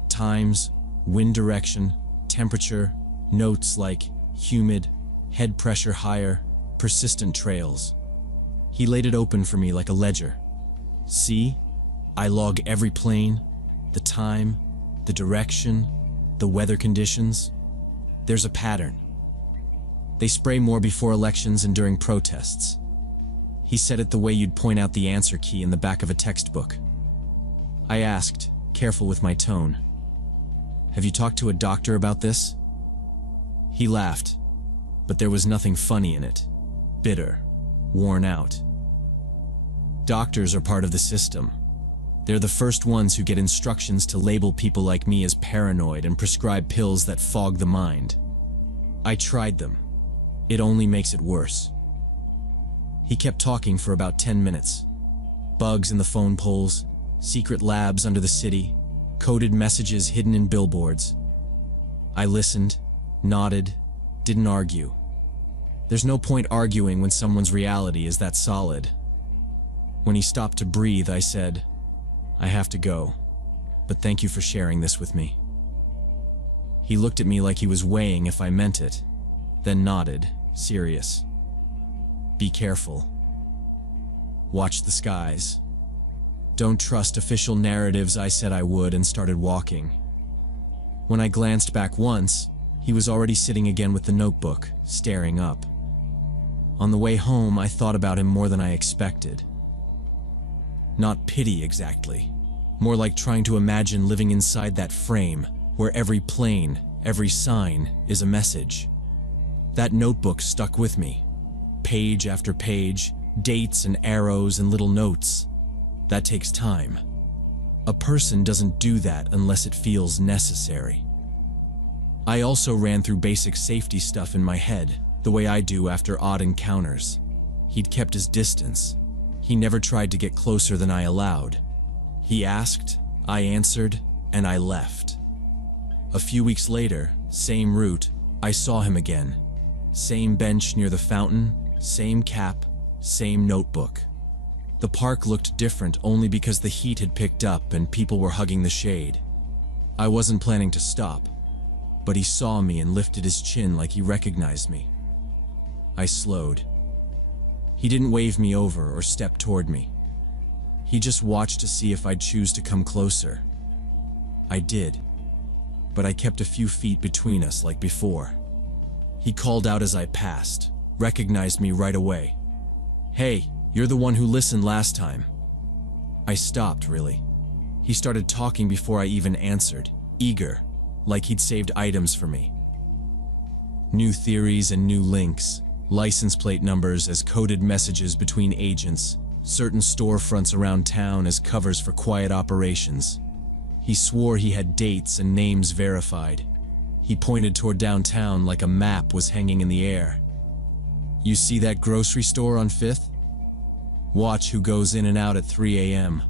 Times, wind direction, temperature, notes like humid, head pressure higher, persistent trails. He laid it open for me like a ledger. See? I log every plane, the time, the direction, the weather conditions. There's a pattern. They spray more before elections and during protests. He said it the way you'd point out the answer key in the back of a textbook. I asked, careful with my tone, "Have you talked to a doctor about this?" He laughed, but there was nothing funny in it. Bitter, worn out. Doctors are part of the system. They're the first ones who get instructions to label people like me as paranoid and prescribe pills that fog the mind. I tried them. It only makes it worse. He kept talking for about 10 minutes. Bugs in the phone poles, secret labs under the city, coded messages hidden in billboards. I listened, nodded, didn't argue. There's no point arguing when someone's reality is that solid. When he stopped to breathe, I said, "I have to go, but thank you for sharing this with me." He looked at me like he was weighing if I meant it, then nodded, serious. "Be careful. Watch the skies. Don't trust official narratives," I said I would and started walking. When I glanced back once, he was already sitting again with the notebook, staring up. On the way home, I thought about him more than I expected. Not pity exactly, more like trying to imagine living inside that frame where every plane, every sign is a message. That notebook stuck with me. Page after page, dates and arrows and little notes. That takes time. A person doesn't do that unless it feels necessary. I also ran through basic safety stuff in my head, the way I do after odd encounters. He'd kept his distance. He never tried to get closer than I allowed. He asked, I answered, and I left. A few weeks later, same route, I saw him again. Same bench near the fountain, same cap, same notebook. The park looked different only because the heat had picked up and people were hugging the shade. I wasn't planning to stop, but he saw me and lifted his chin like he recognized me. I slowed. He didn't wave me over or step toward me. He just watched to see if I'd choose to come closer. I did, but I kept a few feet between us like before. He called out as I passed, recognized me right away. "Hey, you're the one who listened last time." I stopped, really. He started talking before I even answered, eager, like he'd saved items for me. New theories and new links, license plate numbers as coded messages between agents, certain storefronts around town as covers for quiet operations. He swore he had dates and names verified. He pointed toward downtown like a map was hanging in the air. "You see that grocery store on 5th? Watch who goes in and out at 3 a.m.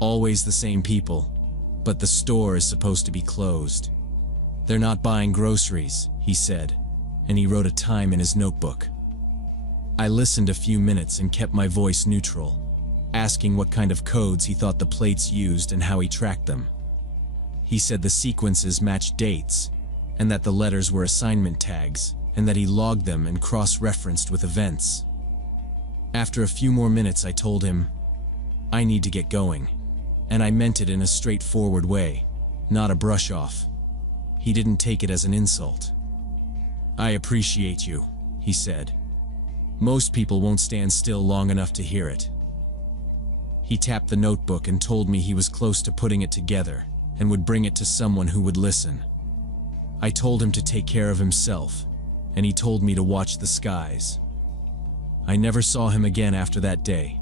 Always the same people, but the store is supposed to be closed. They're not buying groceries," he said, and he wrote a time in his notebook. I listened a few minutes and kept my voice neutral, asking what kind of codes he thought the plates used and how he tracked them. He said the sequences matched dates, and that the letters were assignment tags, and that he logged them and cross-referenced with events. After a few more minutes, I told him, "I need to get going," and I meant it in a straightforward way, not a brush-off. He didn't take it as an insult. "I appreciate you," he said. "Most people won't stand still long enough to hear it." He tapped the notebook and told me he was close to putting it together and would bring it to someone who would listen. I told him to take care of himself, and he told me to watch the skies. I never saw him again after that day.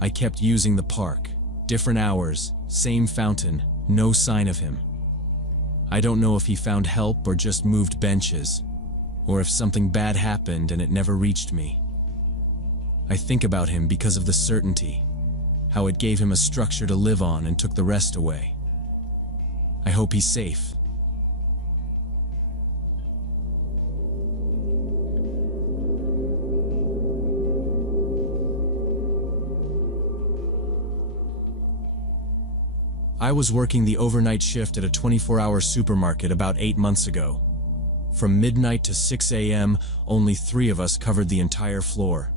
I kept using the park, different hours, same fountain, no sign of him. I don't know if he found help or just moved benches, or if something bad happened and it never reached me. I think about him because of the certainty, how it gave him a structure to live on and took the rest away. I hope he's safe. I was working the overnight shift at a 24-hour supermarket about 8 months ago. From midnight to 6 a.m., only 3 of us covered the entire floor.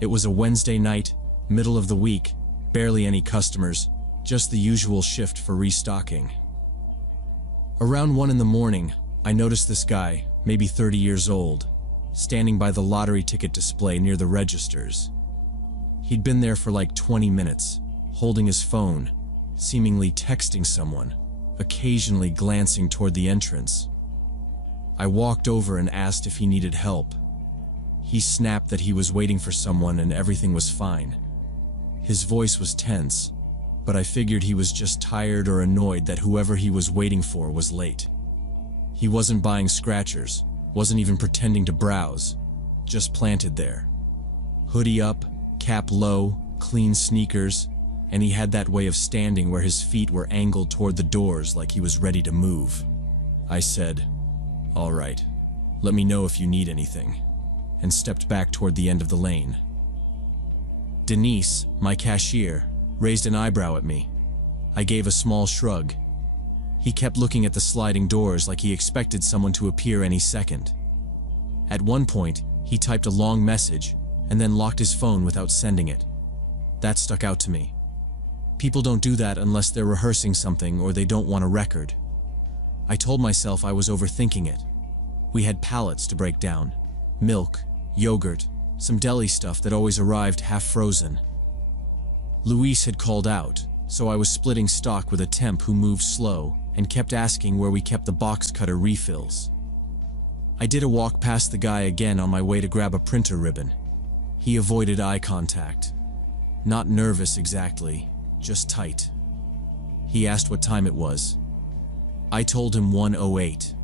It was a Wednesday night, middle of the week, barely any customers, just the usual shift for restocking. Around 1 in the morning, I noticed this guy, maybe 30 years old, standing by the lottery ticket display near the registers. He'd been there for like 20 minutes, holding his phone, seemingly texting someone, occasionally glancing toward the entrance. I walked over and asked if he needed help. He snapped that he was waiting for someone and everything was fine. His voice was tense, but I figured he was just tired or annoyed that whoever he was waiting for was late. He wasn't buying scratchers, wasn't even pretending to browse, just planted there. Hoodie up, cap low, clean sneakers, and he had that way of standing where his feet were angled toward the doors like he was ready to move. I said, "All right, let me know if you need anything," and stepped back toward the end of the lane. Denise, my cashier, raised an eyebrow at me. I gave a small shrug. He kept looking at the sliding doors like he expected someone to appear any second. At one point, he typed a long message and then locked his phone without sending it. That stuck out to me. People don't do that unless they're rehearsing something or they don't want a record. I told myself I was overthinking it. We had pallets to break down. Milk, yogurt, some deli stuff that always arrived half frozen. Luis had called out, so I was splitting stock with a temp who moved slow and kept asking where we kept the box cutter refills. I did a walk past the guy again on my way to grab a printer ribbon. He avoided eye contact. Not nervous exactly, just tight. He asked what time it was. I told him 1:08.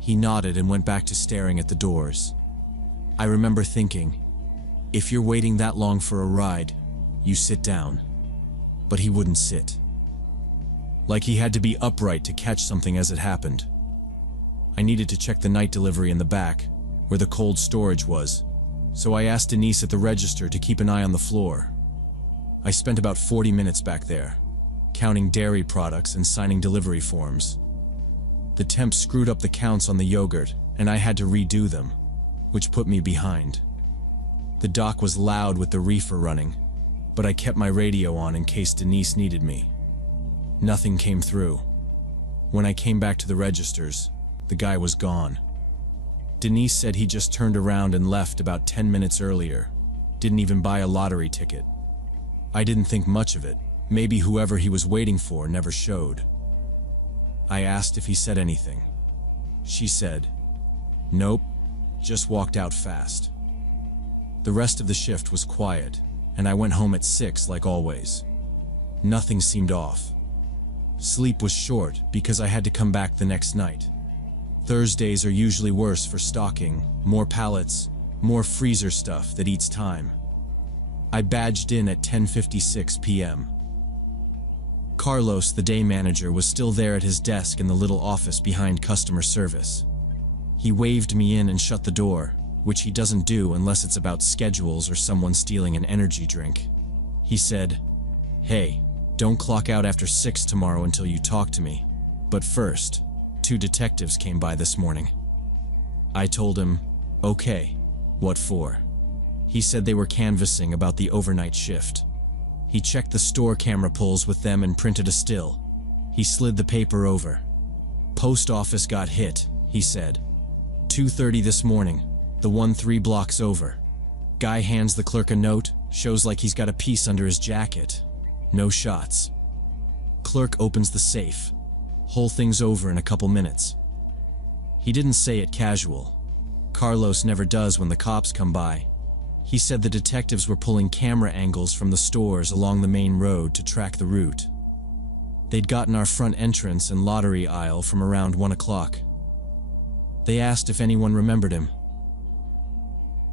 He nodded and went back to staring at the doors. I remember thinking, if you're waiting that long for a ride, you sit down. But he wouldn't sit. Like he had to be upright to catch something as it happened. I needed to check the night delivery in the back, where the cold storage was, so I asked Denise at the register to keep an eye on the floor. I spent about 40 minutes back there, counting dairy products and signing delivery forms. The temp screwed up the counts on the yogurt, and I had to redo them, which put me behind. The dock was loud with the reefer running, but I kept my radio on in case Denise needed me. Nothing came through. When I came back to the registers, the guy was gone. Denise said he just turned around and left about 10 minutes earlier. Didn't even buy a lottery ticket. I didn't think much of it. Maybe whoever he was waiting for never showed. I asked if he said anything. She said, "Nope, just walked out fast." The rest of the shift was quiet, and I went home at 6 like always. Nothing seemed off. Sleep was short because I had to come back the next night. Thursdays are usually worse for stocking, more pallets, more freezer stuff that eats time. I badged in at 10:56 p.m. Carlos, the day manager, was still there at his desk in the little office behind customer service. He waved me in and shut the door, which he doesn't do unless it's about schedules or someone stealing an energy drink. He said, "Hey, don't clock out after 6 tomorrow until you talk to me. But first, 2 detectives came by this morning." I told him, "Okay, what for?" He said they were canvassing about the overnight shift. He checked the store camera pulls with them and printed a still. He slid the paper over. "Post office got hit," he said. 2:30 this morning, the one 3 blocks over. Guy hands the clerk a note, shows like he's got a piece under his jacket. No shots. Clerk opens the safe. Whole thing's over in a couple minutes. He didn't say it casual. Carlos never does when the cops come by. He said the detectives were pulling camera angles from the stores along the main road to track the route. They'd gotten our front entrance and lottery aisle from around 1 o'clock. They asked if anyone remembered him.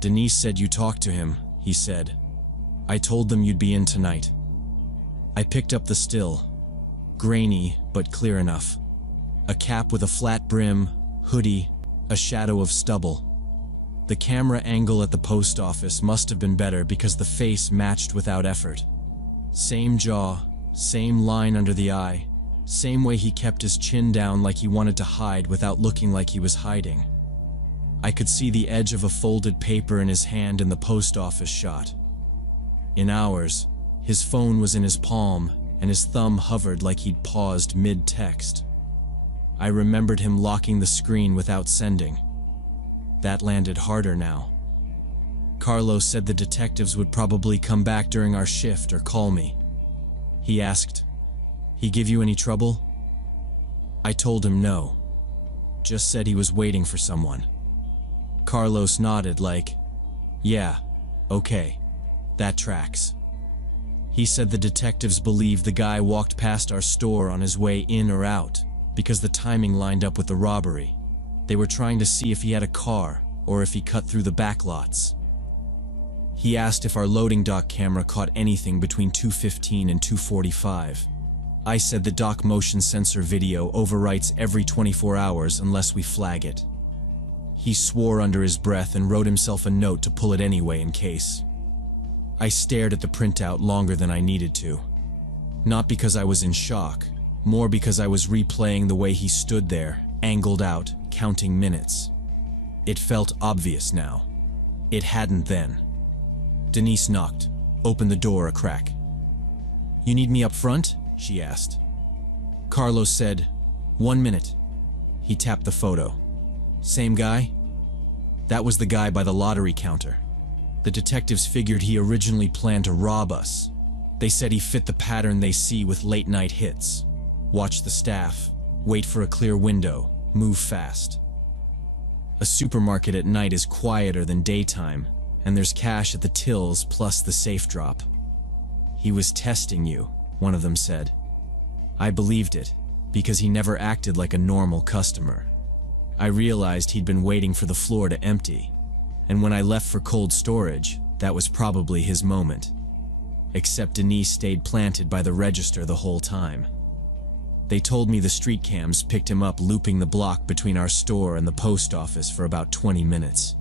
"Denise said you talked to him," he said. "I told them you'd be in tonight." I picked up the still. Grainy, but clear enough. A cap with a flat brim, hoodie, a shadow of stubble. The camera angle at the post office must have been better because the face matched without effort. Same jaw, same line under the eye, same way he kept his chin down like he wanted to hide without looking like he was hiding. I could see the edge of a folded paper in his hand in the post office shot. In ours, his phone was in his palm and his thumb hovered like he'd paused mid-text. I remembered him locking the screen without sending. That landed harder now. Carlos said the detectives would probably come back during our shift or call me. He asked, "He give you any trouble?" I told him no. Just said he was waiting for someone. Carlos nodded like, "Yeah, okay, that tracks." He said the detectives believed the guy walked past our store on his way in or out because the timing lined up with the robbery. They were trying to see if he had a car or if he cut through the back lots. He asked if our loading dock camera caught anything between 2:15 and 2:45. I said the dock motion sensor video overwrites every 24 hours unless we flag it. He swore under his breath and wrote himself a note to pull it anyway in case. I stared at the printout longer than I needed to. Not because I was in shock, more because I was replaying the way he stood there, angled out, counting minutes. It felt obvious now. It hadn't then. Denise knocked, opened the door a crack. "You need me up front?" she asked. Carlos said, "1 minute." He tapped the photo. "Same guy?" That was the guy by the lottery counter. The detectives figured he originally planned to rob us. They said he fit the pattern they see with late-night hits. Watch the staff, wait for a clear window, move fast. A supermarket at night is quieter than daytime, and there's cash at the tills plus the safe drop. "He was testing you," one of them said. I believed it, because he never acted like a normal customer. I realized he'd been waiting for the floor to empty, and when I left for cold storage, that was probably his moment. Except Denise stayed planted by the register the whole time. They told me the street cams picked him up looping the block between our store and the post office for about 20 minutes.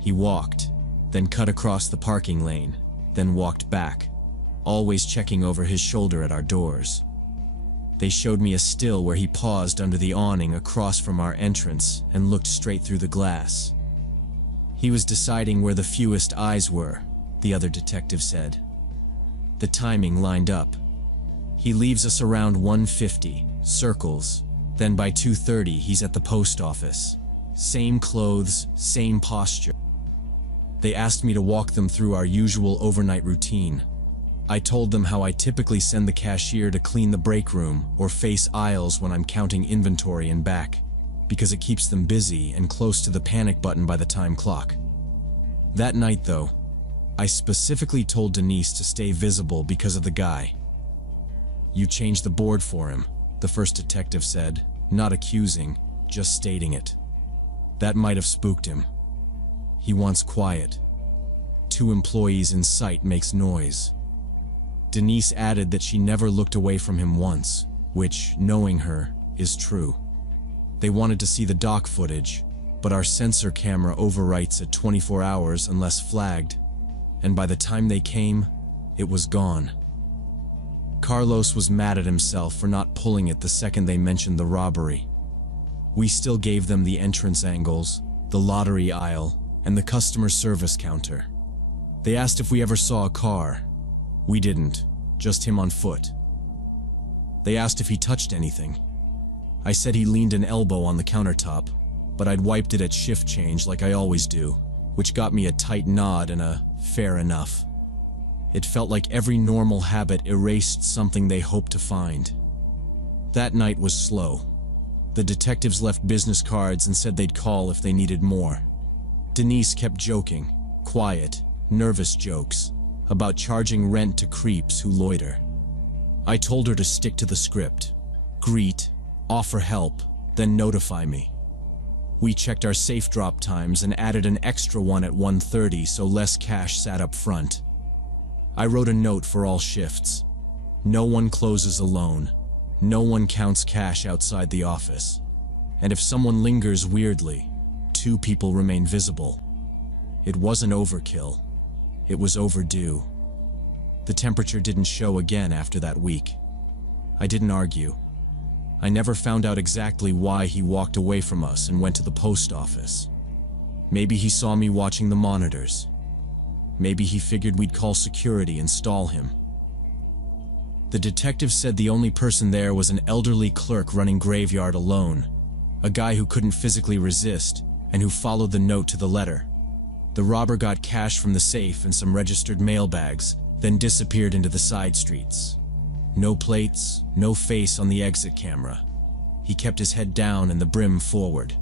He walked, then cut across the parking lane, then walked back, always checking over his shoulder at our doors. They showed me a still where he paused under the awning across from our entrance and looked straight through the glass. He was deciding where the fewest eyes were, the other detective said. The timing lined up. He leaves us around 1:50, circles, then by 2:30 he's at the post office. Same clothes, same posture. They asked me to walk them through our usual overnight routine. I told them how I typically send the cashier to clean the break room or face aisles when I'm counting inventory and back, because it keeps them busy and close to the panic button by the time clock. That night, though, I specifically told Denise to stay visible because of the guy. "You changed the board for him," the first detective said, not accusing, just stating it. "That might have spooked him. He wants quiet. 2 employees in sight makes noise." Denise added that she never looked away from him once, which, knowing her, is true. They wanted to see the dock footage, but our sensor camera overwrites at 24 hours unless flagged, and by the time they came, it was gone. Carlos was mad at himself for not pulling it the second they mentioned the robbery. We still gave them the entrance angles, the lottery aisle, and the customer service counter. They asked if we ever saw a car. We didn't, just him on foot. They asked if he touched anything. I said he leaned an elbow on the countertop, but I'd wiped it at shift change like I always do, which got me a tight nod and a fair enough. It felt like every normal habit erased something they hoped to find. That night was slow. The detectives left business cards and said they'd call if they needed more. Denise kept joking, quiet, nervous jokes, about charging rent to creeps who loiter. I told her to stick to the script. Greet, offer help, then notify me. We checked our safe drop times and added an extra one at 1:30 so less cash sat up front. I wrote a note for all shifts. No one closes alone. No one counts cash outside the office. And if someone lingers weirdly, 2 people remain visible. It wasn't overkill. It was overdue. The temperature didn't show again after that week. I didn't argue. I never found out exactly why he walked away from us and went to the post office. Maybe he saw me watching the monitors. Maybe he figured we'd call security and stall him. The detective said the only person there was an elderly clerk running graveyard alone, a guy who couldn't physically resist and who followed the note to the letter. The robber got cash from the safe and some registered mail bags, then disappeared into the side streets. No plates, no face on the exit camera. He kept his head down and the brim forward.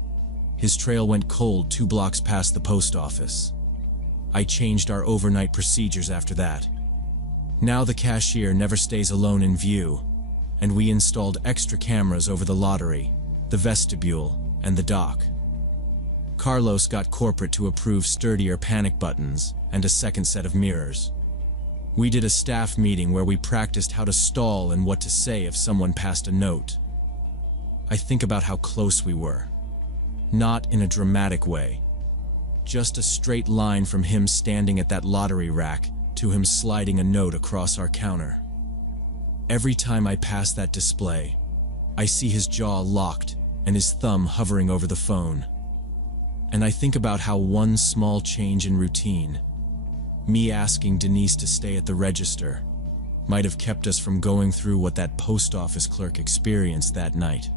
His trail went cold 2 blocks past the post office. I changed our overnight procedures after that. Now the cashier never stays alone in view, and we installed extra cameras over the lottery, the vestibule, and the dock. Carlos got corporate to approve sturdier panic buttons and a second set of mirrors. We did a staff meeting where we practiced how to stall and what to say if someone passed a note. I think about how close we were. Not in a dramatic way. Just a straight line from him standing at that lottery rack to him sliding a note across our counter. Every time I pass that display, I see his jaw locked and his thumb hovering over the phone. And I think about how one small change in routine, me asking Denise to stay at the register, might have kept us from going through what that post office clerk experienced that night.